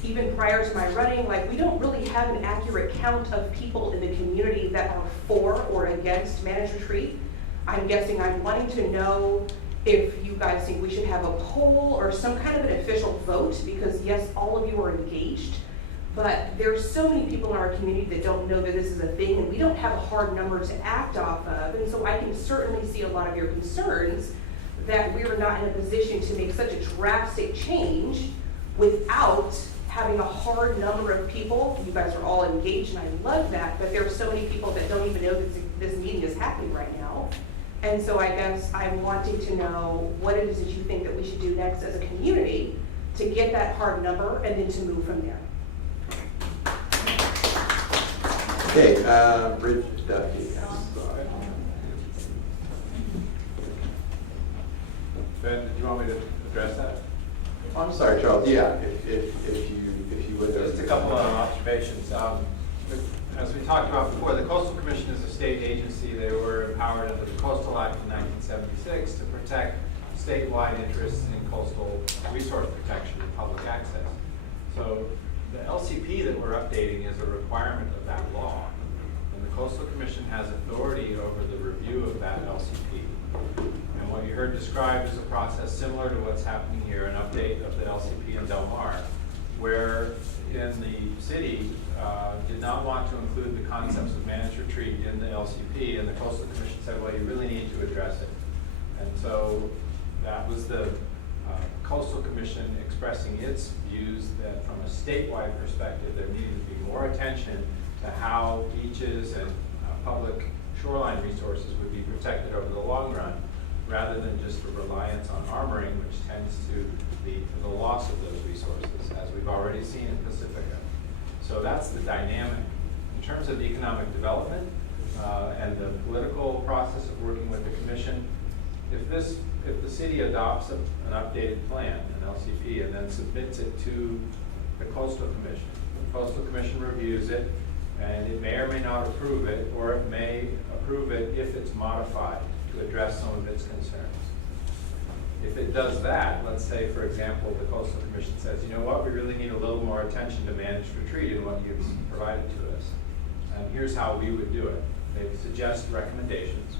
even prior to my running, like, we don't really have an accurate count of people in the community that are for or against managed retreat. I'm guessing I'm wanting to know if you guys think we should have a poll or some kind of an official vote, because yes, all of you are engaged, but there's so many people in our community that don't know that this is a thing, and we don't have a hard number to act off of. And so I can certainly see a lot of your concerns that we're not in a position to make such a drastic change without having a hard number of people. You guys are all engaged, and I love that, but there are so many people that don't even know that this meeting is happening right now. And so I guess I'm wanting to know what it is that you think that we should do next as a community to get that hard number and then to move from there. Okay, Bridge Duffy. Ben, did you want me to address that? I'm sorry, Charles, yeah, if you would. Just a couple of observations. As we talked about before, the Coastal Commission is a state agency. They were empowered under the Coastal Act of 1976 to protect statewide interests in coastal resource protection and public access. So the LCP that we're updating is a requirement of that law. And the Coastal Commission has authority over the review of that LCP. And what you heard described is a process similar to what's happening here, an update of the LCP in Del Mar, where in the city did not want to include the concepts of managed retreat in the LCP, and the Coastal Commission said, well, you really need to address it. And so that was the Coastal Commission expressing its views that from a statewide perspective, there needed to be more attention to how beaches and public shoreline resources would be protected over the long run, rather than just a reliance on armoring, which tends to lead to the loss of those resources, as we've already seen in Pacifica. So that's the dynamic. In terms of economic development and the political process of working with the commission, if the city adopts an updated plan, an LCP, and then submits it to the Coastal Commission, the Coastal Commission reviews it, and it may or may not approve it, or it may approve it if it's modified to address some of its concerns. If it does that, let's say, for example, the Coastal Commission says, you know what, we really need a little more attention to managed retreat in what you've provided to us. And here's how we would do it. They suggest recommendations.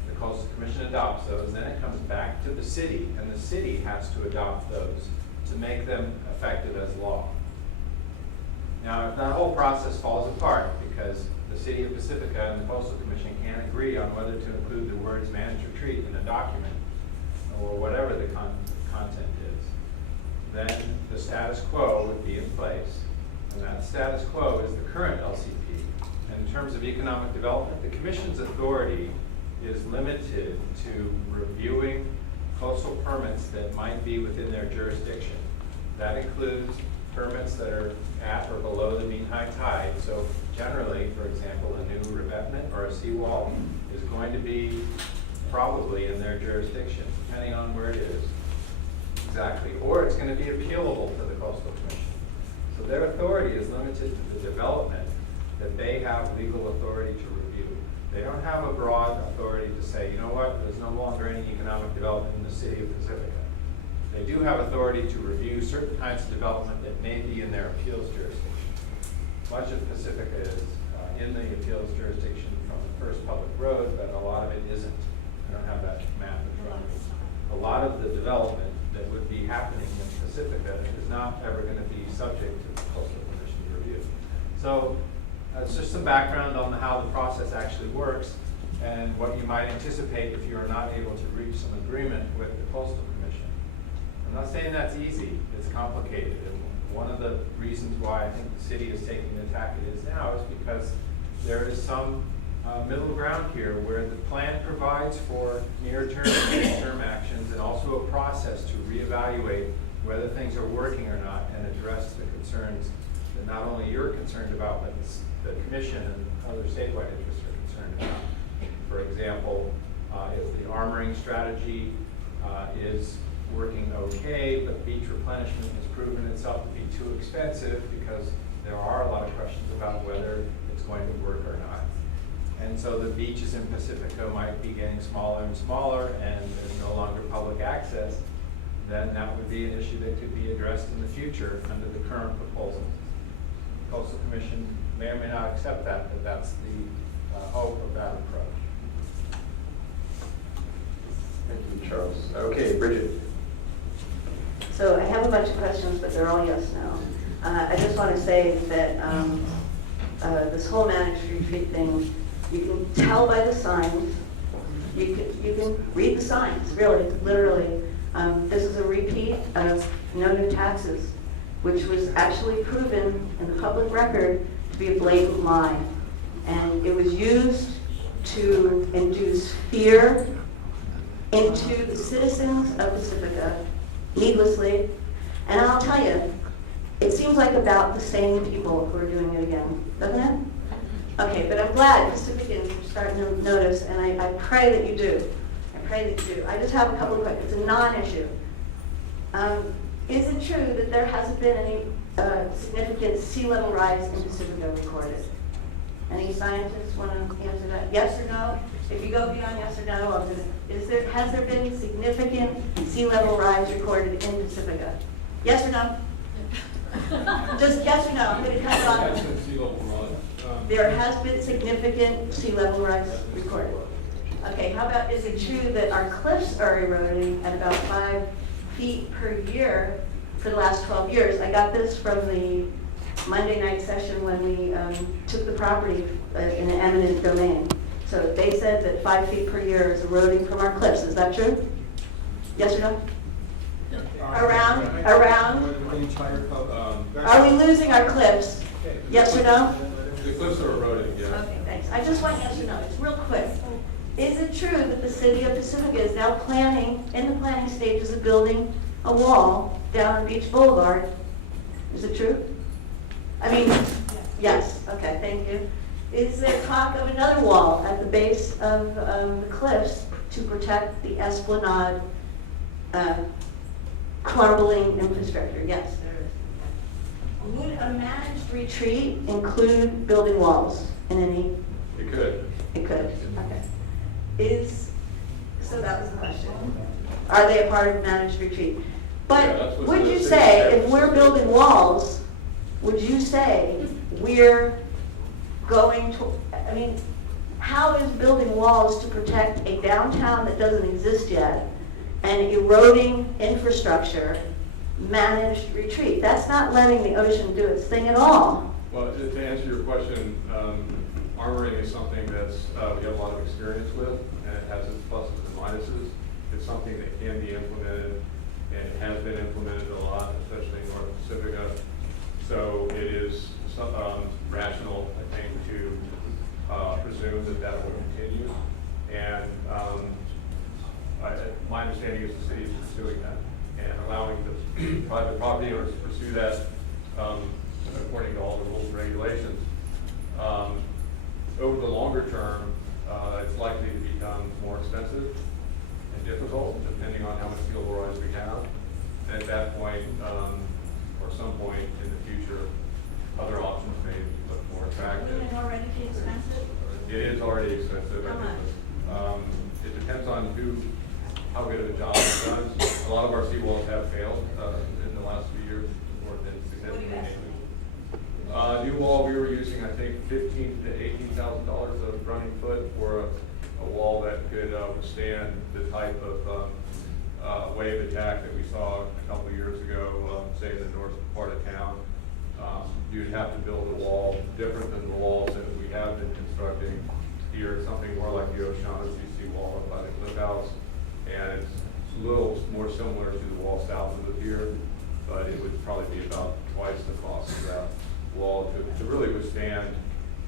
If the Coastal Commission adopts those, then it comes back to the city, and the city has to adopt those to make them effective as law. Now, if that whole process falls apart because the city of Pacifica and the Coastal Commission can't agree on whether to include the words managed retreat in a document, or whatever the content is, then the status quo would be in place. And that status quo is the current LCP. And in terms of economic development, the Commission's authority is limited to reviewing coastal permits that might be within their jurisdiction. That includes permits that are at or below the mean high tide. So generally, for example, a new revetment or a seawall is going to be probably in their jurisdiction, depending on where it is exactly. Or it's going to be appealable to the Coastal Commission. So their authority is limited to the development that they have legal authority to review. They don't have a broad authority to say, you know what, there's no longer any economic development in the city of Pacifica. They do have authority to review certain kinds of development that may be in their appeals jurisdiction. Much of Pacifica is in the appeals jurisdiction from the first public road, but a lot of it isn't. I don't have that map in front of me. A lot of the development that would be happening in Pacifica is not ever going to be subject to the Coastal Commission review. So that's just some background on how the process actually works and what you might anticipate if you are not able to reach some agreement with the Coastal Commission. I'm not saying that's easy, it's complicated. And one of the reasons why I think the city is taking the tack it is now is because there is some middle ground here where the plan provides for near-term and mid-term actions and also a process to reevaluate whether things are working or not and address the concerns that not only you're concerned about, but the commission and other statewide interests are concerned about. For example, if the armoring strategy is working okay, but beach replenishment has proven itself to be too expensive because there are a lot of questions about whether it's going to work or not. And so the beaches in Pacifica might be getting smaller and smaller and there's no longer public access, then that would be an issue that could be addressed in the future under the current proposal. The Coastal Commission may or may not accept that, but that's the hope of that approach. Thank you, Charles. Okay, Bridget. So I have a bunch of questions, but they're all yes, no. I just want to say that this whole managed retreat thing, you can tell by the signs. You can read the signs, really, literally. This is a repeat of no new taxes, which was actually proven in the public record to be a blatant lie. And it was used to induce fear into the citizens of Pacifica, needlessly. And I'll tell you, it seems like about the same people who are doing it again, doesn't it? Okay, but I'm glad Pacificans are starting to notice, and I pray that you do. I pray that you do. I just have a couple of questions. It's a non-issue. Is it true that there hasn't been any significant sea level rise in Pacifica recorded? Any scientists want to answer that? Yes or no? If you go beyond yes or no, has there been significant sea level rise recorded in Pacifica? Yes or no? Just yes or no. I'm going to cut it off. There has been significant sea level rise recorded. Okay, how about, is it true that our cliffs are eroding at about 5 feet per year for the last 12 years? I got this from the Monday night session when we took the property in an eminent domain. So they said that 5 feet per year is eroding from our cliffs. Is that true? Yes or no? Around? Are we losing our cliffs? Yes or no? The cliffs are eroding, yeah. Okay, thanks. I just want yes or no. It's real quick. Is it true that the city of Pacifica is now planning, in the planning stages of building a wall down on Beach Boulevard? Is it true? I mean, yes. Okay, thank you. Is there talk of another wall at the base of the cliffs to protect the Esplanade crumbling infrastructure? Yes, there is. Would a managed retreat include building walls in any? It could. It could, okay. So that was the question. Are they a part of managed retreat? But would you say, if we're building walls, would you say we're going to, I mean, how is building walls to protect a downtown that doesn't exist yet and eroding infrastructure managed retreat? That's not letting the ocean do its thing at all. Well, to answer your question, armoring is something that's we have a lot of experience with, and it has its pluses and minuses. It's something that can be implemented, and it has been implemented a lot, especially in North Pacifica. So it is rational, I think, to presume that that will continue. And my understanding is the city is pursuing that and allowing the private property owners to pursue that according to all the rules and regulations. Over the longer term, it's likely to become more expensive and difficult, depending on how much sea level rise we have. And at that point, or some point in the future, other options may look more attractive. Isn't it already too expensive? It is already expensive. How much? It depends on how good of a job it's done. A lot of our seawalls have failed in the last few years, or been significantly damaged. New wall, we were using, I think, $15,000 to $18,000 of running foot for a wall that could withstand the type of wave attack that we saw a couple of years ago, say in the north part of town. You'd have to build a wall different than the walls that we have been constructing here, something more like the O'Shaughnessy wall up by the Cliff House. And it's a little more similar to the wall south of the pier, but it would probably be about twice the cost of that wall to really withstand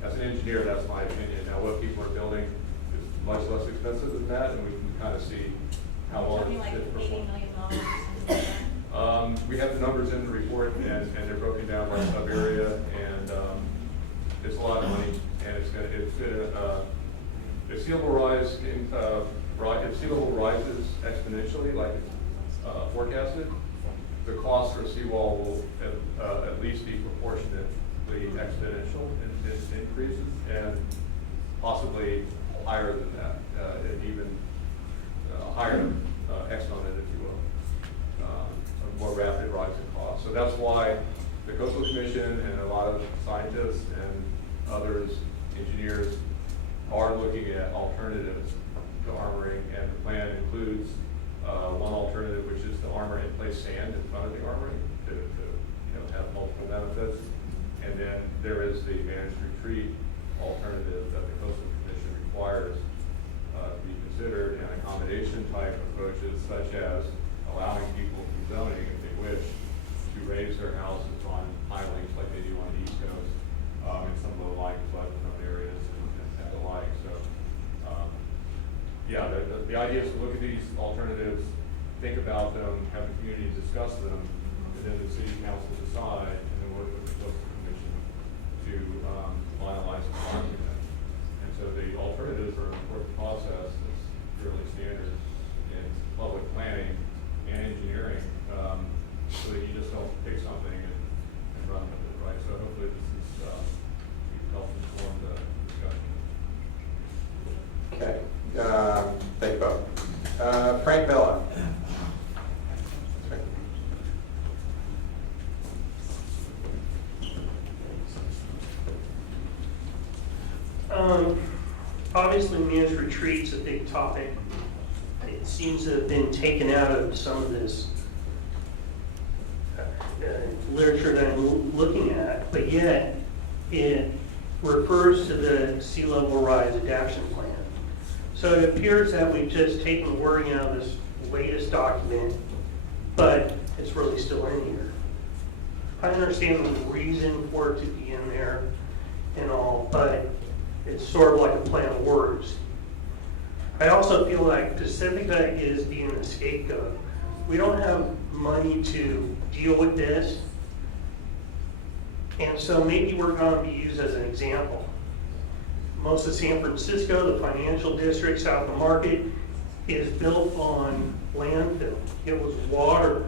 as an engineer, that's my opinion. Now, what people are building is much less expensive than that, and we can kind of see how well Something like it's $80 performed. million or something like that. We have the numbers in the report, and they're broken down by sub area, and it's a lot of money, and if sea level rise if sea level rises exponentially, like it's forecasted, the cost for a seawall will at least be proportionately exponential in increases, and possibly higher than that, and even higher exponent, if you will, a more rapid rise in cost. So that's why the Coastal Commission and a lot of scientists and others, engineers, are looking at alternatives to armoring, and the plan includes one alternative, which is to armor in place sand in front of the armoring to have multiple benefits. And then there is the managed retreat alternative that the Coastal Commission requires to be considered, and accommodation type approaches such as allowing people through zoning, if they wish, to raise their houses on pilings like they do on the East Coast, in some low-lying flood-prone areas and the like. So, yeah, the idea is to look at these alternatives, think about them, have the community discuss them, and then the city council decide, and then work with the Coastal Commission to finalize the document. And so the alternatives are an important process that's fairly standard in public planning and engineering, so that you just don't pick something and run with it, right? So hopefully this is help inform the discussion. Okay, thank you both. Frank Villa. Obviously, managed retreat's a big topic. It seems to have been taken out of some of this literature that I'm looking at, but yet it refers to the sea level rise adaptation plan. So it appears that we've just taken wording out of this latest document, but it's really still in here. I understand the reason for it to be in there and all, but it's sort of like a plan of words. I also feel like Pacifica is being a scapegoat. We don't have money to deal with this, and so maybe we're going to be used as an example. Most of San Francisco, the financial district south of Market, is built on landfill. It was water.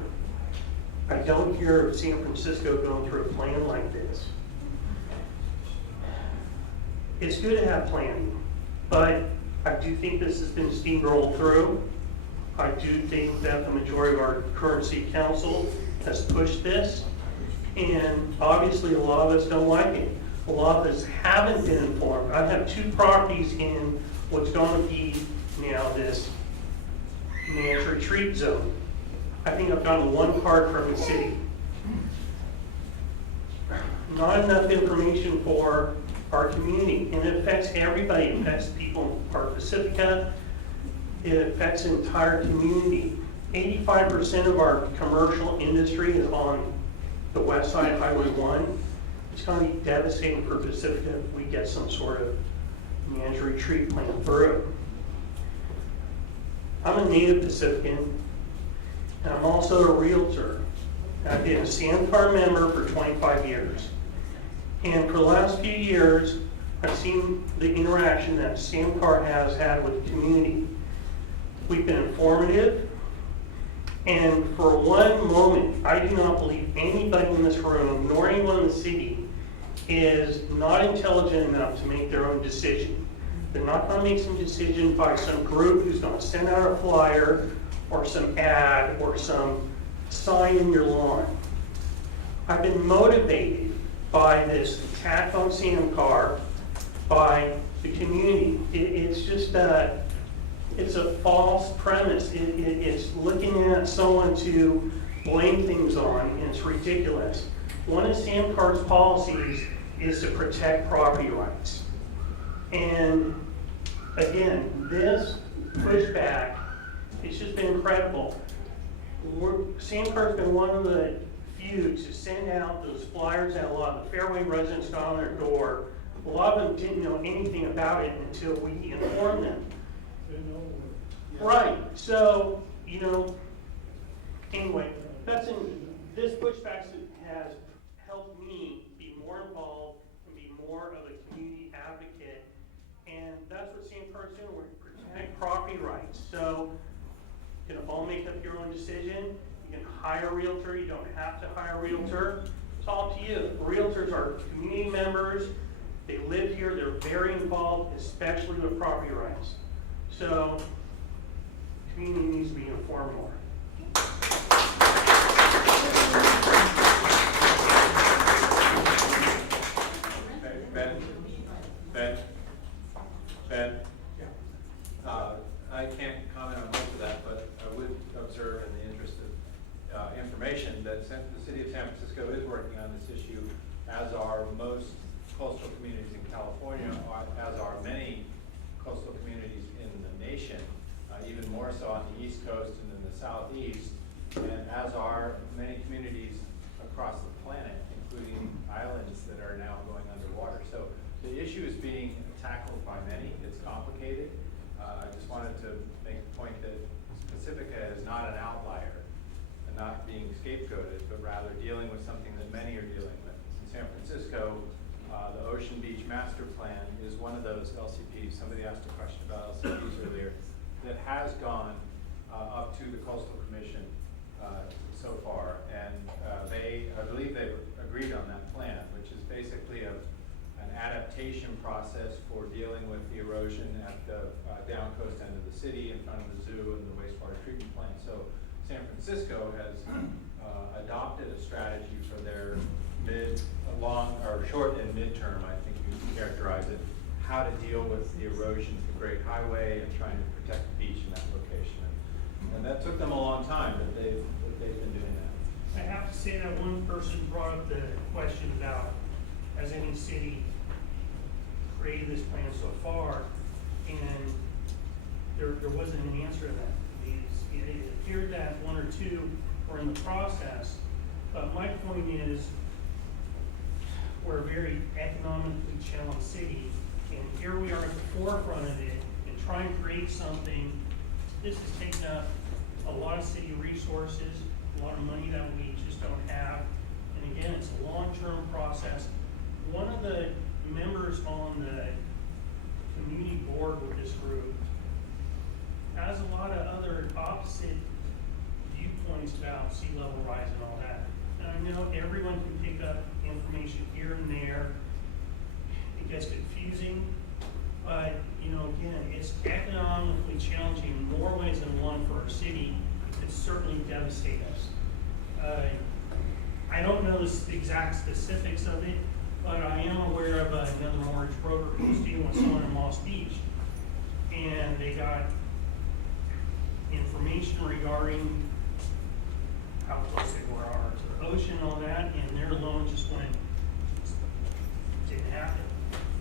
I don't hear of San Francisco going through a plan like this. It's good to have planning, but I do think this has been steamrolled through. I do think that the majority of our current city council has pushed this, and obviously a lot of us don't like it. A lot of us haven't been informed. I have 2 properties in what's going to be now this managed retreat zone. I think I've gotten 1 card from the city. Not enough information for our community, and it affects everybody. It affects people in Park Pacifica. It affects the entire community. 85% of our commercial industry is on the west side of Highway 1. It's going to be devastating for Pacifica if we get some sort of managed retreat plan through. I'm a native Pacifican, and I'm also a realtor. I've been a Sandcar member for 25 years. And for the last few years, I've seen the interaction that Sandcar has had with the community. We've been informative, and for one moment, I do not believe anybody in this room, nor anyone in the city, is not intelligent enough to make their own decision. They're not going to make some decision by some group who's going to send out a flyer or some ad or some sign in your lawn. I've been motivated by this attack on Sandcar, by the community. It's just it's a false premise. It's looking at someone to blame things on, and it's ridiculous. One of Sandcar's policies is to protect property rights. And again, this pushback, it's just been incredible. Sandcar's been one of the few to send out those flyers that a lot of the Fairway residents got on their door A lot of them didn't know anything about it until we informed them. Right, so, you know, anyway, this pushback has helped me be more involved and be more of a community advocate. And that's what Sandpark's doing, we're protecting property rights. So you can all make up your own decision. You can hire a realtor, you don't have to hire a realtor. It's all up to you. Realtors are community members. They live here, they're very involved, especially with property rights. So, community needs to be informed more. Ben? I can't comment on most of that, but I would observe in the interest of information that the city of San Francisco is working on this issue, as are most coastal communities in California, as are many coastal communities in the nation, even more so on the East Coast and in the Southeast, and as are many communities across the planet, including islands that are now going underwater. So the issue is being tackled by many. It's complicated. I just wanted to make the point that Pacifica is not an outlier and not being scapegoated, but rather dealing with something that many are dealing with. In San Francisco, the Ocean Beach Master Plan is one of those LCPs. Somebody asked a question about LCPs earlier that has gone up to the Coastal Commission so far, and I believe they've agreed on that plan, which is basically an adaptation process for dealing with the erosion at the down coast end of the city in front of the zoo and the wastewater treatment plant. So San Francisco has adopted a strategy for their short and midterm, I think you characterize it, how to deal with the erosion of the Great Highway and trying to protect the beach in that location. And that took them a long time, but they've been doing that. I have to say that one person brought up the question about, has any city created this plan so far? And there wasn't an answer to that. It appeared that one or two were in the process, but my point is, we're a very economically challenged city, and here we are at the forefront of it and trying to create something. This has taken up a lot of city resources, a lot of money that we just don't have. And again, it's a long-term process. One of the members on the community board with this group has a lot of other opposite viewpoints about sea level rise and all that. And I know everyone can pick up information here and there. It gets confusing, but you know, again, it's economically challenging in more ways than one for our city. It's certainly devastated us. I don't know the exact specifics of it, but I am aware of another mortgage broker who's dealing with someone in Lost Beach, and they got information regarding how close they are to the ocean and all that, and their loan just didn't happen.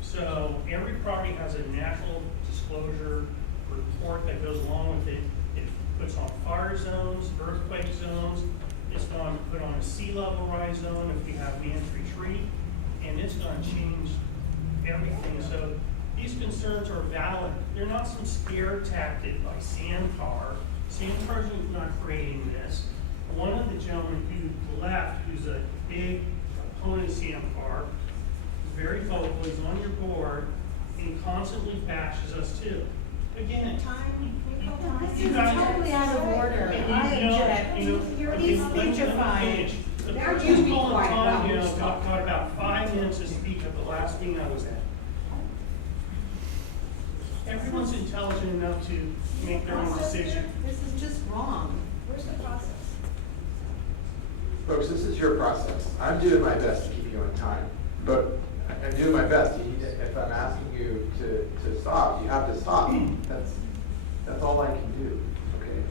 So every property has a natural disclosure report that goes along with it. It puts on fire zones, earthquake zones. It's going to put on a sea level rise zone if we have man's retreat, and it's going to change everything. So these concerns are valid. They're not some scare tactic like Sandpar. Sandpar's not creating this. One of the gentlemen who left, who's a big opponent of Sandpar, is very vocal, he's on your board, and he constantly bashes us too. Again, This is totally out of order. I object. You're speechifying. Now you be quiet about your stuff. Got about 5 minutes to speak at the last meeting I was at. Everyone's intelligent enough to make their own decision. This is just wrong. Where's the process? Folks, this is your process. I'm doing my best to keep you on time, but I'm doing my best. If I'm asking you to stop, you have to stop. That's all I can do, okay?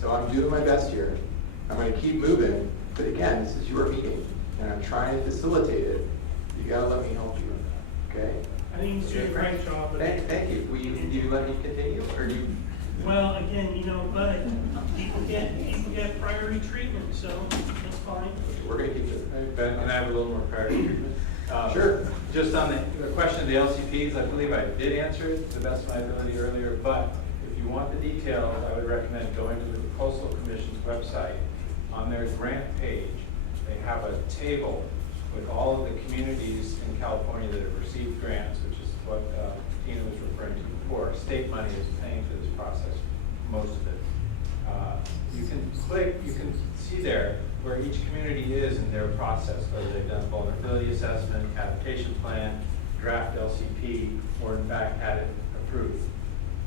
So I'm doing my best here. I'm gonna keep moving, but again, this is your meeting, and I'm trying to facilitate it. You gotta let me help you, okay? I think he's doing a great job. Thank you. Will you let me continue, or do you? Well, again, you know, but people get priority treatment, so that's fine. We're gonna keep it. Ben, can I have a little more priority treatment? Sure. Just on the question of the LCPs, I believe I did answer it to the best of my ability earlier, but if you want the details, I would recommend going to the Coastal Commission's website. On their grant page, they have a table with all of the communities in California that have received grants, which is what Tina was referring to before. State money is paying for this process, most of it. You can click, you can see there where each community is in their process, whether they've done vulnerability assessment, application plan, draft LCP, or in fact had it approved.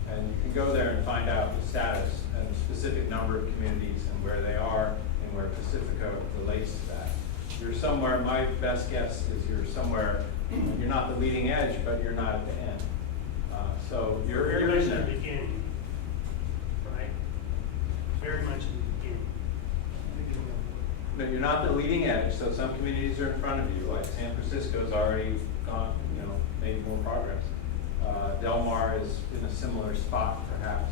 And you can go there and find out the status and the specific number of communities and where they are and where Pacifica relates to that. You're somewhere, my best guess is you're somewhere, you're not the leading edge, but you're not at the end. So you're Very in much in there. the beginning, right? Very much in the beginning. No, you're not the leading edge, so some communities are in front of you, like San Francisco's already gone, made more progress. Del Mar is in a similar spot, perhaps.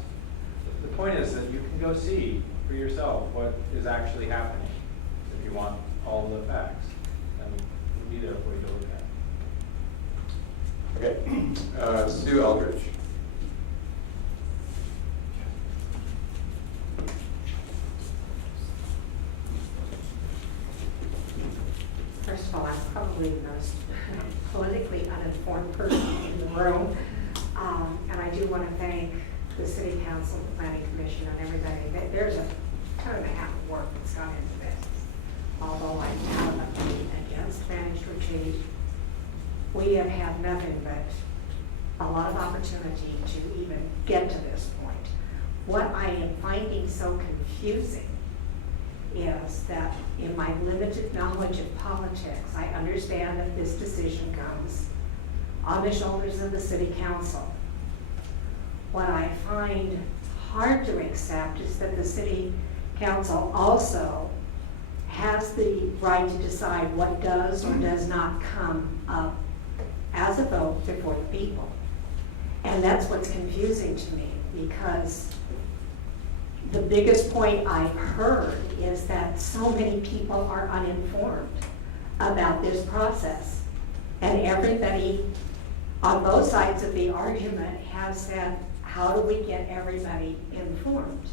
The point is that you can go see for yourself what is actually happening if you want all the facts. And we'll be there for you to look at. Okay, Sue Eldridge. First of all, I'm probably the most politically uninformed person in the room. And I do want to thank the City Council, the Planning Commission, and everybody. There's a ton and a half of work that's gone into this. Although I'm adamantly against managed retreat, we have had nothing but a lot of opportunity to even get to this point. What I am finding so confusing is that in my limited knowledge of politics, I understand that this decision comes on the shoulders of the City Council. What I find hard to accept is that the City Council also has the right to decide what does or does not come up as a vote before the people. And that's what's confusing to me, because the biggest point I've heard is that so many people are uninformed about this process. And everybody on both sides of the argument has said, how do we get everybody informed?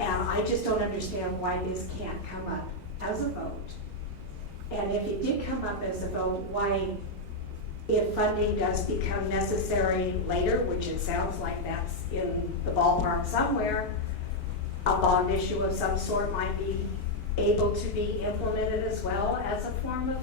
And I just don't understand why this can't come up as a vote. And if it did come up as a vote, why, if funding does become necessary later, which it sounds like that's in the ballpark somewhere, a bond issue of some sort might be able to be implemented as well as a form of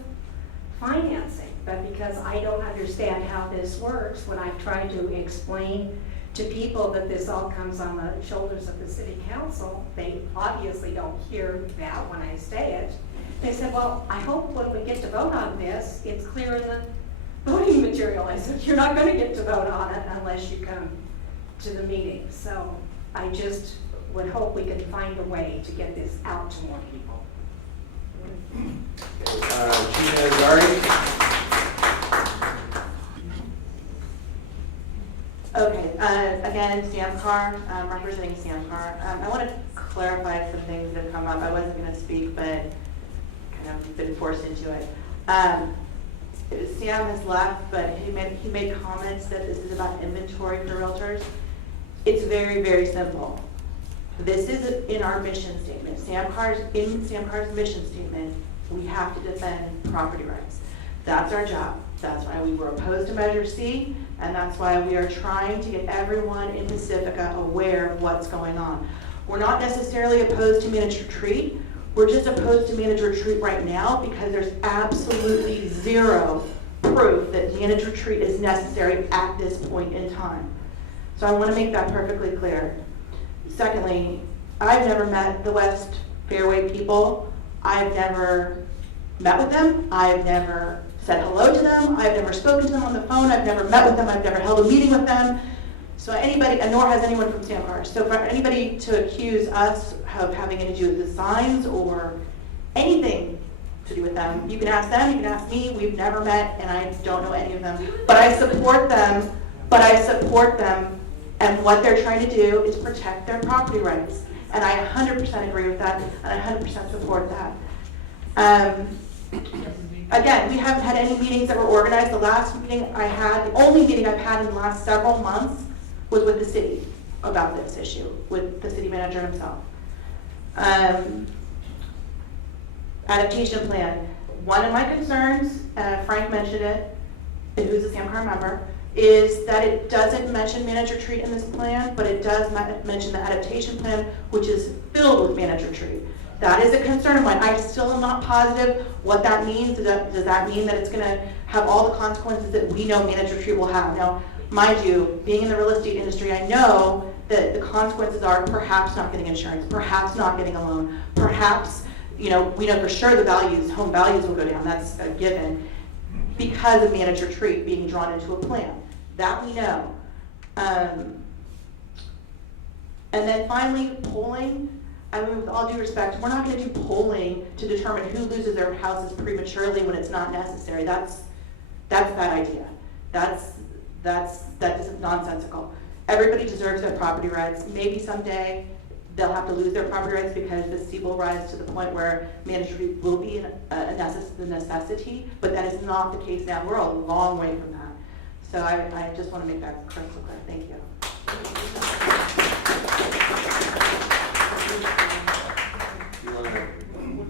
financing. But because I don't understand how this works, when I try to explain to people that this all comes on the shoulders of the City Council, they obviously don't hear that when I say it. They said, well, I hope when we get to vote on this, it's clear in the voting material. I said, you're not going to get to vote on it unless you come to the meeting. So I just would hope we could find a way to get this out to more people. Gina Zari. Okay, again, Samcar, representing Samcar. I want to clarify some things that have come up. I wasn't going to speak, but kind of been forced into it. Sam has left, but he made comments that this is about inventory for realtors. It's very, very simple. This is in our mission statement. In Samcar's mission statement, we have to defend property rights. That's our job. That's why we were opposed to Measure C, and that's why we are trying to get everyone in Pacifica aware of what's going on. We're not necessarily opposed to managed retreat. We're just opposed to managed retreat right now because there's absolutely zero proof that managed retreat is necessary at this point in time. So I want to make that perfectly clear. Secondly, I've never met the West Fairway people. I've never met with them. I've never said hello to them. I've never spoken to them on the phone. I've never met with them. I've never held a meeting with them. So anybody, and nor has anyone from Samcar. So for anybody to accuse us of having anything to do with the signs or anything to do with them, you can ask them, you can ask me. We've never met, and I don't know any of them. But I support them. And what they're trying to do is protect their property rights. And I 100% agree with that, and I 100% support that. Again, we haven't had any meetings that were organized. The last meeting I had, the only meeting I've had in the last several months was with the city about this issue, with the city manager himself. Adaptation plan. One of my concerns, Frank mentioned it, who's a SAMCAR member, is that it doesn't mention manage retreat in this plan, but it does mention the adaptation plan, which is filled with manage retreat. That is a concern of mine. I still am not positive what that means. Does that mean that it's going to have all the consequences that we know manage retreat will have? Now, mind you, being in the real estate industry, I know that the consequences are perhaps not getting insurance, perhaps not getting a loan, perhaps, we know for sure the values, home values will go down. That's a given because of manage retreat being drawn into a plan. That we know. And then finally, polling. I mean, with all due respect, we're not going to do polling to determine who loses their houses prematurely when it's not necessary. That's a bad idea. That is nonsensical. Everybody deserves their property rights. Maybe someday they'll have to lose their property rights because the sea will rise to the point where managed retreat will be a necessity, but that is not the case now. We're a long way from that. So I just want to make that crystal clear. Thank you.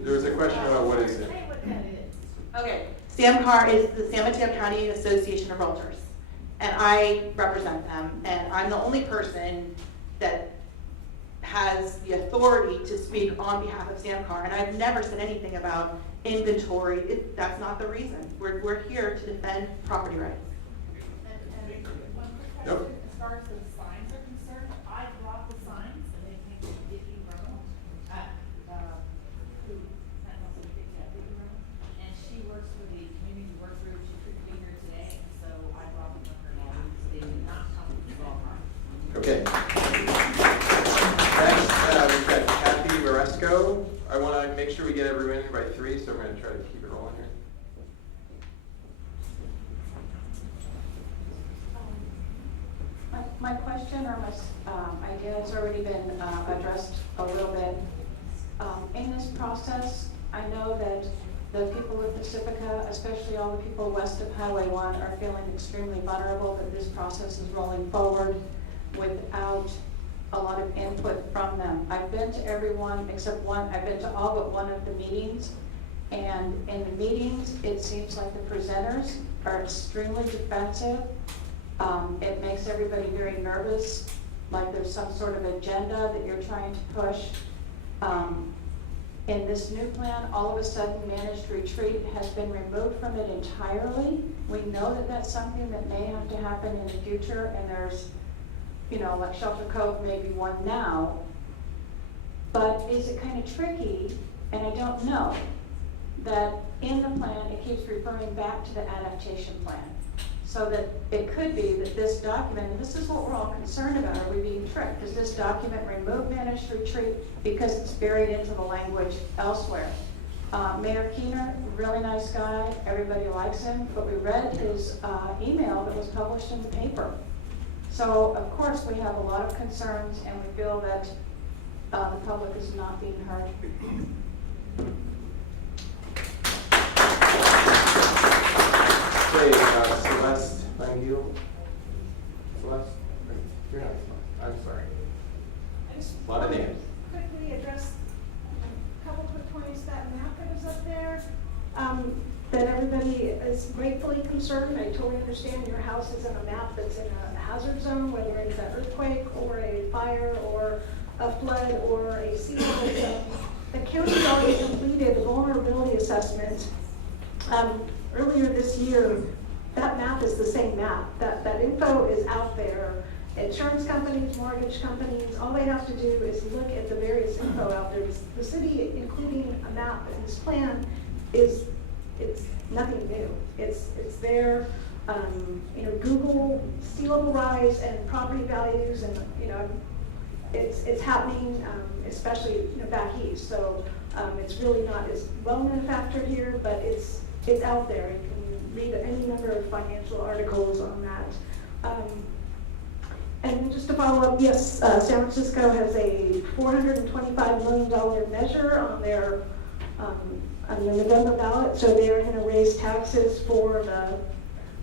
There was a question about what is it? Okay, SAMCAR is the San Mateo County Association of Realtors, and I represent them, and I'm the only person that has the authority to speak on behalf of SAMCAR, and I've never said anything about inventory. That's not the reason. We're here to defend property rights. Yep. As far as the signs are concerned, I brought the signs, and they came from Vicky Rowe, and she works for the community work group. She couldn't be here today, so I brought them to her now. They did not come from the ballpark. Okay. Next, we've got Kathy Maresco. I want to make sure we get everyone in by 3, so I'm going to try to keep it rolling here. My question or my idea has already been addressed a little bit. In this process, I know that the people of Pacifica, especially all the people west of Highway 1, are feeling extremely vulnerable that this process is rolling forward without a lot of input from them. I've been to every one except one. I've been to all but one of the meetings. And in the meetings, it seems like the presenters are extremely defensive. It makes everybody very nervous, like there's some sort of agenda that you're trying to push. In this new plan, all of a sudden managed retreat has been removed from it entirely. We know that that's something that may have to happen in the future, and there's, like Shelter Cove may be one now. But is it kind of tricky, and I don't know, that in the plan it keeps referring back to the adaptation plan? So that it could be that this document, and this is what we're all concerned about, are we being tricked? Does this document remove managed retreat because it's buried into the language elsewhere? Mayor Keener, really nice guy, everybody likes him, but we read his email that was published in the paper. So of course we have a lot of concerns, and we feel that the public is not being heard. Okay, Celeste Langille. Celeste? You're not Celeste. I'm sorry. I just A lot of want to names. quickly address a couple quick points. That map that was up there, that everybody is gratefully concerned. I totally understand your house is in a map that's in a hazard zone, whether it's an earthquake or a fire or a flood or a sea level zone. The county already completed a vulnerability assessment earlier this year. That map is the same map. That info is out there. Insurance companies, mortgage companies, all they have to do is look at the various info out there. The city, including a map in this plan, it's nothing new. It's there. Google sea level rise and property values, and it's happening, especially back east. So it's really not as well known factor here, but it's out there. You can read any number of financial articles on that. And just to follow up, yes, San Francisco has a $425 million measure on their on the November ballot, so they're going to raise taxes for the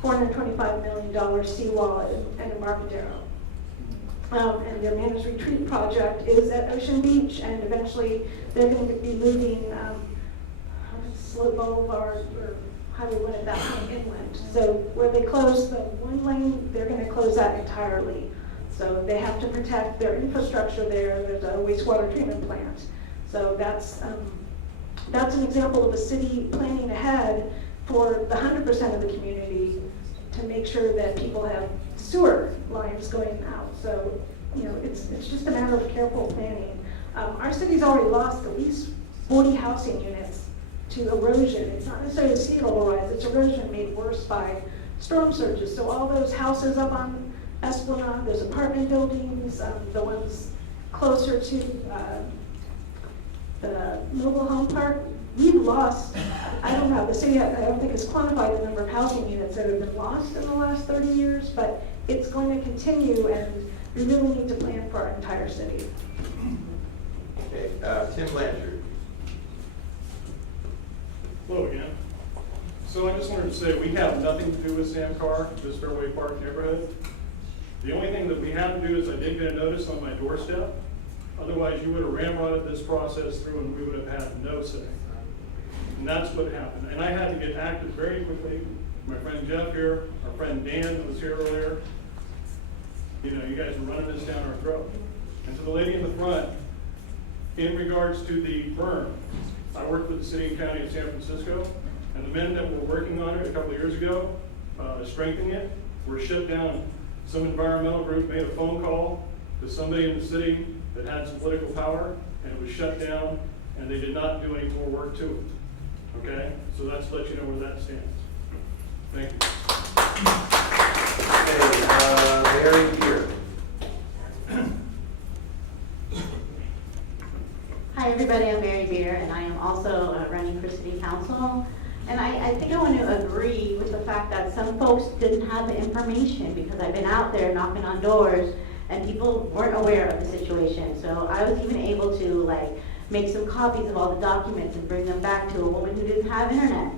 $425 million seawall in Embarcadero. And their managed retreat project is at Ocean Beach, and eventually they're going to be moving Slope Boulevard or Highway 1 at that point inland. So where they close the one lane, they're going to close that entirely. So they have to protect their infrastructure there. There's a wastewater treatment plant. So that's an example of a city planning ahead for the 100% of the community to make sure that people have sewer lines going out. So, you know, it's just a matter of careful planning. Our city's already lost at least 40 housing units to erosion. It's not necessarily sea level rise, it's erosion made worse by storm surges. So all those houses up on Esplanade, those apartment buildings, the ones closer to the mobile home park, we've lost, I don't know, the city, I don't think has quantified the number of housing units that have been lost in the last 30 years, but it's going to continue, and we really need to plan for our entire city. Okay, Tim Blanchard. Hello again. So I just wanted to say we have nothing to do with Sam Carr, this Fairway Park neighborhood. The only thing that we have to do is I did get a notice on my doorstep. Otherwise, you would have ramrodded this process through and we would have had no say. And that's what happened. And I had to get active very quickly. My friend Jeff here, our friend Dan that was here earlier, you know, you guys are running this down our throat. And to the lady in the front, in regards to the berm, I worked with the city and county of San Francisco, and the men that were working on it a couple of years ago, strengthening it, were shut down. Some environmental group made a phone call to somebody in the city that had some political power, and it was shut down, and they did not do any more work to it. Okay? So that's to let you know where that stands. Thank you. Okay, Mary Beer. Hi everybody, I'm Mary Beer, and I am also running for City Council. And I think I want to agree with the fact that some folks didn't have the information, because I've been out there knocking on doors and people weren't aware of the situation. So I was even able to make some copies of all the documents and bring them back to a woman who didn't have internet.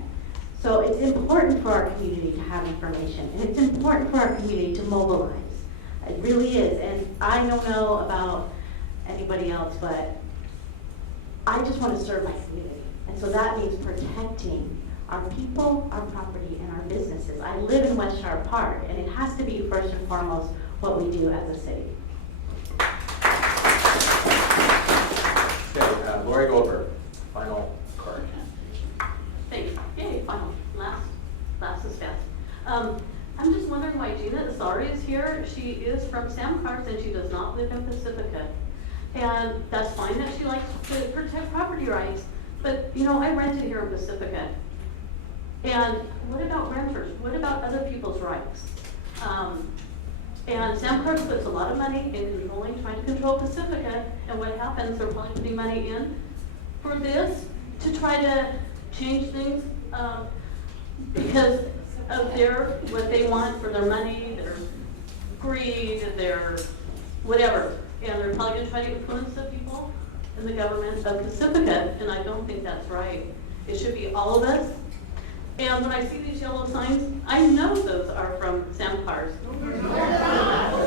So it's important for our community to have information, and it's important for our community to mobilize. It really is. And I don't know about anybody else, but I just want to serve my community. And so that means protecting our people, our property, and our businesses. I live in West Shore Park, and it has to be first and foremost what we do as a city. Okay, Lori Goldberg, final card. Thanks. Yay, final. Last is fast. I'm just wondering why Gina Azari is here. She is from Sam Carr's and she does not live in Pacifica. And that's fine that she likes to protect property rights, but you know, I rented here in Pacifica. And what about renters? What about other people's rights? And Sam Carr puts a lot of money in trying to control Pacifica, and what happens, they're probably putting money in for this to try to change things because of what they want for their money, their greed, their whatever. And they're probably going to try to influence the people in the government of Pacifica, and I don't think that's right. It should be all of us. And when I see these yellow signs, I know those are from Sam Carr's.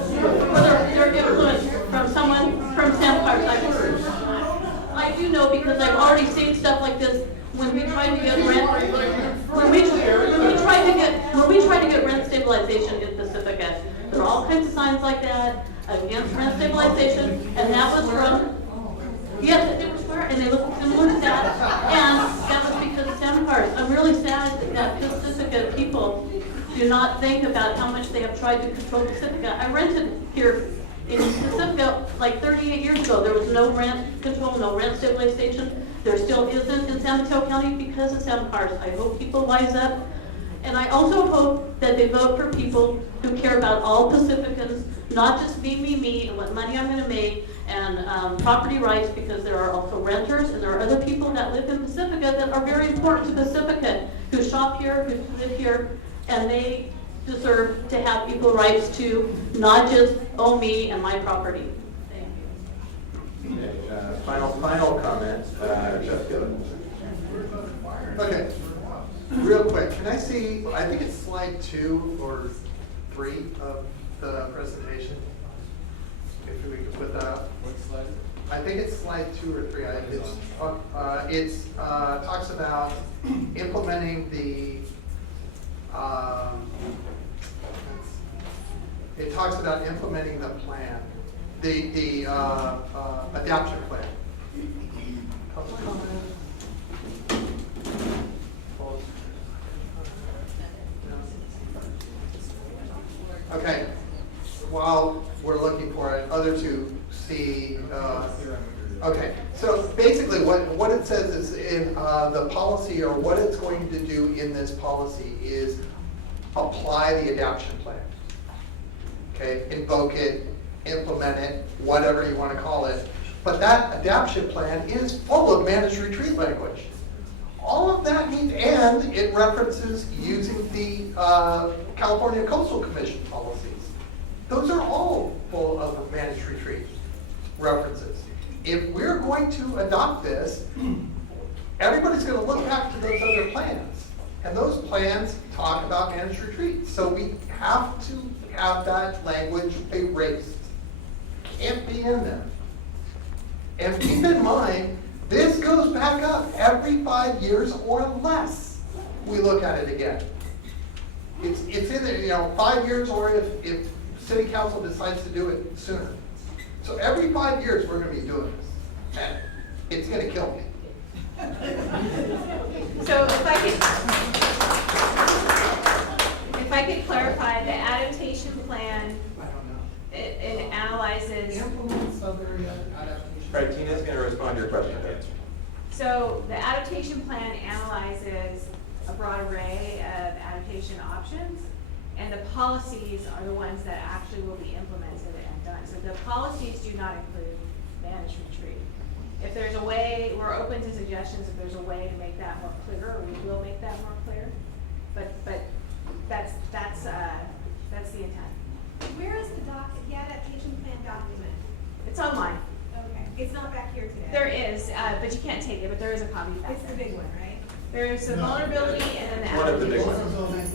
They're influenced from someone from Sam Carr's. I do know because I've already seen stuff like this when we tried to get rent. When we tried to get rent stabilization in Pacifica, there are all kinds of signs like that against rent stabilization, and that was from, yes, they were square, and they look similar to that, and that was because of Sam Carr's. I'm really sad that Pacifica people do not think about how much they have tried to control Pacifica. I rented here in Pacifica like 38 years ago. There was no rent control, no rent stabilization. There still isn't in San Mateo County because of Sam Carr's. I hope people wise up. And I also hope that they vote for people who care about all Pacificans, not just me, and what money I'm going to make, and property rights, because there are also renters and there are other people that live in Pacifica that are very important to Pacifica, who shop here, who live here, and they deserve to have equal rights to not just me and my property. Thank you. Okay, final comment, Jeff Gill. Okay, real quick, can I see, I think it's slide 2 or 3 of the presentation? If we could put that up. What slide? I think it's slide 2 or 3. It's talks about implementing the, it talks about implementing the plan, the adoption plan. Okay, while we're looking for it, other two see, okay, so basically what it says is in the policy, or what it's going to do in this policy is apply the adoption plan. Okay, invoke it, implement it, whatever you want to call it. But that adoption plan is full of managed retreat language. All of that means, and it references using the California Coastal Commission policies. Those are all full of managed retreat references. If we're going to adopt this, everybody's going to look back to those other plans. And those plans talk about managed retreats. So we have to have that language erased. Can't be in there. And keep in mind, this goes back up every 5 years or less. We look at it again. It's in there, 5 years, or if city council decides to do it sooner. So every 5 years, we're going to be doing this. And it's going to kill me. So if I could clarify, the adaptation plan, it analyzes. Right, Tina's going to respond to your question. So the adaptation plan analyzes a broad array of adaptation options, and the policies are the ones that actually will be implemented and done. So the policies do not include managed retreat. If there's a way, we're open to suggestions. If there's a way to make that more clear, we will make that more clear. But that's the intent. Where is the adaptation plan document? It's online. Okay, it's not back here today. There is, but you can't take it, but there is a copy back It's the there. big one, right? There's the vulnerability and then the One of the big adaptation. ones.